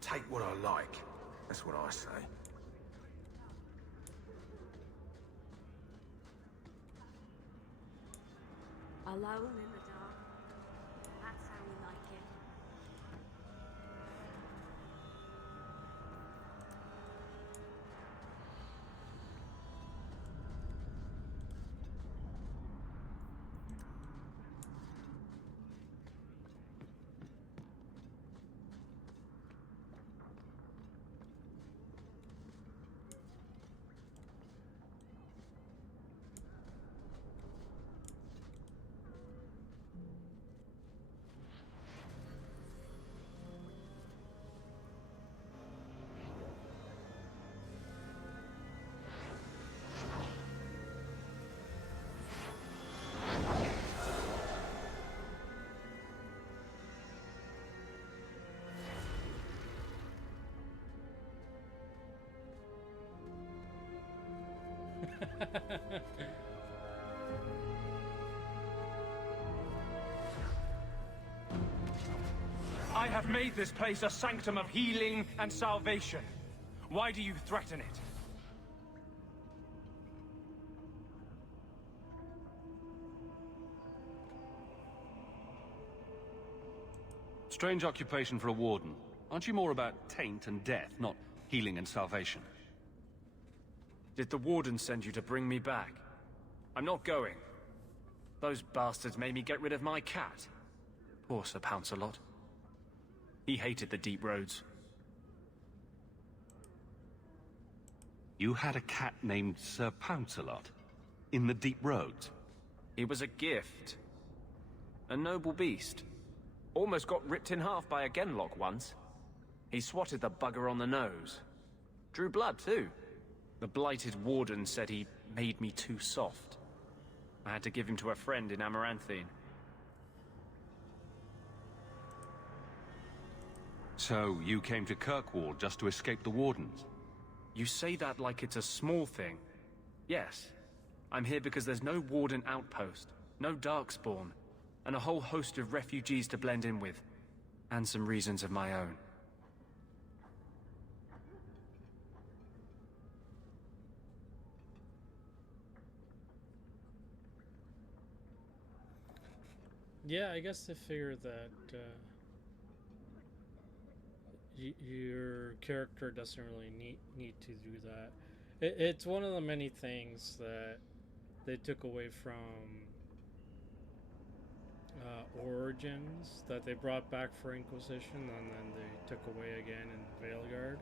Take what I like. That's what I say. Alone in the dark. That's how we like it. I have made this place a sanctum of healing and salvation. Why do you threaten it? Strange occupation for a warden. Aren't you more about taint and death, not healing and salvation? Did the warden send you to bring me back? I'm not going. Those bastards made me get rid of my cat. Poor Sir Pouncelot. He hated the Deep Roads. You had a cat named Sir Pouncelot? In the Deep Roads? He was a gift. A noble beast. Almost got ripped in half by a Genlock once. He swatted the bugger on the nose. Drew blood, too. The blighted warden said he made me too soft. I had to give him to a friend in Amaranthine. So, you came to Kirkwall just to escape the wardens? You say that like it's a small thing. Yes. I'm here because there's no warden outpost, no darkspawn, and a whole host of refugees to blend in with. And some reasons of my own. Yeah, I guess they figured that your character doesn't really need to do that. It's one of the many things that they took away from Origins that they brought back for Inquisition, and then they took away again in Veilguard.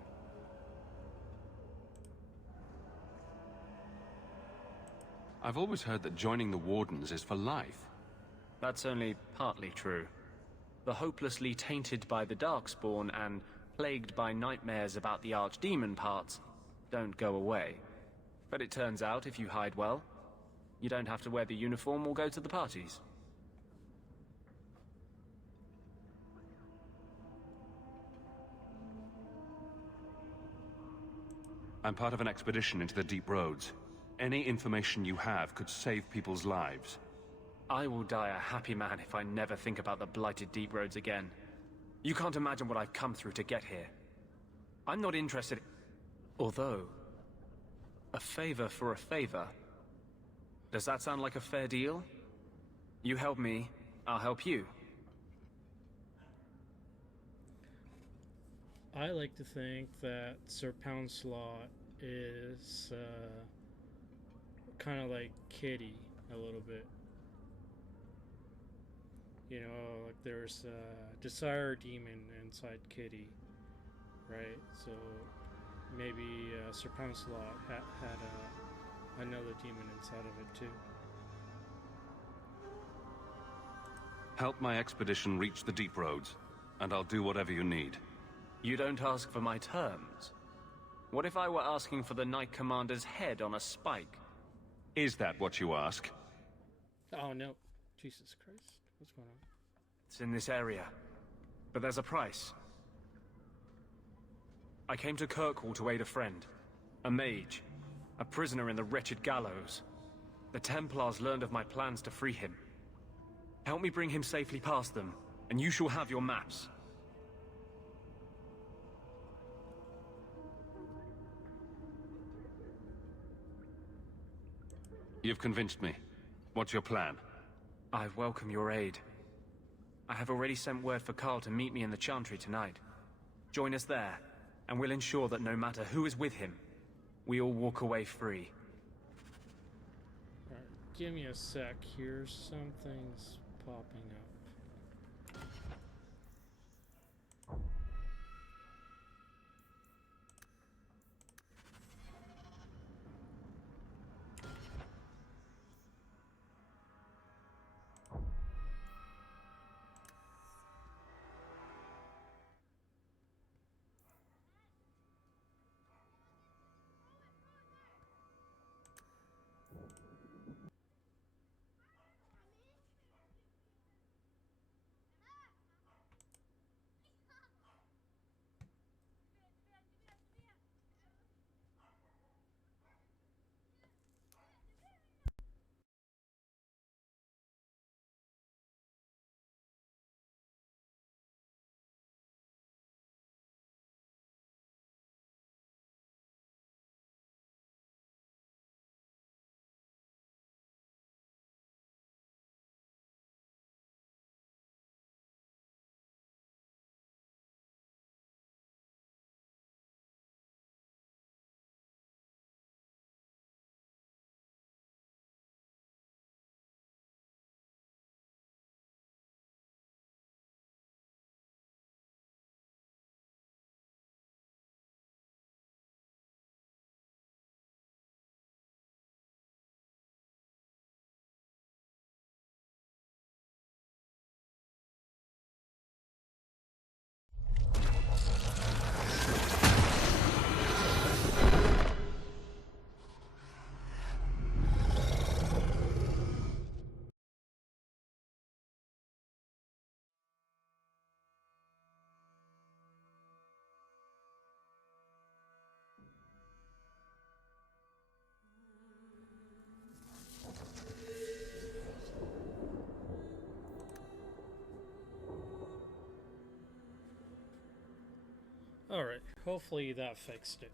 I've always heard that joining the Wardens is for life. That's only partly true. The hopelessly tainted by the Darkspawn and plagued by nightmares about the Archdemon parts don't go away. But it turns out if you hide well, you don't have to wear the uniform or go to the parties. I'm part of an expedition into the deep roads. Any information you have could save people's lives. I will die a happy man if I never think about the blighted deep roads again. You can't imagine what I've come through to get here. I'm not interested... Although... a favor for a favor. Does that sound like a fair deal? You help me, I'll help you. I like to think that Sir Poundslot is kind of like Kitty a little bit. You know, like there's a desire demon inside Kitty, right? So maybe Sir Poundslot had another demon inside of it too. Help my expedition reach the deep roads, and I'll do whatever you need. You don't ask for my terms. What if I were asking for the Knight Commander's head on a spike? Is that what you ask? Oh no. Jesus Christ. What's going on? It's in this area. But there's a price. I came to Kirkwall to aid a friend. A mage. A prisoner in the wretched gallows. The Templars learned of my plans to free him. Help me bring him safely past them, and you shall have your maps. You've convinced me. What's your plan? I welcome your aid. I have already sent word for Carl to meet me in the Chantry tonight. Join us there, and we'll ensure that no matter who is with him, we all walk away free. Alright, give me a sec here. Something's popping up. Alright, hopefully that fixed it.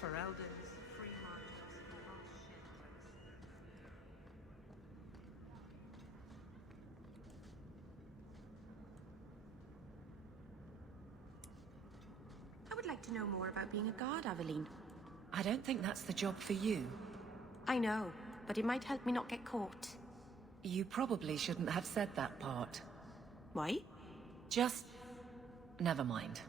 Ferelden is a free market of some bullshit place. I would like to know more about being a guard, Aveline. I don't think that's the job for you. I know, but it might help me not get caught. You probably shouldn't have said that part. Why? Just... never mind.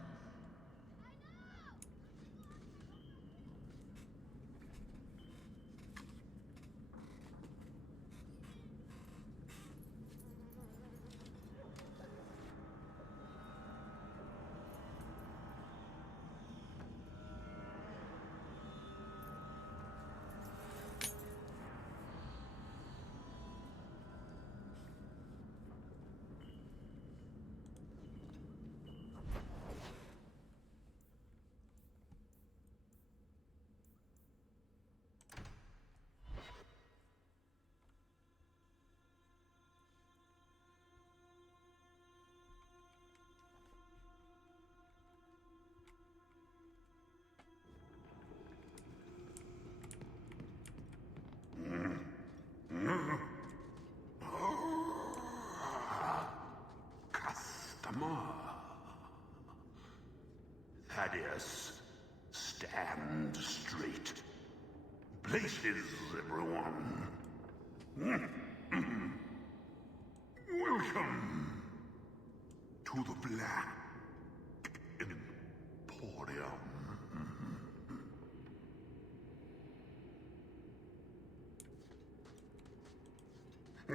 Customer. Thaddeus, stand straight. Places, everyone. Welcome to the Black Emporium.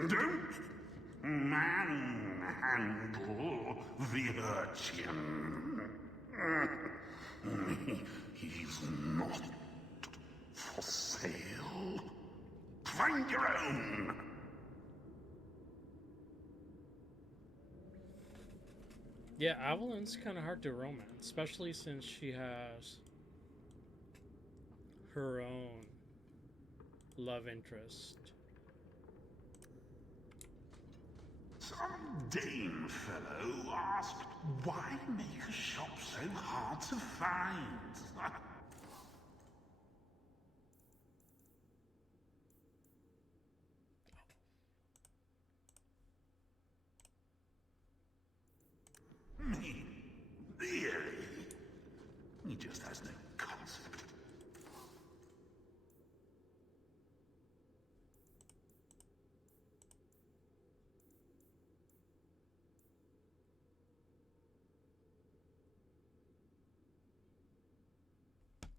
Don't manhandle the urchin. He's not for sale. Find your own. Yeah, Aveline's kind of hard to romance, especially since she has her own love interest. Some Dane fellow asked, why make a shop so hard to find? Me? Really? He just has no concept.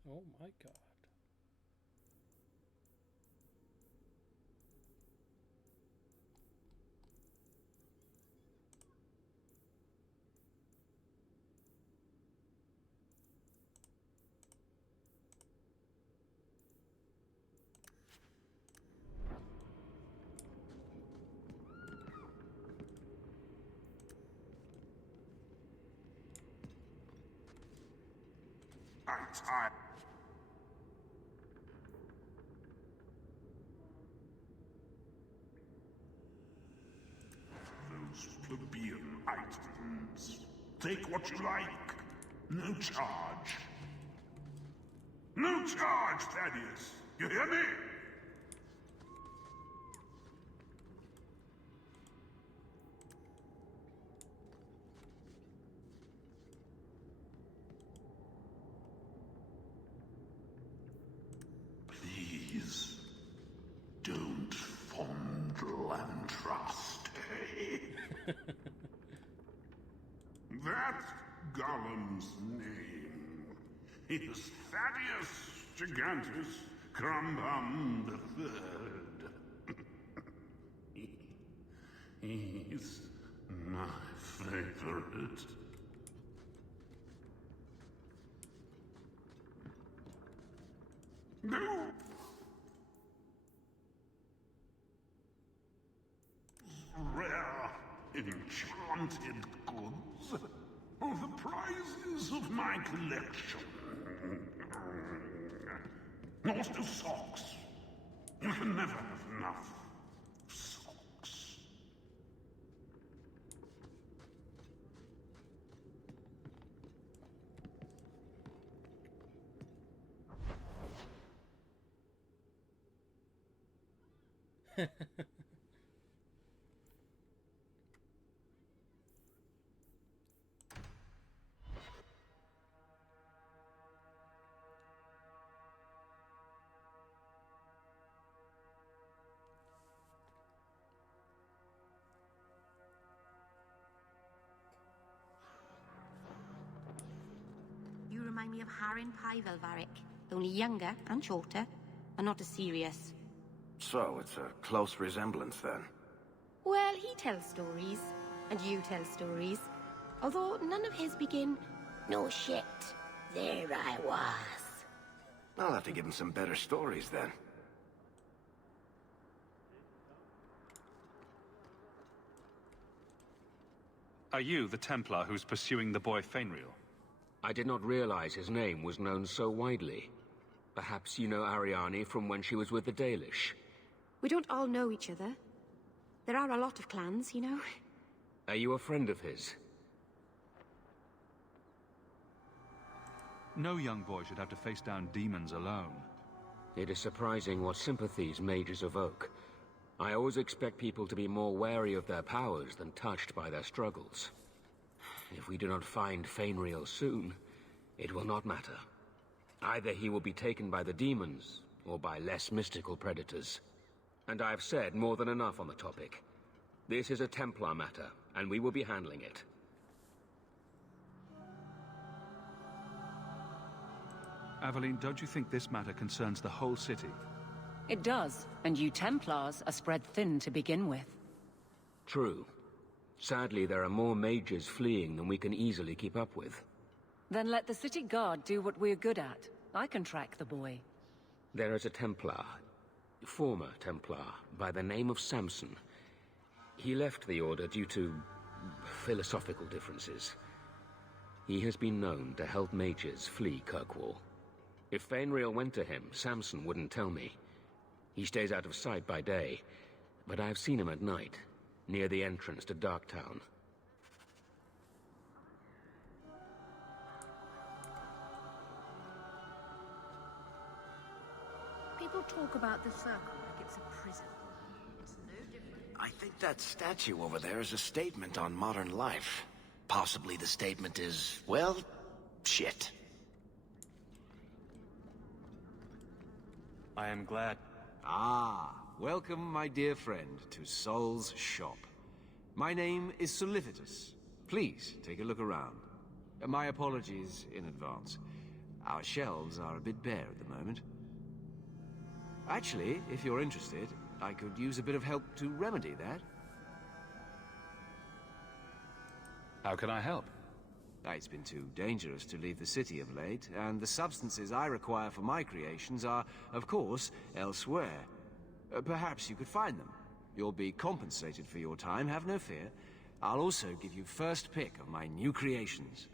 Oh my god. I'm tired. Those plebeian items. Take what you like. No charge. No charge, Thaddeus. You hear me? Please, don't fondle and trust. That's Gollum's name. Is Thaddeus Gigantus Crumbum the Third. He's my favorite. No! Rare, enchanted goods are the prizes of my collection. Not the socks. You can never have enough socks. You remind me of Harin Pyvelvarik, only younger and shorter, and not as serious. So, it's a close resemblance, then? Well, he tells stories, and you tell stories. Although none of his begin, "No shit, there I was." I'll have to give him some better stories, then. Are you the Templar who's pursuing the boy Fainriel? I did not realize his name was known so widely. Perhaps you know Ariane from when she was with the Dalish. We don't all know each other. There are a lot of clans, you know. Are you a friend of his? No young boy should have to face down demons alone. It is surprising what sympathies mages evoke. I always expect people to be more wary of their powers than touched by their struggles. If we do not find Fainriel soon, it will not matter. Either he will be taken by the demons, or by less mystical predators. And I have said more than enough on the topic. This is a Templar matter, and we will be handling it. Aveline, don't you think this matter concerns the whole city? It does, and you Templars are spread thin to begin with. True. Sadly, there are more mages fleeing than we can easily keep up with. Then let the city guard do what we're good at. I can track the boy. There is a Templar, former Templar, by the name of Samson. He left the Order due to philosophical differences. He has been known to help mages flee Kirkwall. If Fainriel went to him, Samson wouldn't tell me. He stays out of sight by day, but I've seen him at night, near the entrance to Darktown. People talk about the Circle like it's a prison. It's no different. I think that statue over there is a statement on modern life. Possibly the statement is, well, shit. I am glad. Welcome, my dear friend, to Sol's shop. My name is Solivitus. Please, take a look around. My apologies in advance. Our shelves are a bit bare at the moment. Actually, if you're interested, I could use a bit of help to remedy that. How can I help? It's been too dangerous to leave the city of late, and the substances I require for my creations are, of course, elsewhere. Perhaps you could find them. You'll be compensated for your time, have no fear. I'll also give you first pick of my new creations.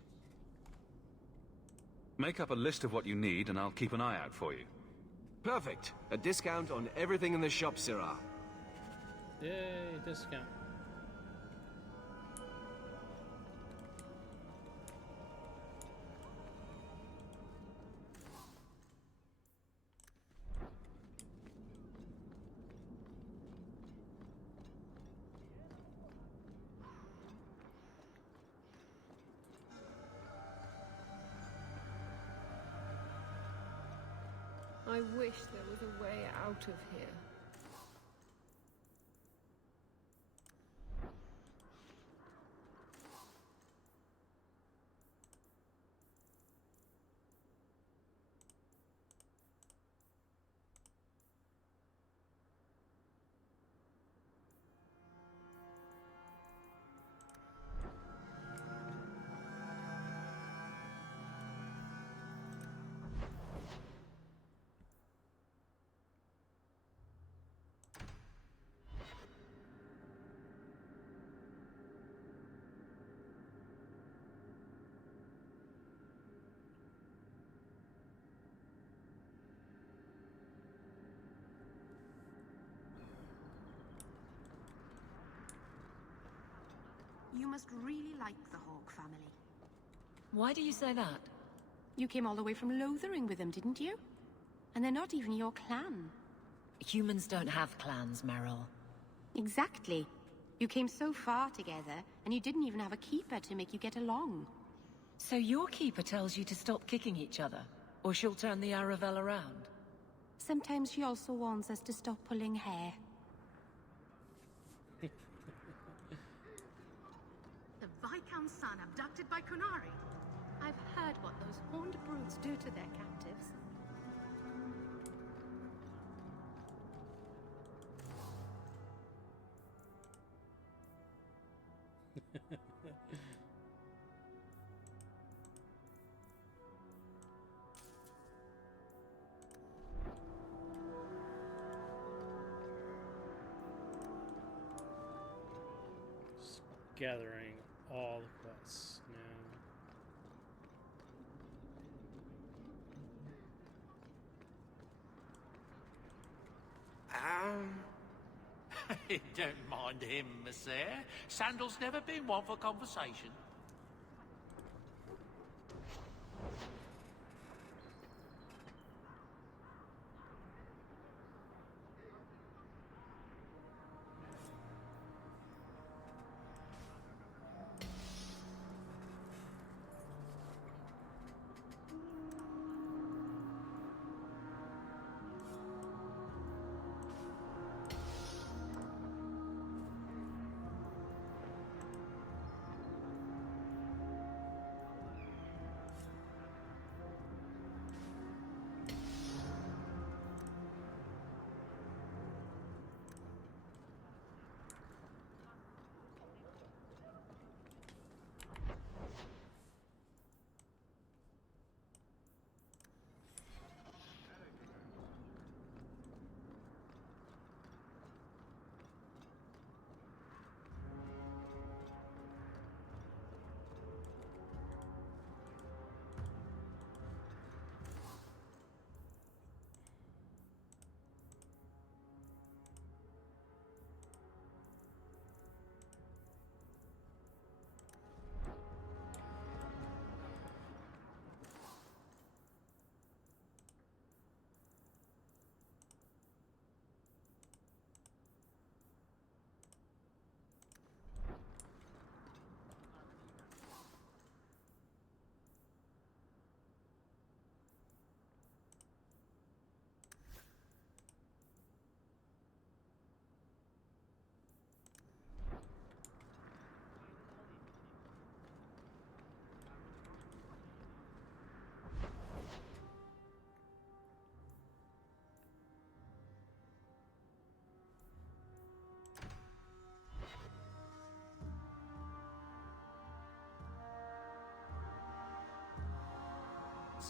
Make up a list of what you need, and I'll keep an eye out for you. Perfect. A discount on everything in the shop, Sirrah. Yay, discount. I wish there was a way out of here. You must really like the Hawke family. Why do you say that? You came all the way from Lothering with them, didn't you? And they're not even your clan. Humans don't have clans, Meryl. Exactly. You came so far together, and you didn't even have a keeper to make you get along. So your keeper tells you to stop kicking each other, or she'll turn the Aravel around? Sometimes she also warns us to stop pulling hair. The Viscount's son abducted by Kunari. I've heard what those horned brutes do to their captives. Just gathering all the quests now. Don't mind him, monsieur. Sandal's never been one for conversation.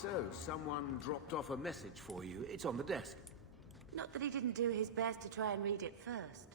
So, someone dropped off a message for you. It's on the desk. Not that he didn't do his best to try and read it first.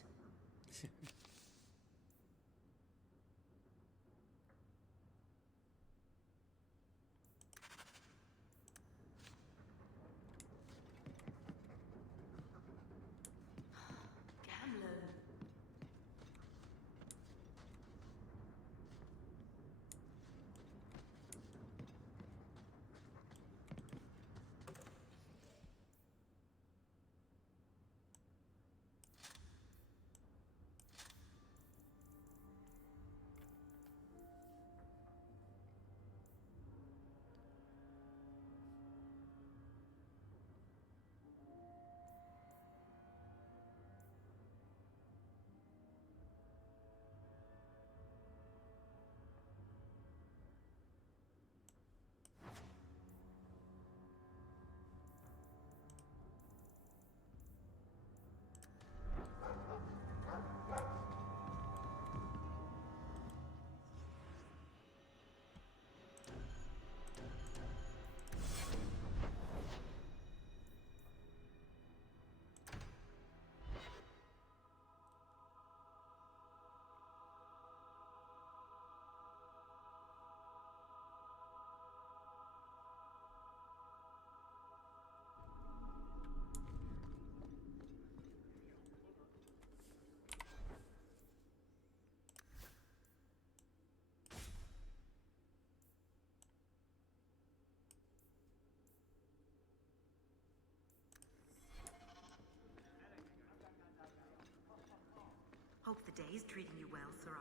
days treating you well, Sirrah?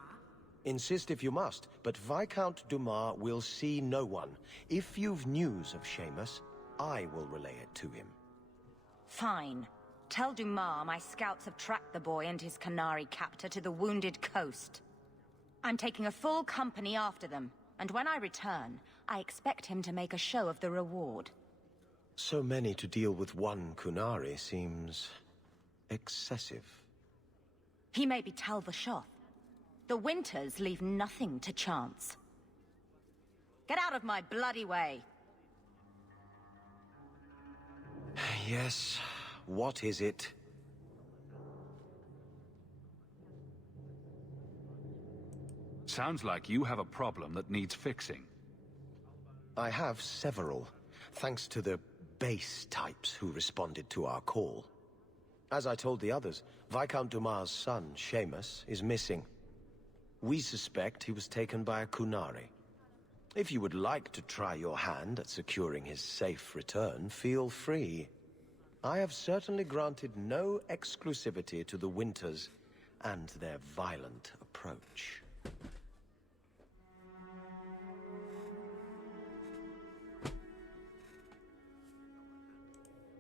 Insist if you must, but Viscount Dumas will see no one. If you've news of Seamus, I will relay it to him. Fine. Tell Dumas my scouts have tracked the boy and his Canary captor to the Wounded Coast. I'm taking a full company after them, and when I return, I expect him to make a show of the reward. So many to deal with one Kunari seems excessive. He may be Tal Vashoth. The Winters leave nothing to chance. Get out of my bloody way! Yes, what is it? Sounds like you have a problem that needs fixing. I have several, thanks to the base types who responded to our call. As I told the others, Viscount Dumas' son, Seamus, is missing. We suspect he was taken by a Kunari. If you would like to try your hand at securing his safe return, feel free. I have certainly granted no exclusivity to the Winters and their violent approach.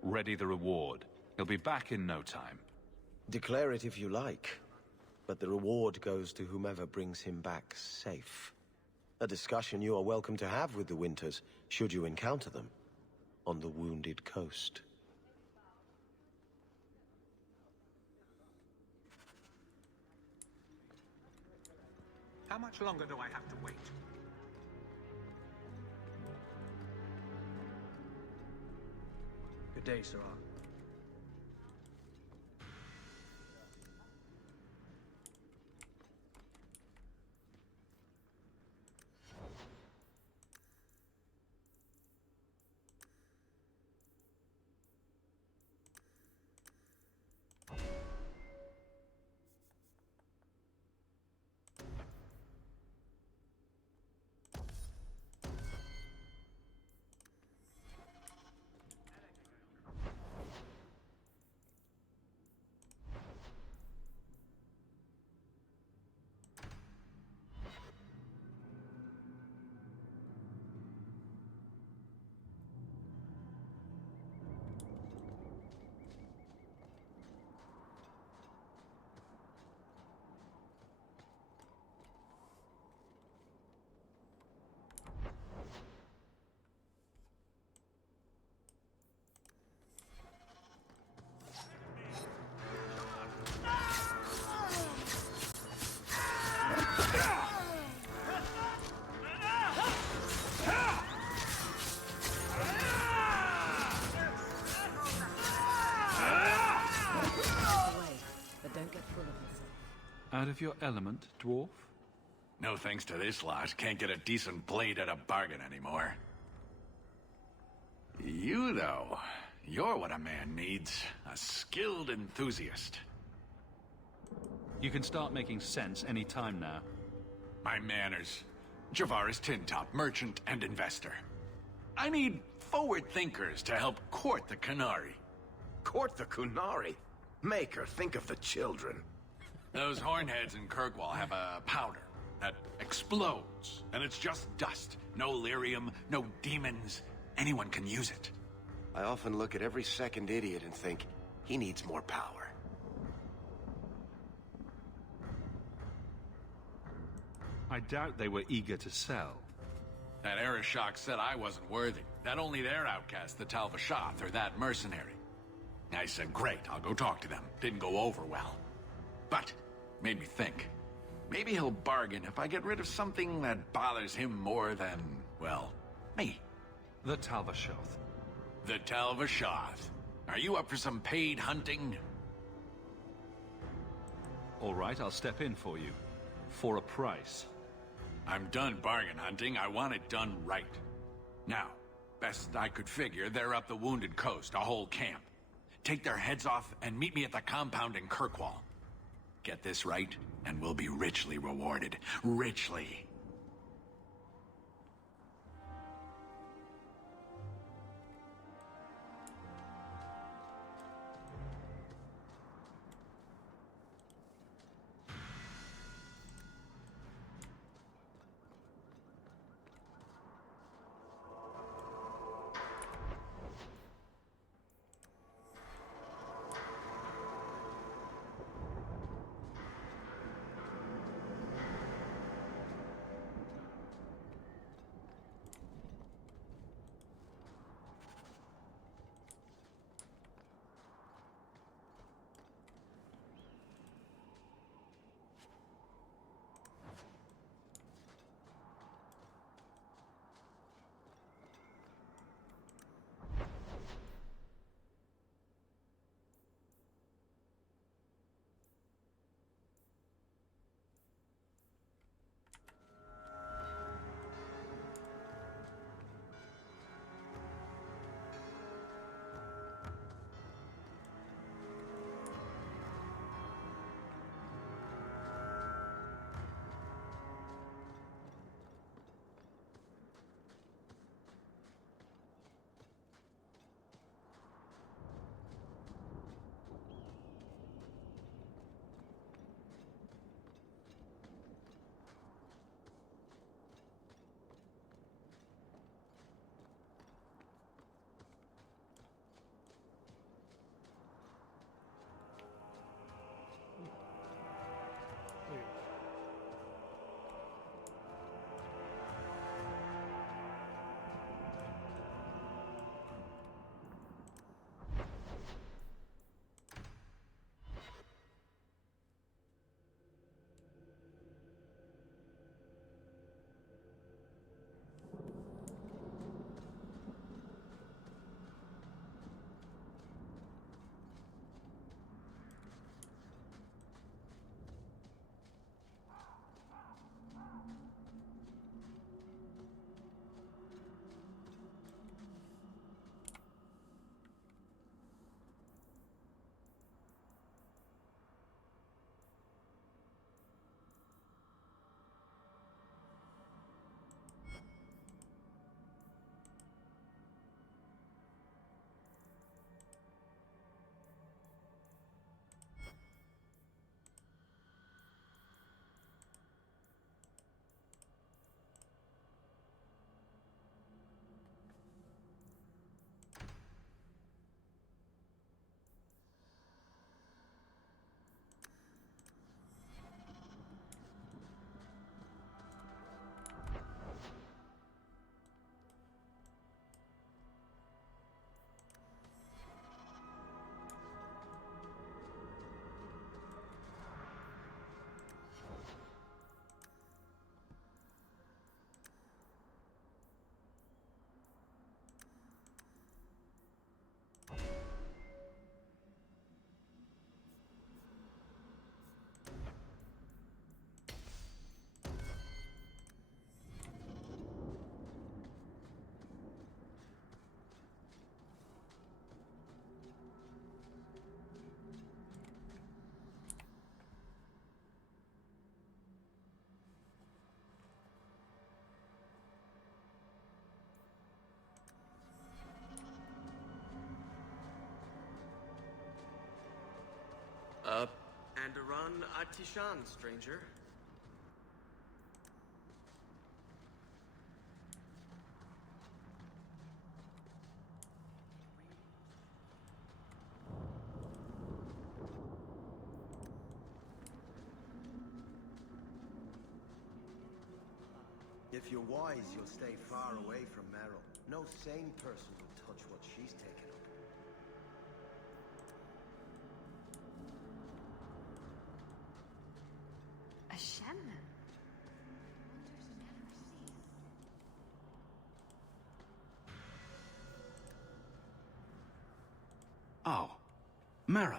Ready the reward. He'll be back in no time. Declare it if you like, but the reward goes to whomever brings him back safe. A discussion you are welcome to have with the Winters, should you encounter them, on the Wounded Coast. How much longer do I have to wait? Good day, Sirrah. Out of your element, dwarf? No thanks to this lot. Can't get a decent blade at a bargain anymore. You, though, you're what a man needs. A skilled enthusiast. You can start making sense any time now. My manners. Javaris Tintop, merchant and investor. I need forward thinkers to help court the Kunari. Court the Kunari? Maker, think of the children. Those hornheads in Kirkwall have a powder that explodes, and it's just dust. No lyrium, no demons. Anyone can use it. I often look at every second idiot and think, he needs more power. I doubt they were eager to sell. That Arishok said I wasn't worthy. That only their outcast, the Tal Vashoth, or that mercenary. I said, great, I'll go talk to them. Didn't go over well. But made me think. Maybe he'll bargain if I get rid of something that bothers him more than, well, me. The Tal Vashoth. The Tal Vashoth. Are you up for some paid hunting? All right, I'll step in for you. For a price. I'm done bargain hunting. I want it done right. Now, best I could figure, they're up the Wounded Coast, a whole camp. Take their heads off and meet me at the compound in Kirkwall. Get this right, and we'll be richly rewarded. Richly. Alderan Atishan, stranger. If you're wise, you'll stay far away from Meryl. No sane person will touch what she's taken up. A shaman? Oh, Meryl.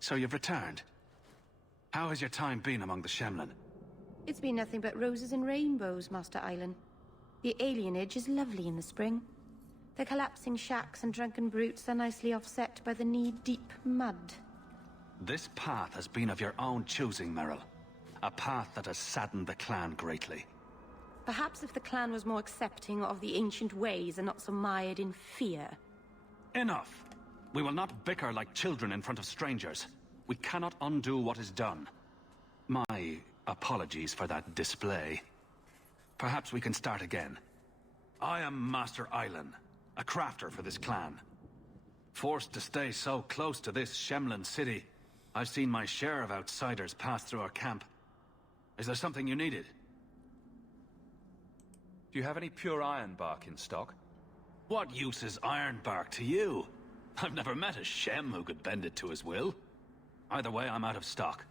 So you've returned. How has your time been among the Shemlin? It's been nothing but roses and rainbows, Master Island. The alienage is lovely in the spring. The collapsing shacks and drunken brutes are nicely offset by the knee-deep mud. This path has been of your own choosing, Meryl. A path that has saddened the clan greatly. Perhaps if the clan was more accepting of the ancient ways and not so mired in fear. Enough! We will not bicker like children in front of strangers. We cannot undo what is done. My apologies for that display. Perhaps we can start again. I am Master Island, a crafter for this clan. Forced to stay so close to this Shemlin city, I've seen my share of outsiders pass through our camp. Is there something you needed? Do you have any pure iron bark in stock? What use is iron bark to you? I've never met a Shem who could bend it to his will. Either way, I'm out of stock.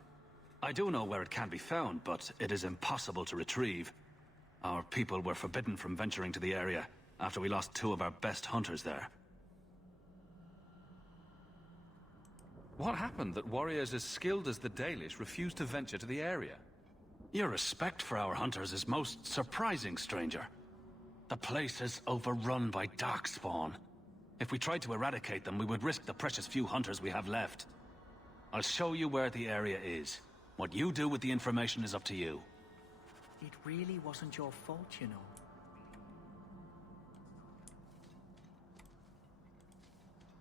I do know where it can be found, but it is impossible to retrieve. Our people were forbidden from venturing to the area after we lost 2 of our best hunters there. What happened that warriors as skilled as the Dalish refused to venture to the area? Your respect for our hunters is most surprising, stranger. The place is overrun by darkspawn. If we tried to eradicate them, we would risk the precious few hunters we have left. I'll show you where the area is. What you do with the information is up to you. It really wasn't your fault, you know.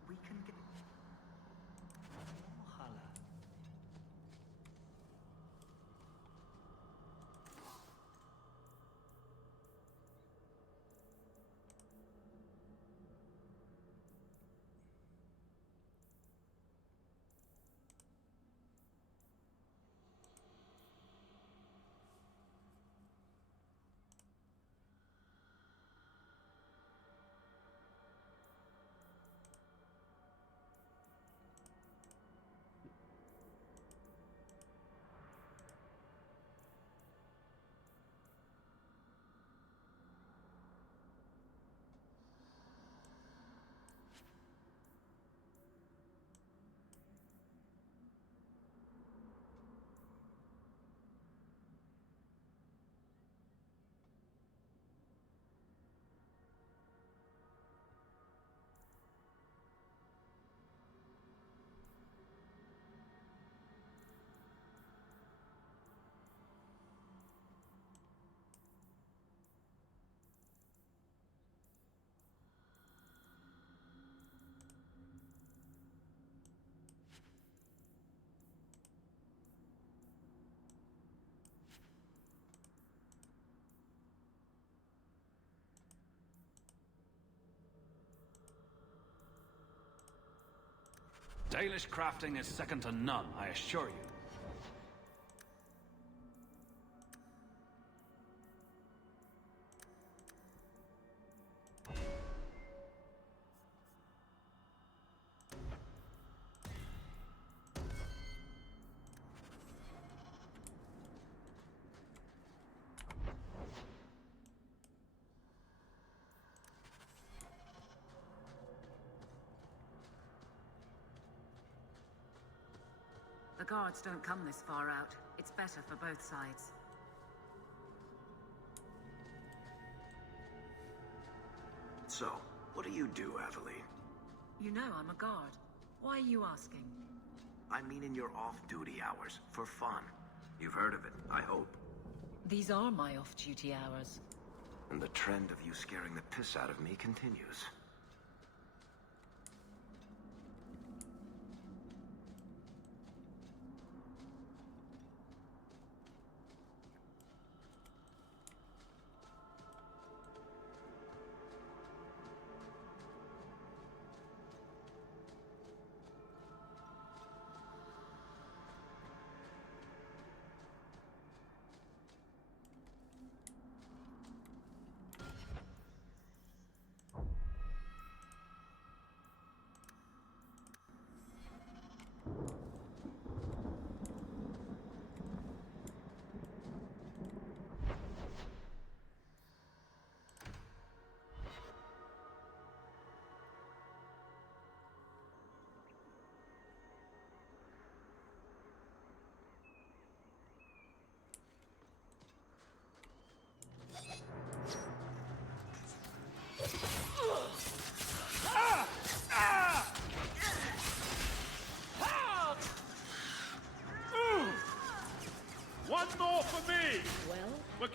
We can get... Valhalla. Dalish crafting is second to none, I assure you. The guards don't come this far out. It's better for both sides. So, what do you do, Athalie? You know I'm a guard. Why are you asking? I mean in your off-duty hours, for fun. You've heard of it, I hope. These are my off-duty hours. And the trend of you scaring the piss out of me continues.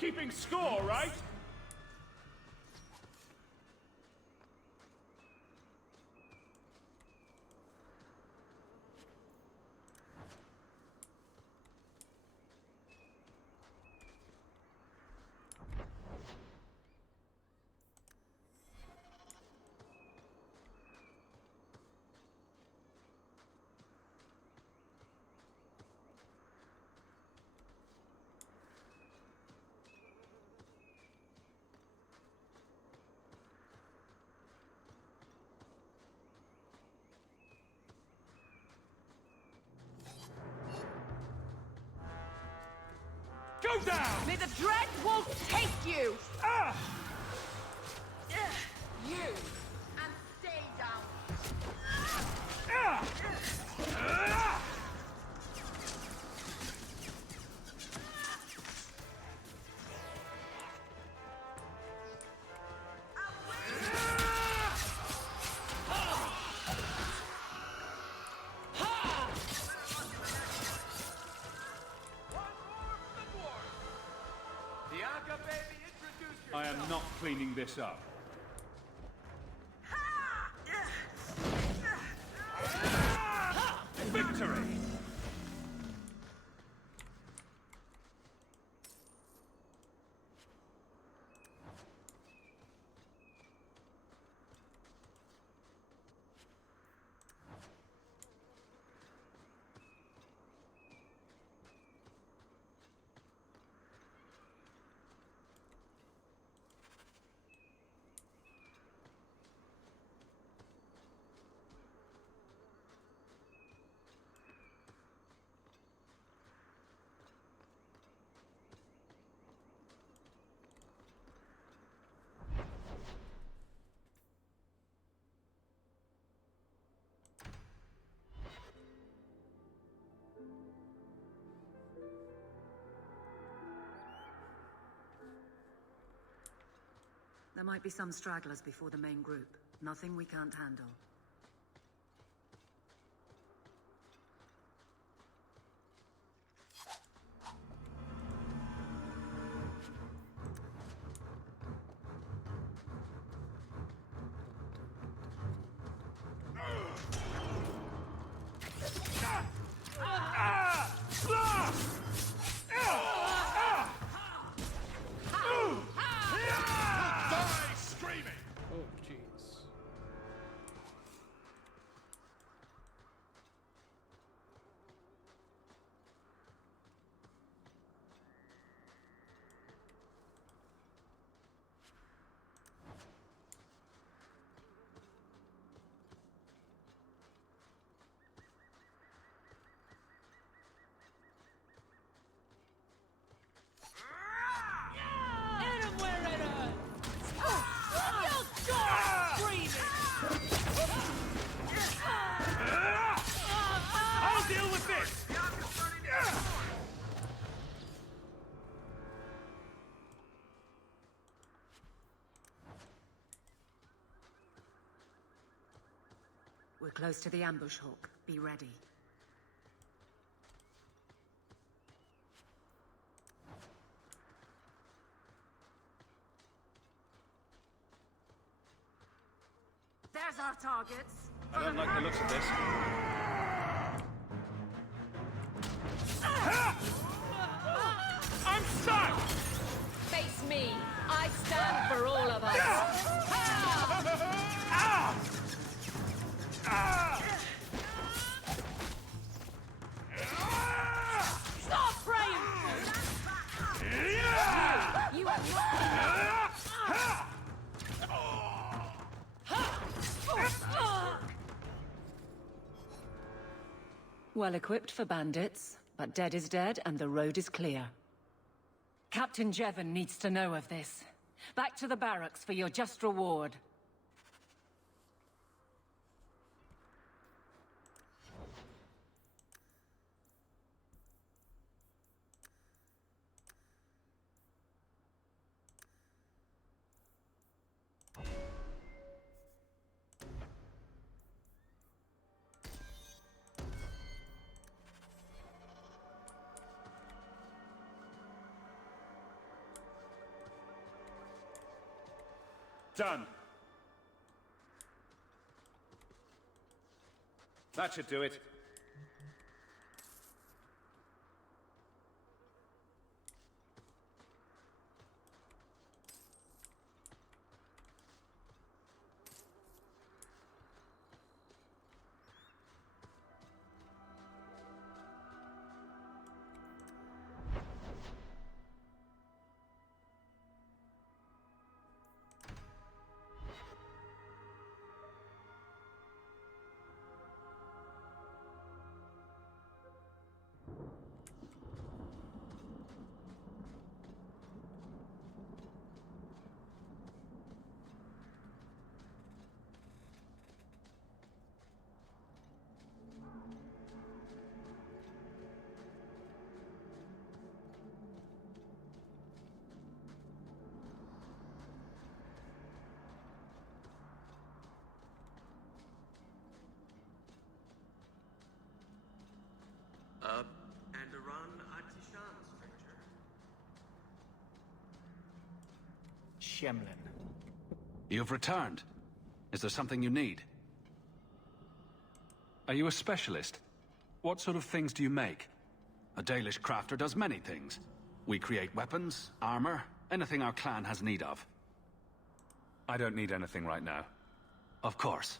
keeping score, right? Go down! May the Dread Wolf take you! Ah! You! And stay down! Ah! Ah! I am not cleaning this up. Victory! There might be some stragglers before the main group. Nothing we can't handle. We're close to the ambush, Hawke. Be ready. There's our targets. I don't like the looks of this. I'm stuck! Face me. I stand for all of us. Ah! Ah! Stop praying! You are Well equipped for bandits, but dead is dead and the road is clear. Captain Jevon needs to know of this. Back to the barracks for your just reward. Done. That should do it. And a run Atishan, stranger. Shemlin. You've returned. Is there something you need? Are you a specialist? What sort of things do you make? A Dalish crafter does many things. We create weapons, armor, anything our clan has need of. I don't need anything right now. Of course.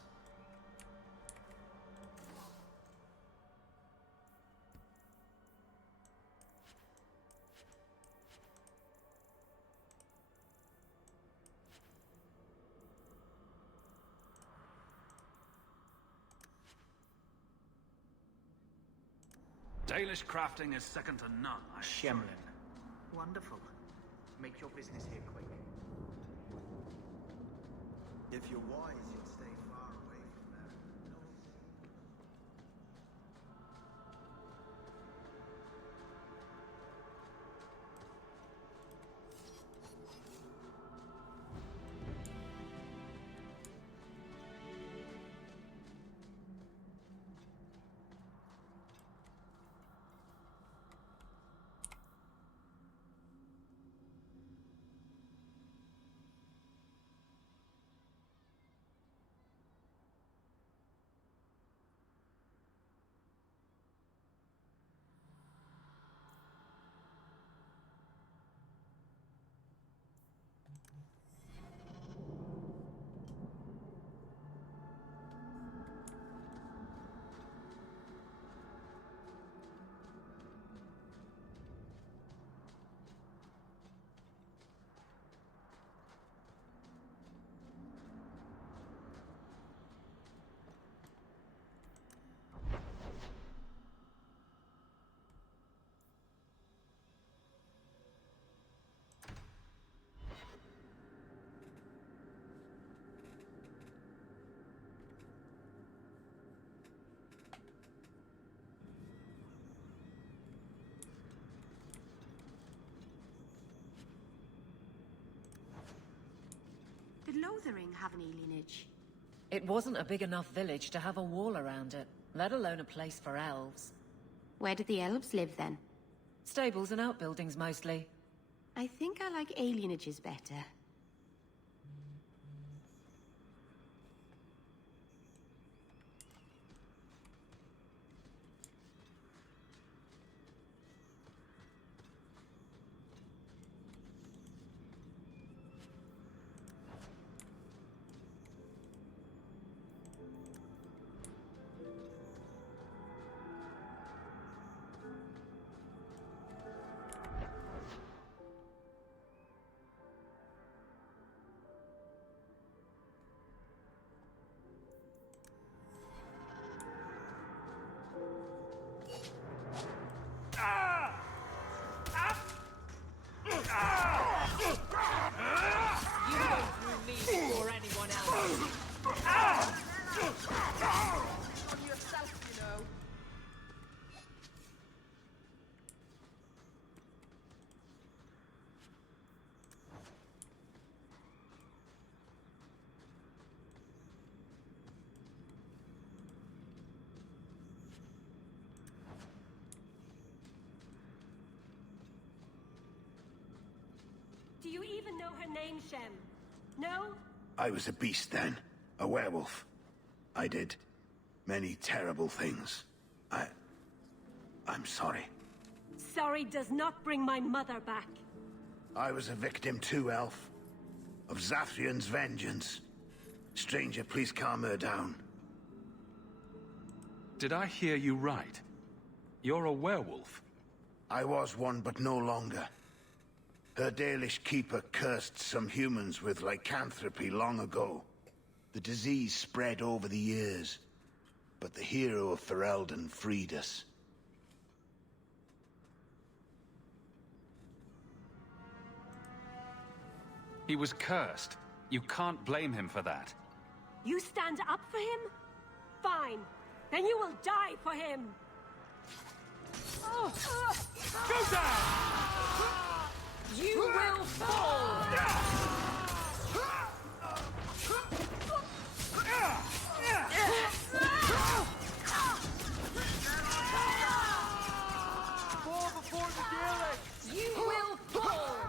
Dalish crafting is second to none. Shemlin. Wonderful. Make your business here quick. If you're wise, you'll stay far away from there. Did Lothering have any lineage? It wasn't a big enough village to have a wall around it, let alone a place for elves. Where did the elves live then? Stables and outbuildings mostly. I think I like alienages better. Do you even know her name, Shem? No? I was a beast then. A werewolf. I did many terrible things. I'm sorry. Sorry does not bring my mother back. I was a victim too, Elf. Of Zathrian's vengeance. Stranger, please calm her down. Did I hear you right? You're a werewolf? I was one, but no longer. Her Dalish keeper cursed some humans with lycanthropy long ago. The disease spread over the years, but the hero of Ferelden freed us. He was cursed. You can't blame him for that. You stand up for him? Fine. Then you will die for him. Go down! You will fall! Fall before the Gaelic! You will fall!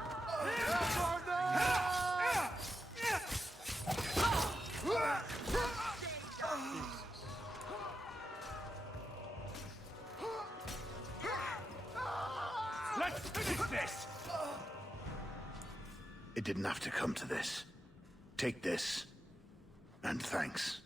Let's finish this! It didn't have to come to this. Take this, and thanks.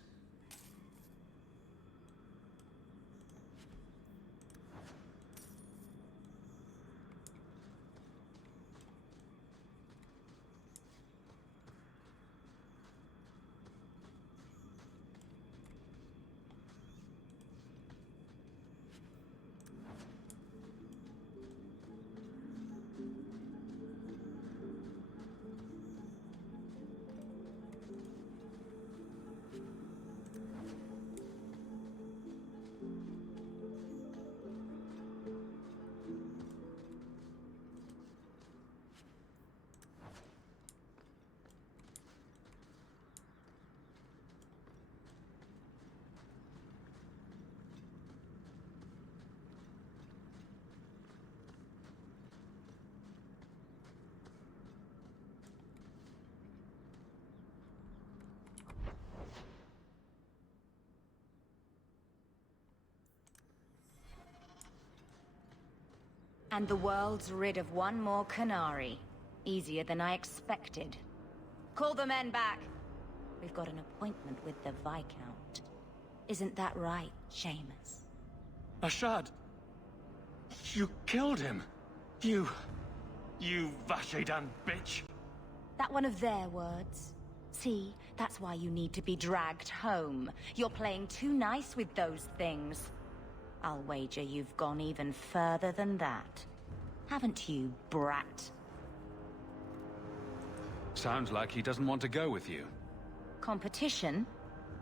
And the world's rid of one more Canary. Easier than I expected. Call the men back. We've got an appointment with the Viscount. Isn't that right, Seamus? Ashad! You killed him! You Vashedan bitch! That one of their words? See, that's why you need to be dragged home. You're playing too nice with those things. I'll wager you've gone even further than that. Haven't you, brat? Sounds like he doesn't want to go with you. Competition?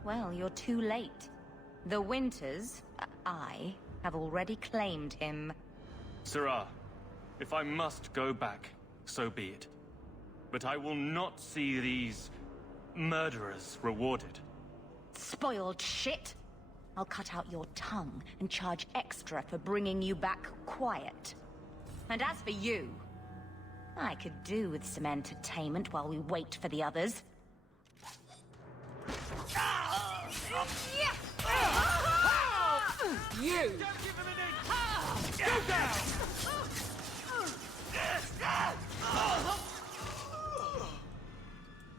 Well, you're too late. The Winters, I, have already claimed him. Sirrah, if I must go back, so be it. But I will not see these murderers rewarded. Spoiled shit! I'll cut out your tongue and charge extra for bringing you back quiet. And as for you, I could do with some entertainment while we wait for the others. You! Go down!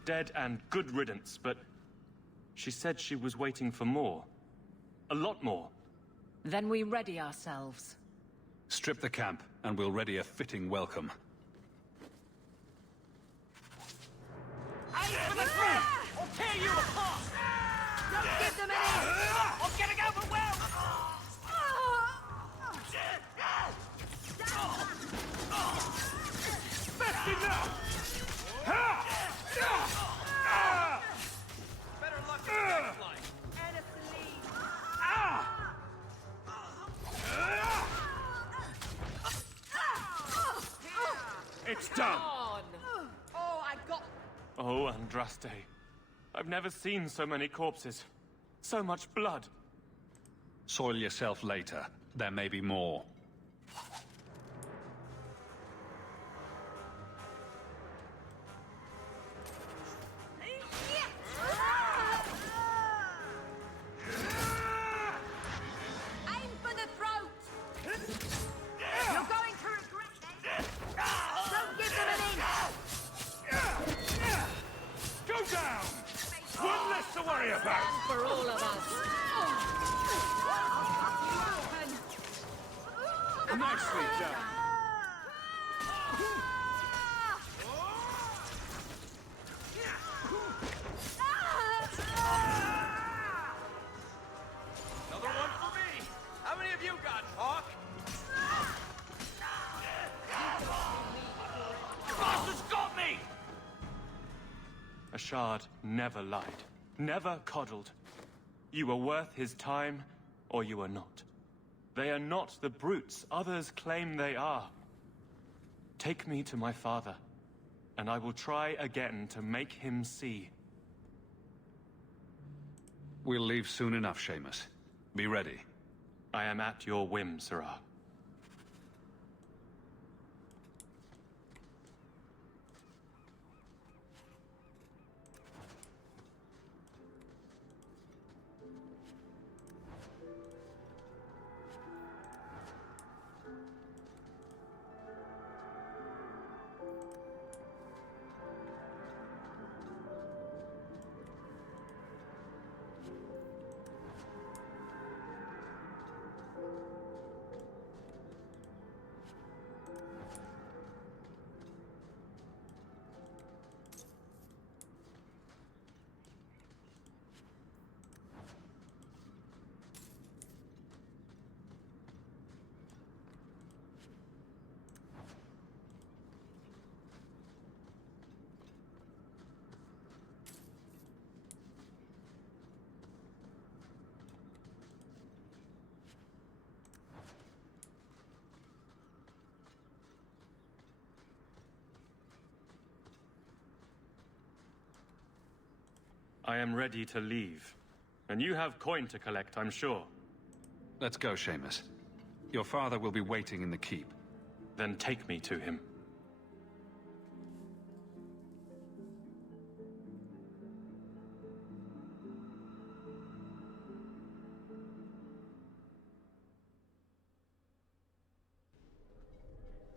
Dead and good riddance, but she said she was waiting for more. A lot more. Then we ready ourselves. Strip the camp, and we'll ready a fitting welcome. Aim for the front, or tear you apart! Don't give them any! I'm getting overwhelmed! That's enough! Better luck in the next life. It's done! On! Oh, I got... Oh, Andraste. I've never seen so many corpses. So much blood. Soil yourself later. There may be more. Nicely done. Another one for me! How many of you got, Hawke? Boss has got me! A shard never lied, never coddled. You were worth his time, or you are not. They are not the brutes others claim they are. Take me to my father, and I will try again to make him see. We'll leave soon enough, Seamus. Be ready. I am at your whim, Sirrah. I am ready to leave. And you have coin to collect, I'm sure. Let's go, Seamus. Your father will be waiting in the keep. Then take me to him.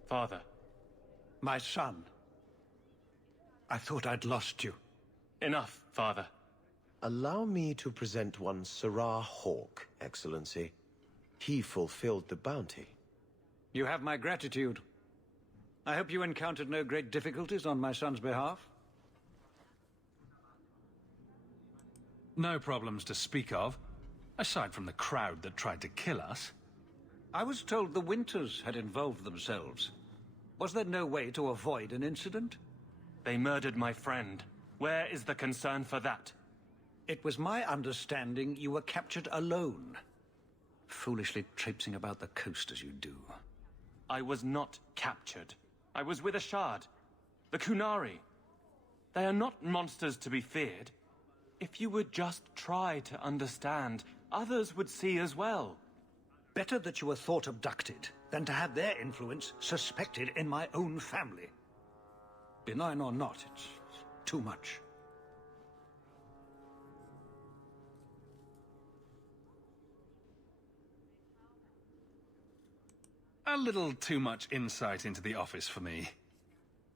Father. My son. I thought I'd lost you. Enough, Father. Allow me to present one Sirrah Hawke, Excellency. He fulfilled the bounty. You have my gratitude. I hope you encountered no great difficulties on my son's behalf. No problems to speak of, aside from the crowd that tried to kill us. I was told the Winters had involved themselves. Was there no way to avoid an incident? They murdered my friend. Where is the concern for that? It was my understanding you were captured alone. Foolishly traipsing about the coast as you do. I was not captured. I was with a shard. The Kunari. They are not monsters to be feared. If you would just try to understand, others would see as well. Better that you were thought abducted than to have their influence suspected in my own family. Benign or not, it's too much. A little too much insight into the office for me.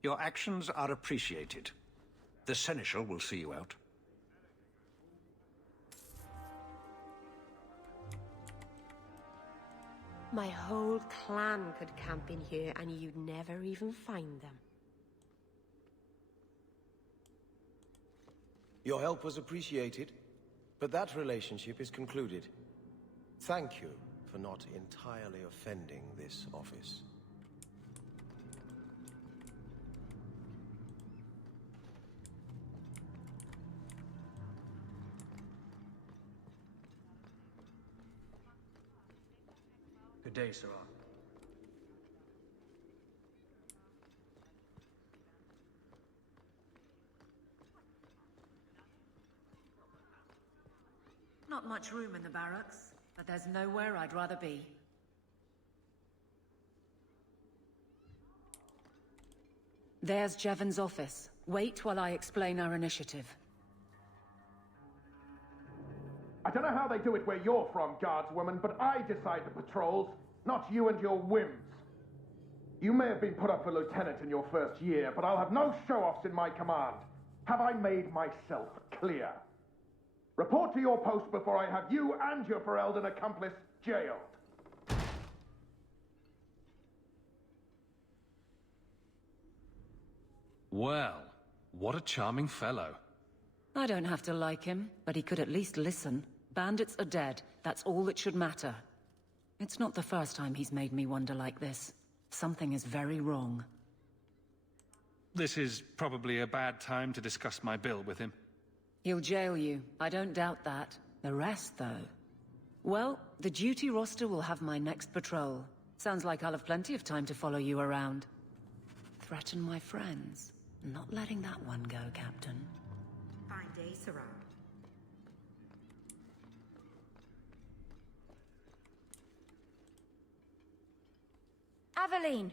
Your actions are appreciated. The Seneschal will see you out. My whole clan could camp in here and you'd never even find them. Your help was appreciated, but that relationship is concluded. Thank you for not entirely offending this office. Good day, Sirrah. Not much room in the barracks, but there's nowhere I'd rather be. There's Jevon's office. Wait while I explain our initiative. I don't know how they do it where you're from, guardswoman, but I decide the patrols, not you and your whims. You may have been put up for lieutenant in your first year, but I'll have no show-offs in my command. Have I made myself clear? Report to your post before I have you and your Ferelden accomplice jailed. Well, what a charming fellow. I don't have to like him, but he could at least listen. Bandits are dead. That's all that should matter. It's not the first time he's made me wonder like this. Something is very wrong. This is probably a bad time to discuss my bill with him. He'll jail you. I don't doubt that. The rest, though... Well, the duty roster will have my next patrol. Sounds like I'll have plenty of time to follow you around. Threaten my friends. Not letting that one go, Captain. Fine day, Sarah. Aveline!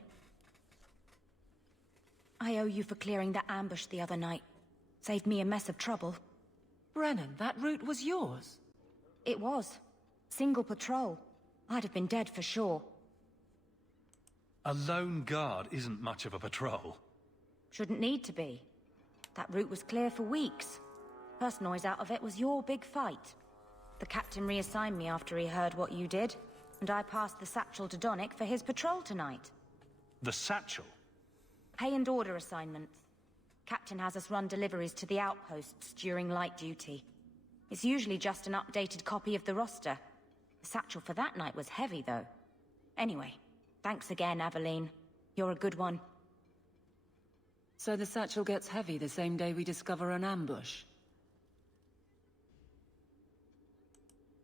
I owe you for clearing that ambush the other night. Saved me a mess of trouble. Brennan, that route was yours? It was. Single patrol. I'd have been dead for sure. A lone guard isn't much of a patrol. Shouldn't need to be. That route was clear for weeks. First noise out of it was your big fight. The captain reassigned me after he heard what you did, and I passed the satchel to Donnick for his patrol tonight. The satchel? Pay and order assignments. Captain has us run deliveries to the outposts during light duty. It's usually just an updated copy of the roster. The satchel for that night was heavy, though. Anyway, thanks again, Aveline. You're a good one. So the satchel gets heavy the same day we discover an ambush?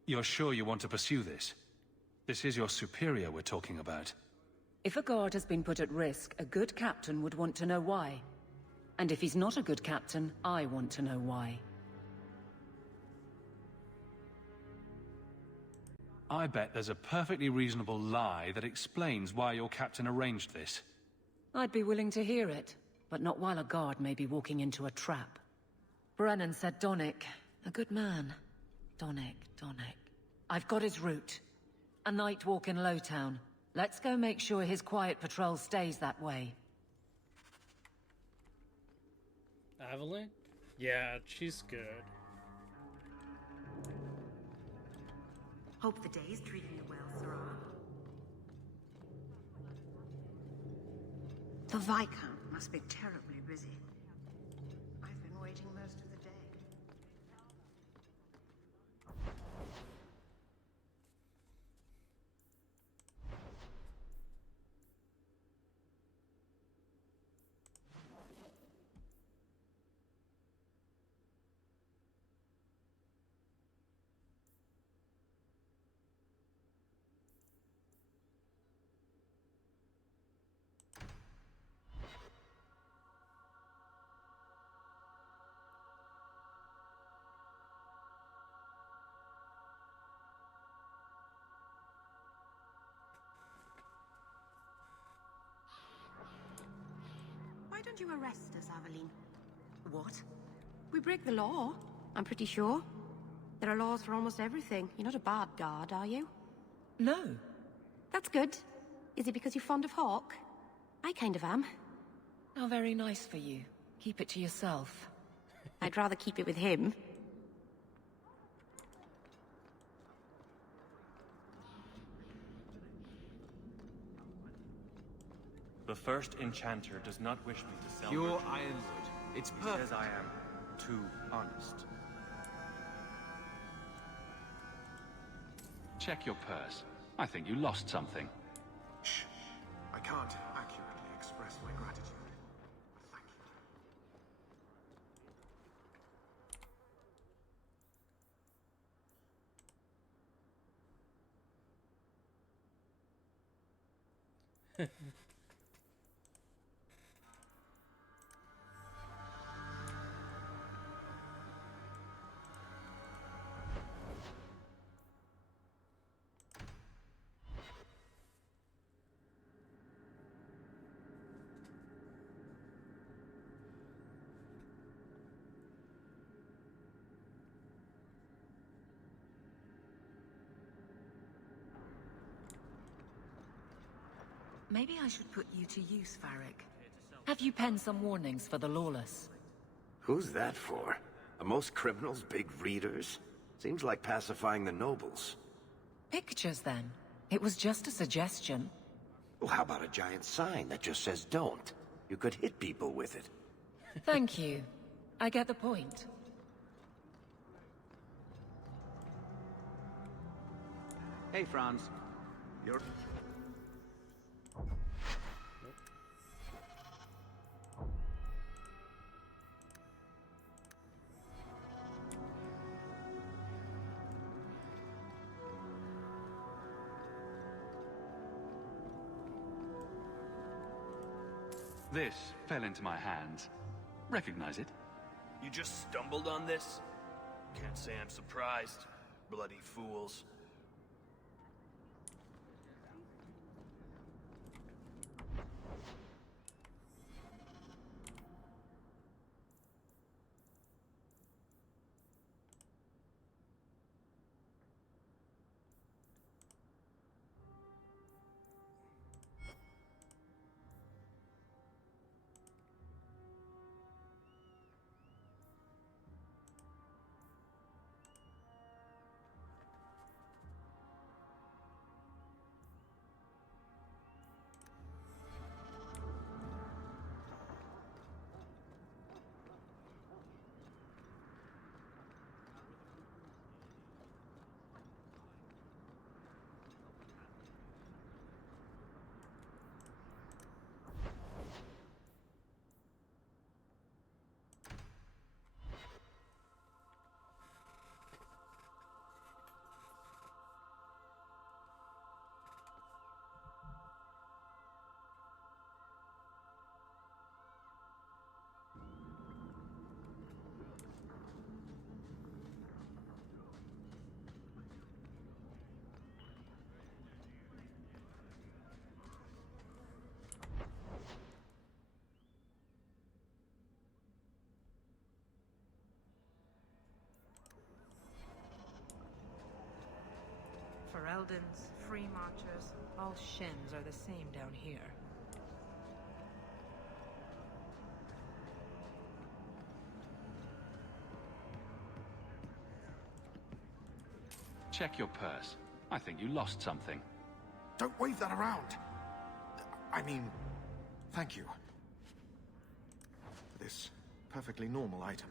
You're sure you want to pursue this? This is your superior we're talking about. If a guard has been put at risk, a good captain would want to know why. And if he's not a good captain, I want to know why. I bet there's a perfectly reasonable lie that explains why your captain arranged this. I'd be willing to hear it, but not while a guard may be walking into a trap. Brennan said Donnick. A good man. Donnick. I've got his route. A night walk in Lowtown. Let's go make sure his quiet patrol stays that way. Aveline? Yeah, she's good. Hope the day's treating you well, Sarah. The Viscount must be terribly busy. I've been waiting most of the day. Why don't you arrest us, Aveline? What? We break the law, I'm pretty sure. There are laws for almost everything. You're not a bad guard, are you? No. That's good. Is it because you're fond of Hawke? I kind of am. How very nice for you. Keep it to yourself. I'd rather keep it with him. The first enchanter does not wish me to sell Pure merchandise. ironwood. It's He perfect. says I am too honest. Check your purse. I think you lost something. Shh. I can't accurately express my gratitude. But thank you. Maybe I should put you to use, Varric. Have you penned some warnings for the lawless? Who's that for? Are most criminals big readers? Seems like pacifying the nobles. Pictures, then. It was just a suggestion. Well, how about a giant sign that just says don't? You could hit people with it. Thank you. I get the point. Hey, Franz. You're... This fell into my hands. Recognize it? You just stumbled on this? Can't say I'm surprised. Bloody fools. Fereldans, Free Marchers, all Shins are the same down here. Check your purse. I think you lost something. Don't wave that around! I mean, thank you. For this perfectly normal item.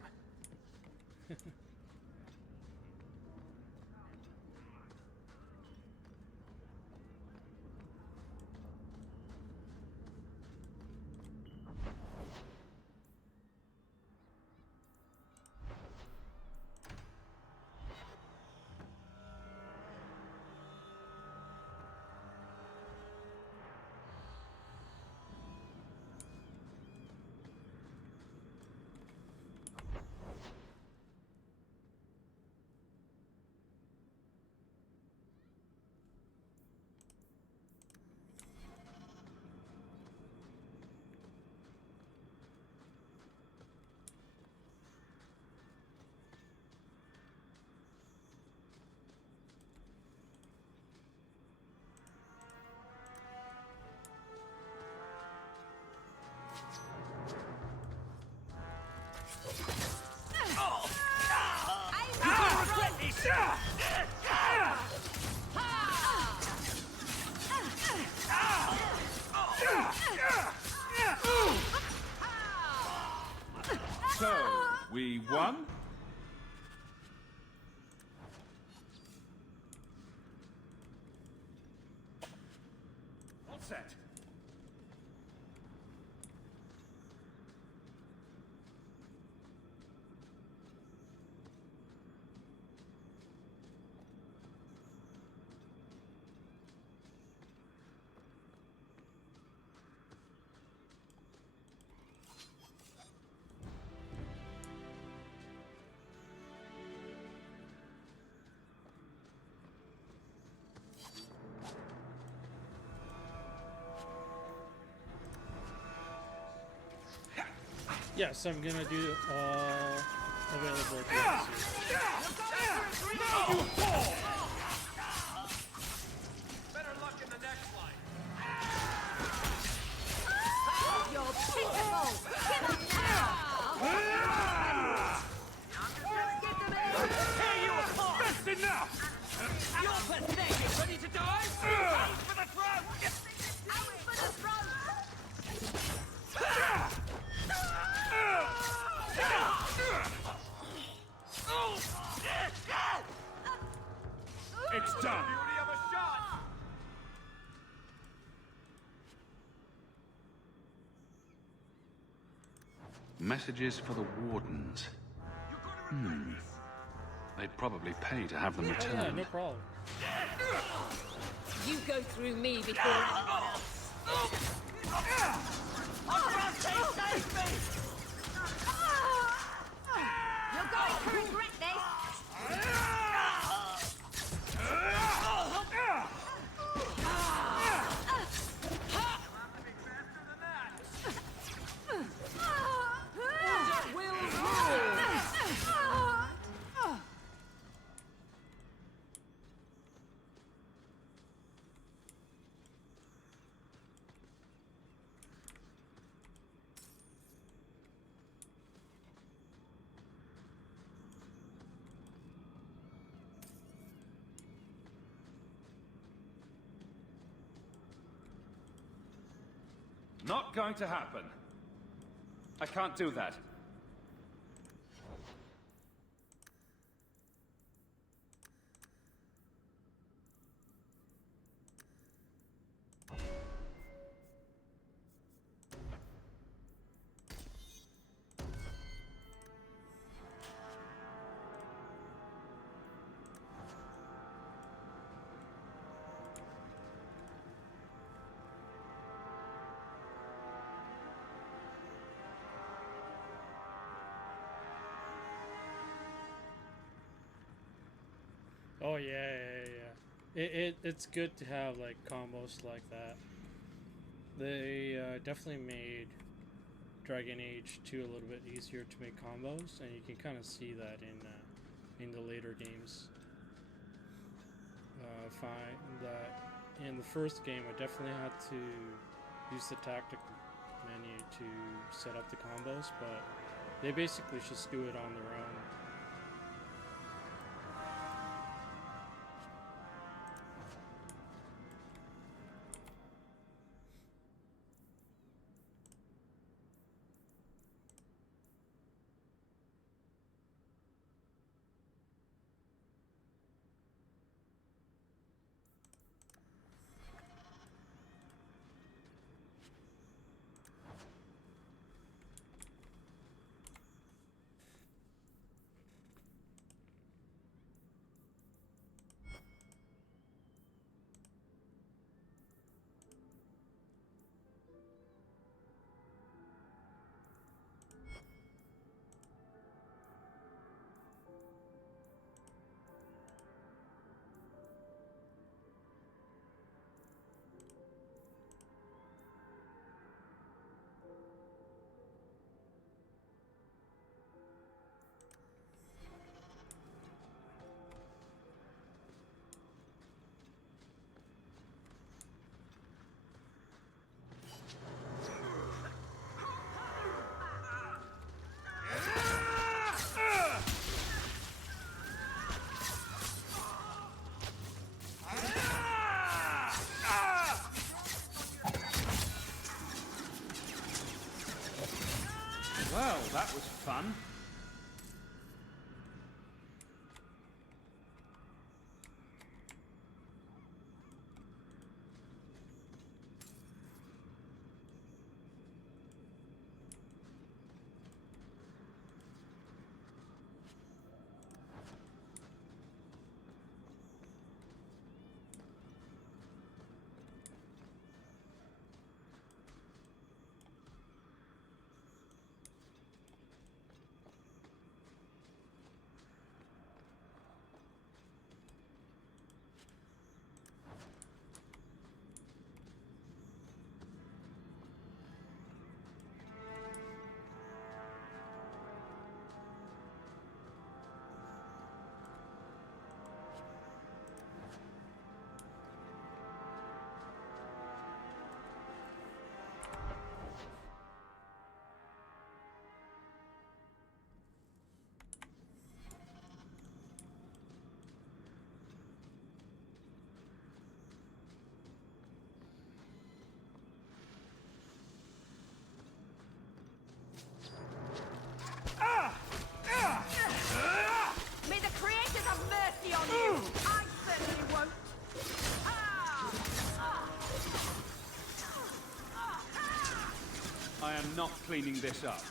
So, we won? All set. Yes, I'm gonna do available DLCs. Better luck in the next line. You're pitiful! Give us power! Tear you apart! That's enough! You're pathetic! Ready to die? Aim for the throat! Aim for the throat! Messages for the Wardens. They'd probably pay to have them Yeah, returned. no problem. You go through me before anyone else. Save me! You're going to regret this! Not going to happen. I can't do that. Oh yeah. It's good to have like combos like that. They definitely made Dragon Age 2 a little bit easier to make combos, and you can kind of see that in the later games. Find that in the first game, I definitely had to use the tactic menu to set up the combos, but they basically just do it on their own. Well, that was fun. May the creators have mercy on you! I certainly won't! I am not cleaning this up.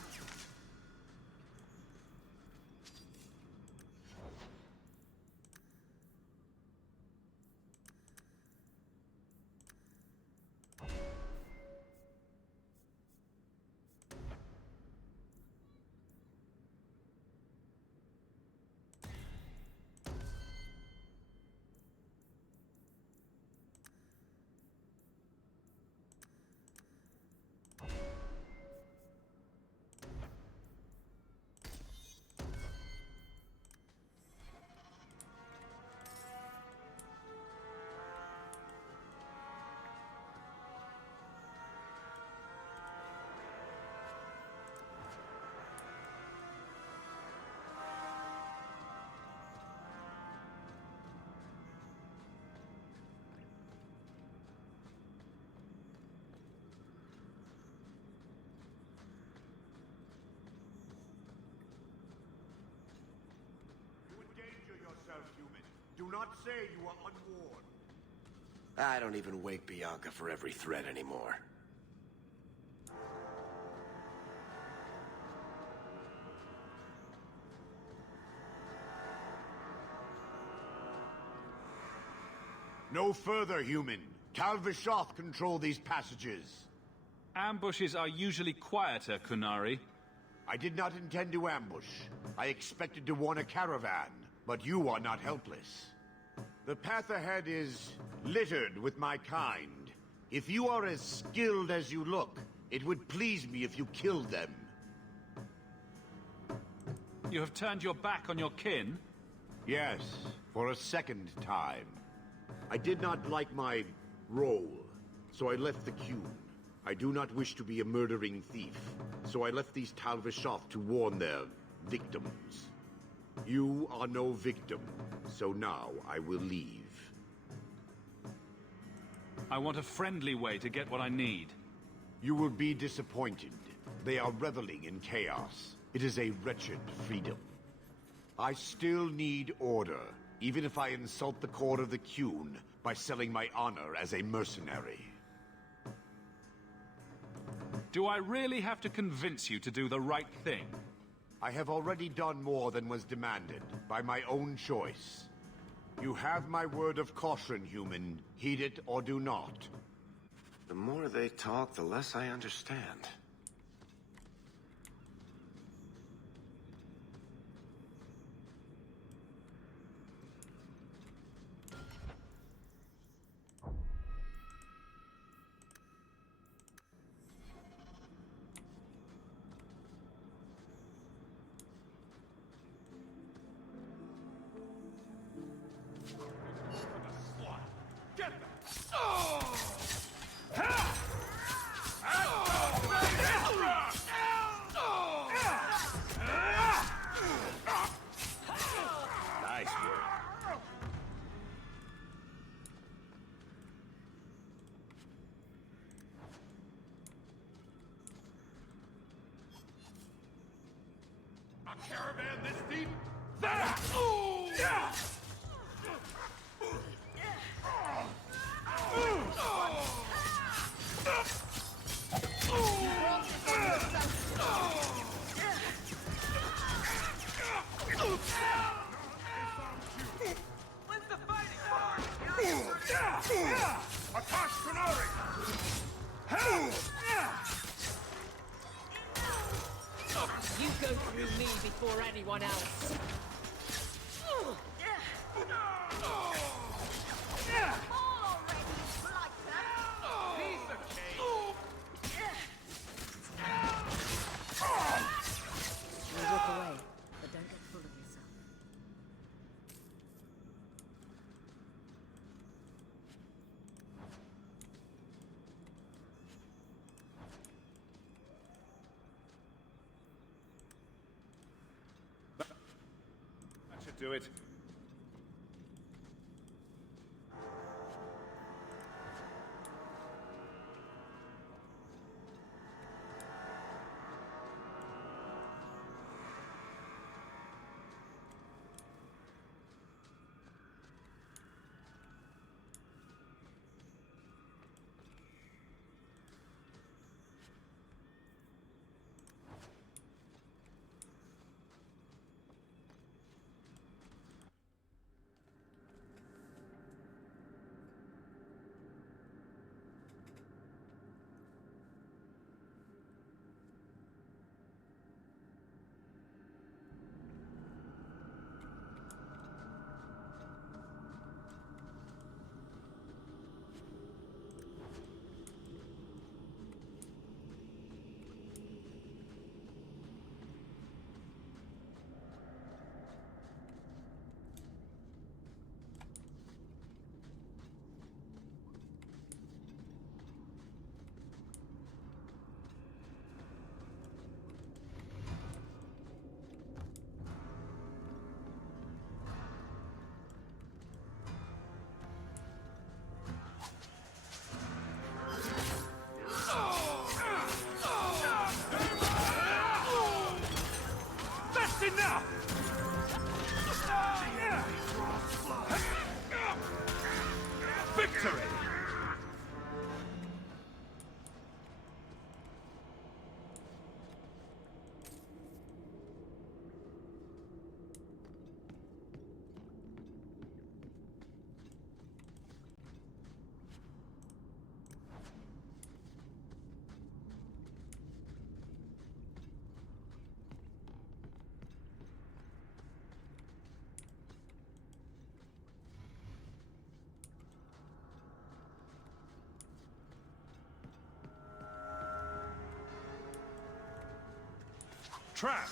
not say you are unwarned. I don't even wake Bianca for every threat anymore. No further, human. Tal Vishoth control these passages. Ambushes are usually quieter, Kunari. I did not intend to ambush. I expected to warn a caravan, but you are not helpless. The path ahead is littered with my kind. If you are as skilled as you look, it would please me if you killed them. You have turned your back on your kin? Yes, for a second time. I did not like my role, so I left the Qun. I do not wish to be a murdering thief, so I left these Tal Vishoth to warn their victims. You are no victim, so now I will leave. I want a friendly way to get what I need. You will be disappointed. They are reveling in chaos. It is a wretched freedom. I still need order, even if I insult the core of the Qun by selling my honor as a mercenary. Do I really have to convince you to do the right thing? I have already done more than was demanded, by my own choice. You have my word of caution, human. Heed it or do not. The more they talk, the less I understand. Caravan this deep? That! Ooh! Yeah! When's the fighting? Akash Kunari! You go through me before anyone else. You walk away, but don't get full of yourself. That should do it. Victory! Trap!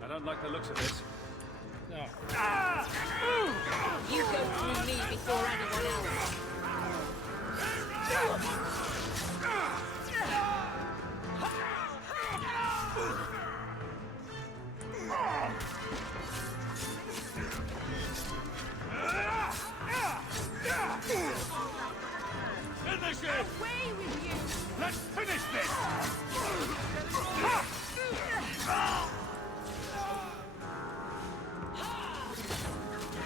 I don't like the looks of this. No. You go through me before anyone else. Finish it! Away with you! Let's finish this!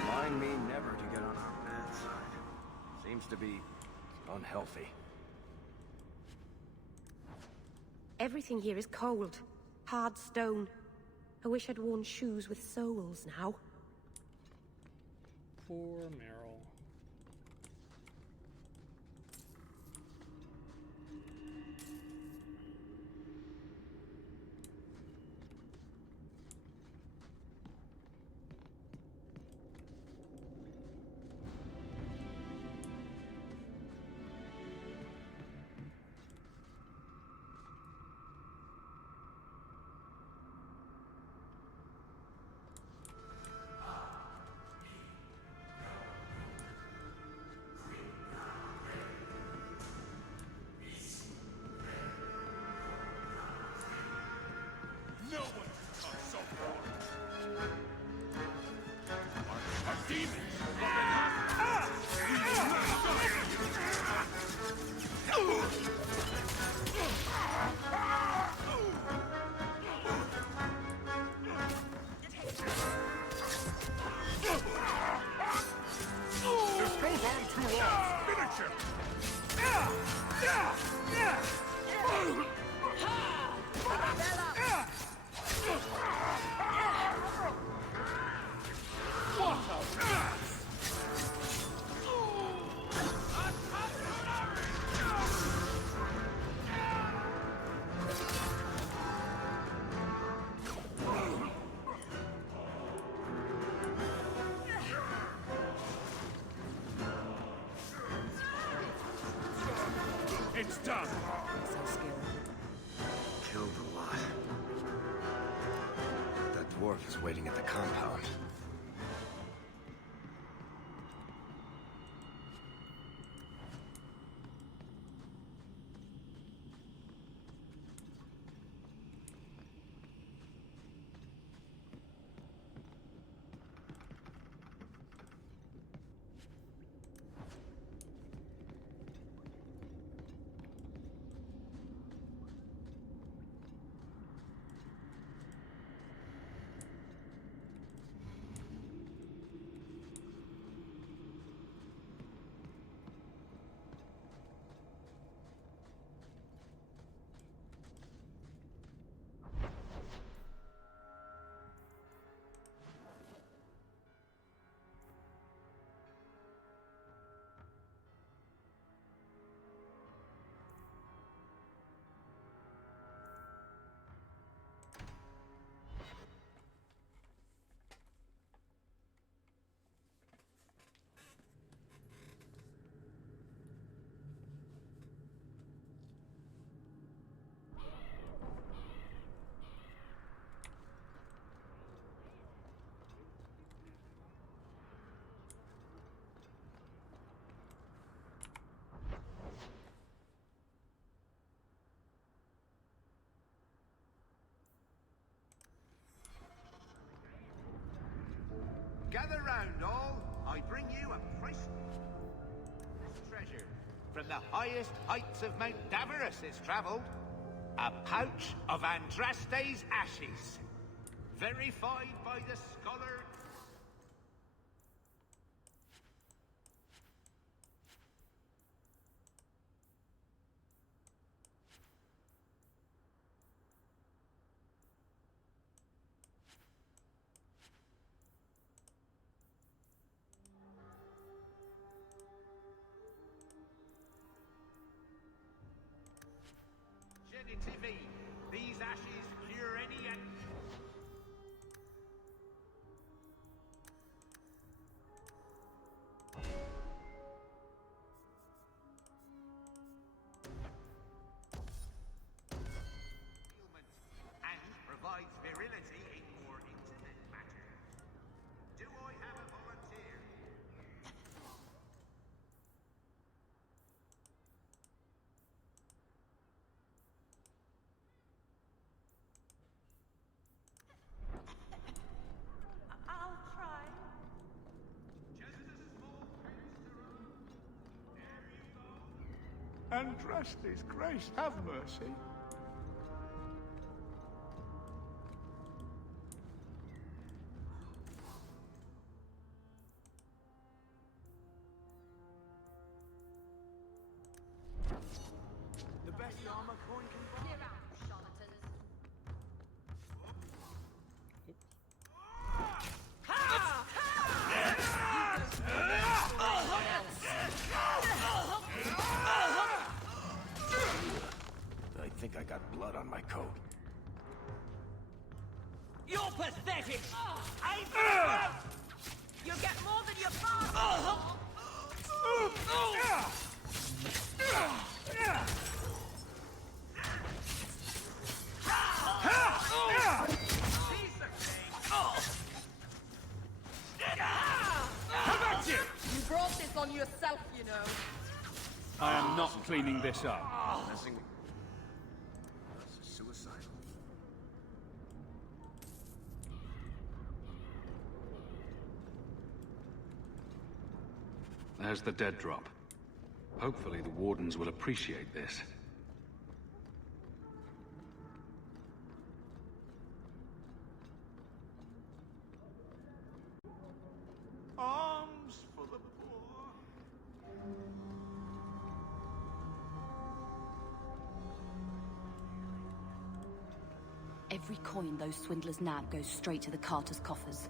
Remind me never to get on our bad side. Seems to be unhealthy. Everything here is cold. Hard stone. I wish I'd worn shoes with soles now. Poor Meryl. No one can come so far! Our demons have been We will not stop This goes on too long! Finish him! It's done! So skilled. Killed a lot. That dwarf is waiting at the compound. from the highest heights of Mount Davarus is travelled. A pouch of Andraste's ashes, verified by the scholar. Genitive. These ashes cure any and... and provides virility in more intimate matters. Do I have a volunteer? I'll try. Andraste's grace, have mercy. The best armor coin can buy. Clear out, charlatans. I think I got blood on my coat. You're pathetic! I You get more than your father! You brought this on yourself, you know. I am not cleaning this up. Suicidal. There's the dead drop. Hopefully the Wardens will appreciate this. Arms for the poor. Every coin those swindlers nab goes straight to the Carter's coffers.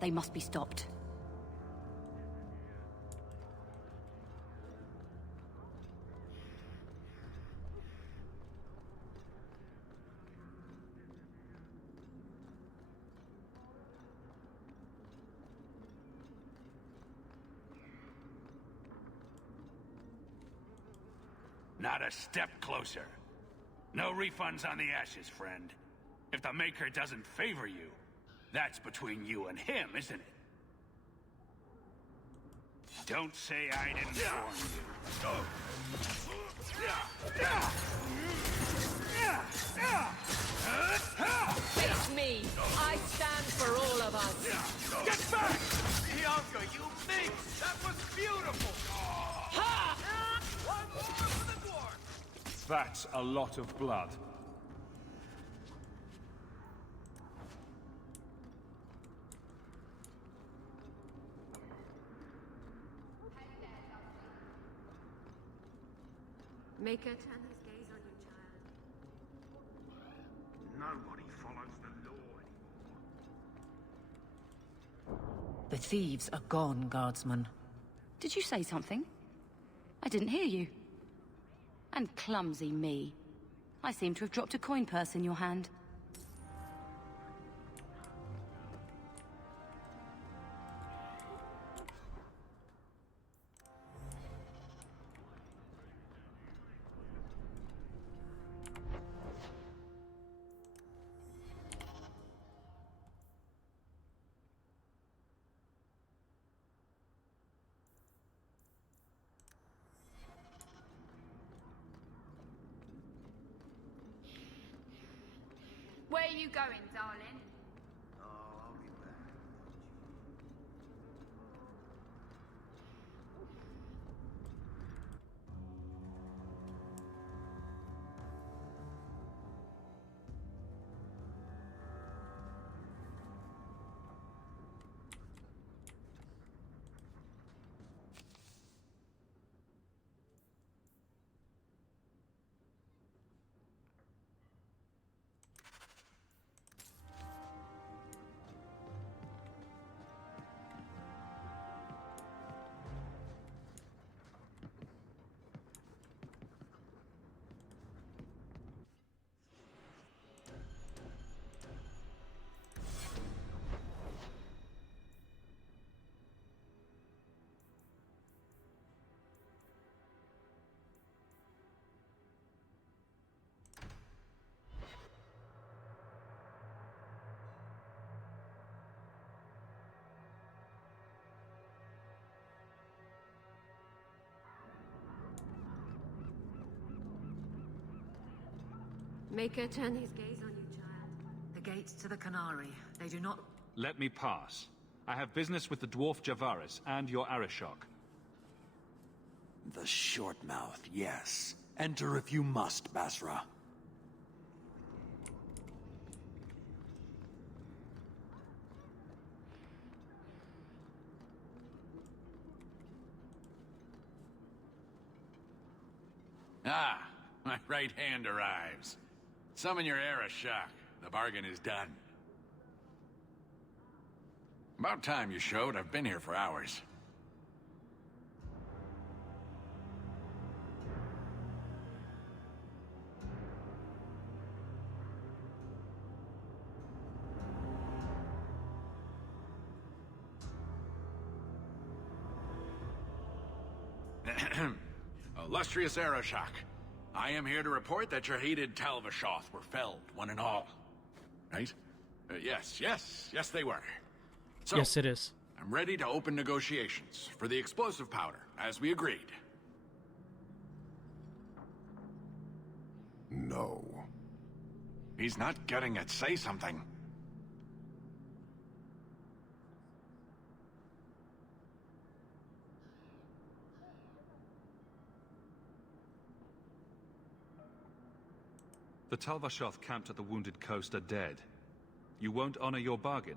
They must be stopped. Not a step closer. No refunds on the ashes, friend. If the Maker doesn't favor you, that's between you and him, isn't it? Don't say I didn't warn you. Face me. I stand for all of us. Get back! Bianca, you think that was beautiful! Ha! One more for the dwarf! That's a lot of blood. Maker, turn his gaze on your child. Nobody follows the law anymore. The thieves are gone, Guardsman. Did you say something? I didn't hear you. And clumsy me. I seem to have dropped a coin purse in your hand. Where are you going, darling? Oh, I'll be back. Maker, turn his gaze on you, child. The gates to the Canary. They do not... Let me pass. I have business with the dwarf Javaris and your Arishok. The short mouth, yes. Enter if you must, Basra. Ah, my right hand arrives. Summon your Arishok. The bargain is done. About time you showed. I've been here for hours. Illustrious Arishok, I am here to report that your hated Talvashoth were felled, one and all. Right? Yes, they were. So, yes, it is. I'm ready to open negotiations for the explosive powder, as we agreed. No. He's not getting it. Say something. The Talvashoth camped at the Wounded Coast are dead. You won't honor your bargain?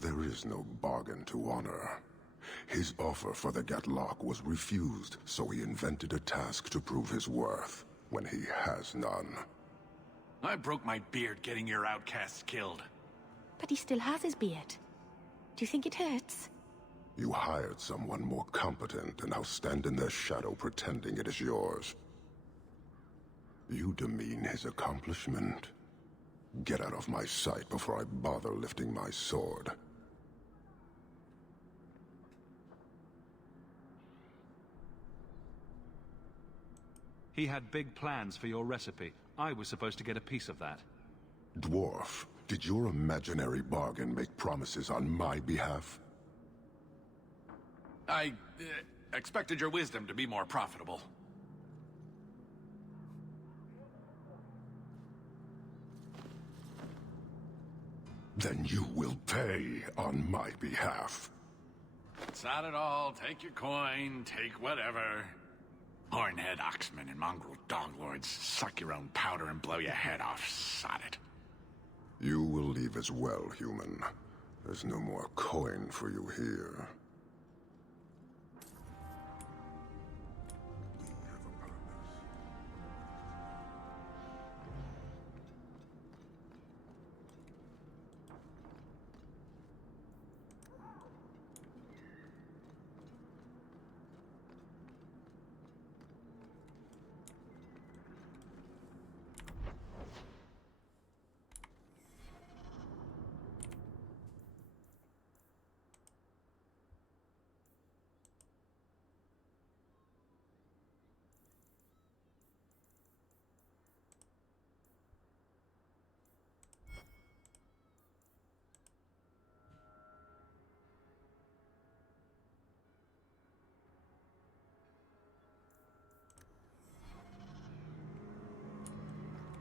There is no bargain to honor. His offer for the Gatlock was refused, so he invented a task to prove his worth, when he has none. I broke my beard getting your outcasts killed. But he still has his beard. Do you think it hurts? You hired someone more competent and now stand in their shadow pretending it is yours. You demean his accomplishment. Get out of my sight before I bother lifting my sword. He had big plans for your recipe. I was supposed to get a piece of that. Dwarf, did your imaginary bargain make promises on my behalf? I expected your wisdom to be more profitable. Then you will pay on my behalf. It's not at all. Take your coin, take whatever. Hornhead oxmen and mongrel donglords, suck your own powder and blow your head off. Sod it. You will leave as well, human. There's no more coin for you here.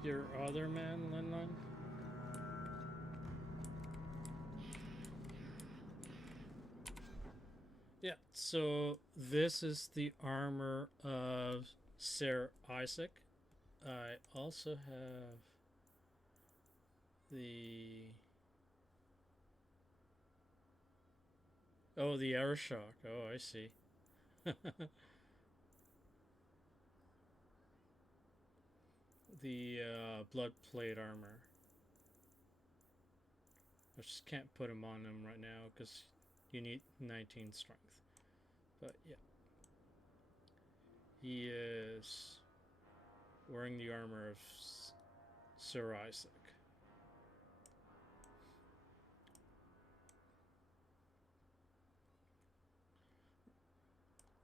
Your other man, Linlin? Yeah, so this is the armor of Sir Isaac. I also have the... Oh, the Arishok. Oh, I see. The blood plate armor. I just can't put him on him right now because you need 19 strength. But yeah. He is wearing the armor of Sir Isaac.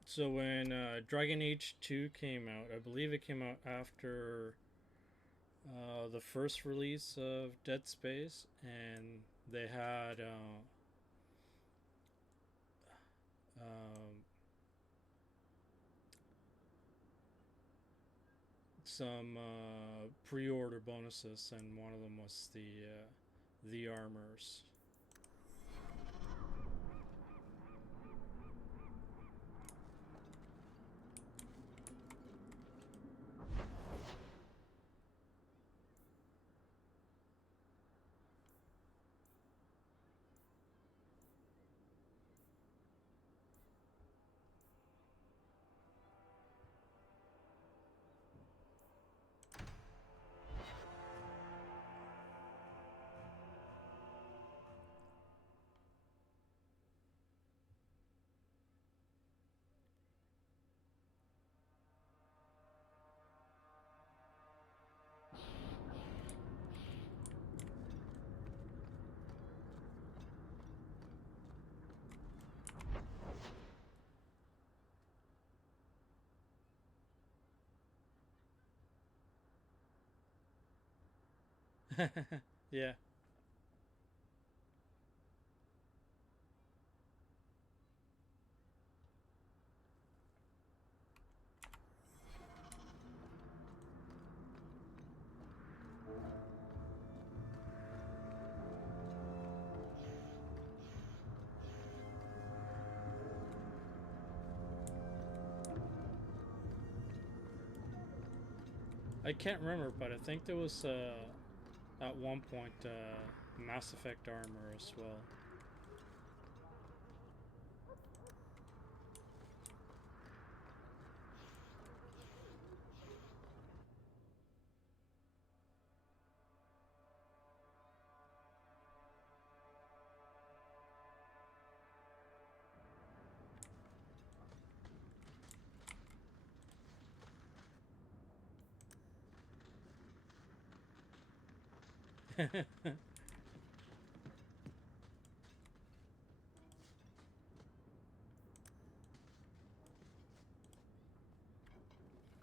So when Dragon Age 2 came out, I believe it came out after the first release of Dead Space, and they had some pre-order bonuses, and one of them was the armors. Yeah. I can't remember, but I think there was at one point Mass Effect armor as well.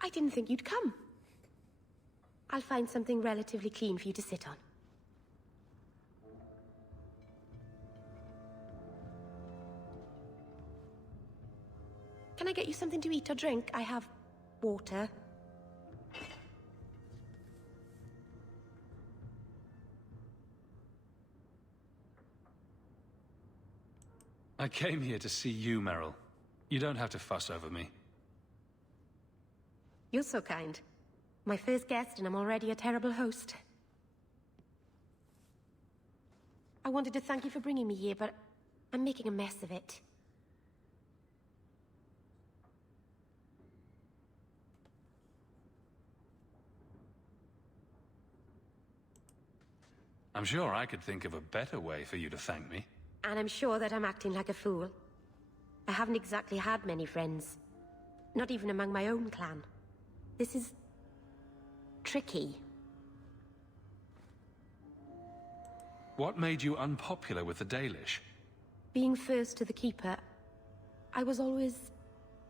I didn't think you'd come. I'll find something relatively clean for you to sit on. Can I get you something to eat or drink? I have water. I came here to see you, Meryl. You don't have to fuss over me. You're so kind. My first guest, and I'm already a terrible host. I wanted to thank you for bringing me here, but I'm making a mess of it. I'm sure I could think of a better way for you to thank me. And I'm sure that I'm acting like a fool. I haven't exactly had many friends. Not even among my own clan. This is... tricky. What made you unpopular with the Dalish? Being first to the Keeper, I was always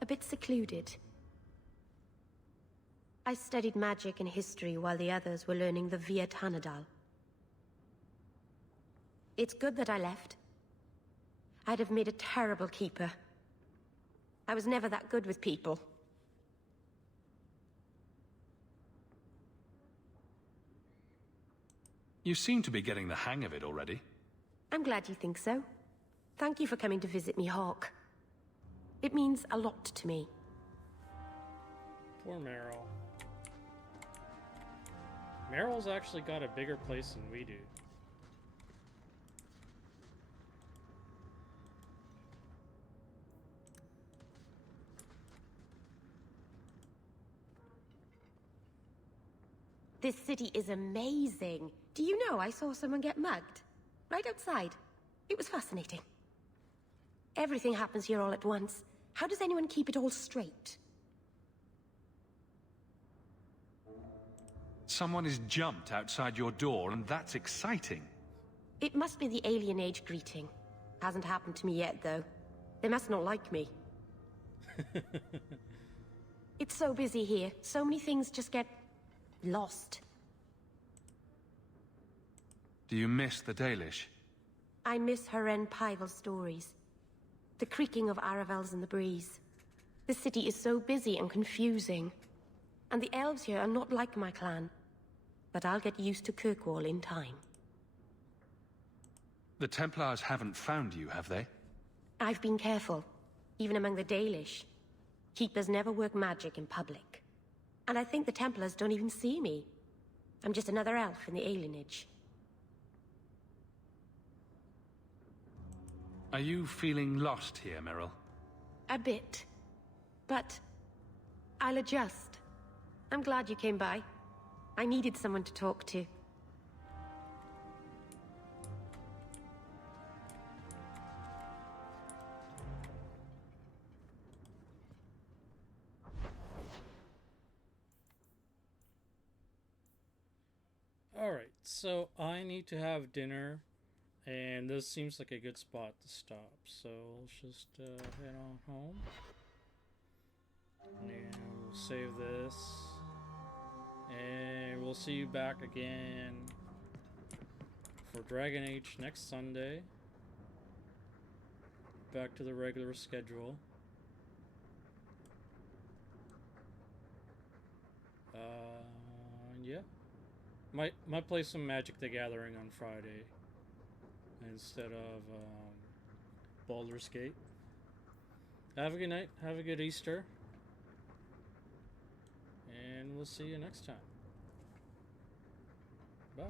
a bit secluded. I studied magic and history while the others were learning the Via Tanadal. It's good that I left. I'd have made a terrible Keeper. I was never that good with people. You seem to be getting the hang of it already. I'm glad you think so. Thank you for coming to visit me, Hawke. It means a lot to me. Poor Meryl. Meryl's actually got a bigger place than we do. This city is amazing. Do you know I saw someone get mugged? Right outside. It was fascinating. Everything happens here all at once. How does anyone keep it all straight? Someone is jumped outside your door, and that's exciting. It must be the alien age greeting. Hasn't happened to me yet, though. They must not like me. It's so busy here. So many things just get... lost. Do you miss the Dalish? I miss Haren Pival's stories. The creaking of Aravels in the breeze. The city is so busy and confusing. And the elves here are not like my clan. But I'll get used to Kirkwall in time. The Templars haven't found you, have they? I've been careful, even among the Dalish. Keepers never work magic in public. And I think the Templars don't even see me. I'm just another elf in the alienage. Are you feeling lost here, Meryl? A bit. But I'll adjust. I'm glad you came by. I needed someone to talk to. Alright, so I need to have dinner, and this seems like a good spot to stop, so let's just head on home. And we'll save this, and we'll see you back again for Dragon Age next Sunday. Back to the regular schedule. Yeah. Might play some Magic the Gathering on Friday instead of Baldur's Gate. Have a good night. Have a good Easter. And we'll see you next time. Bye.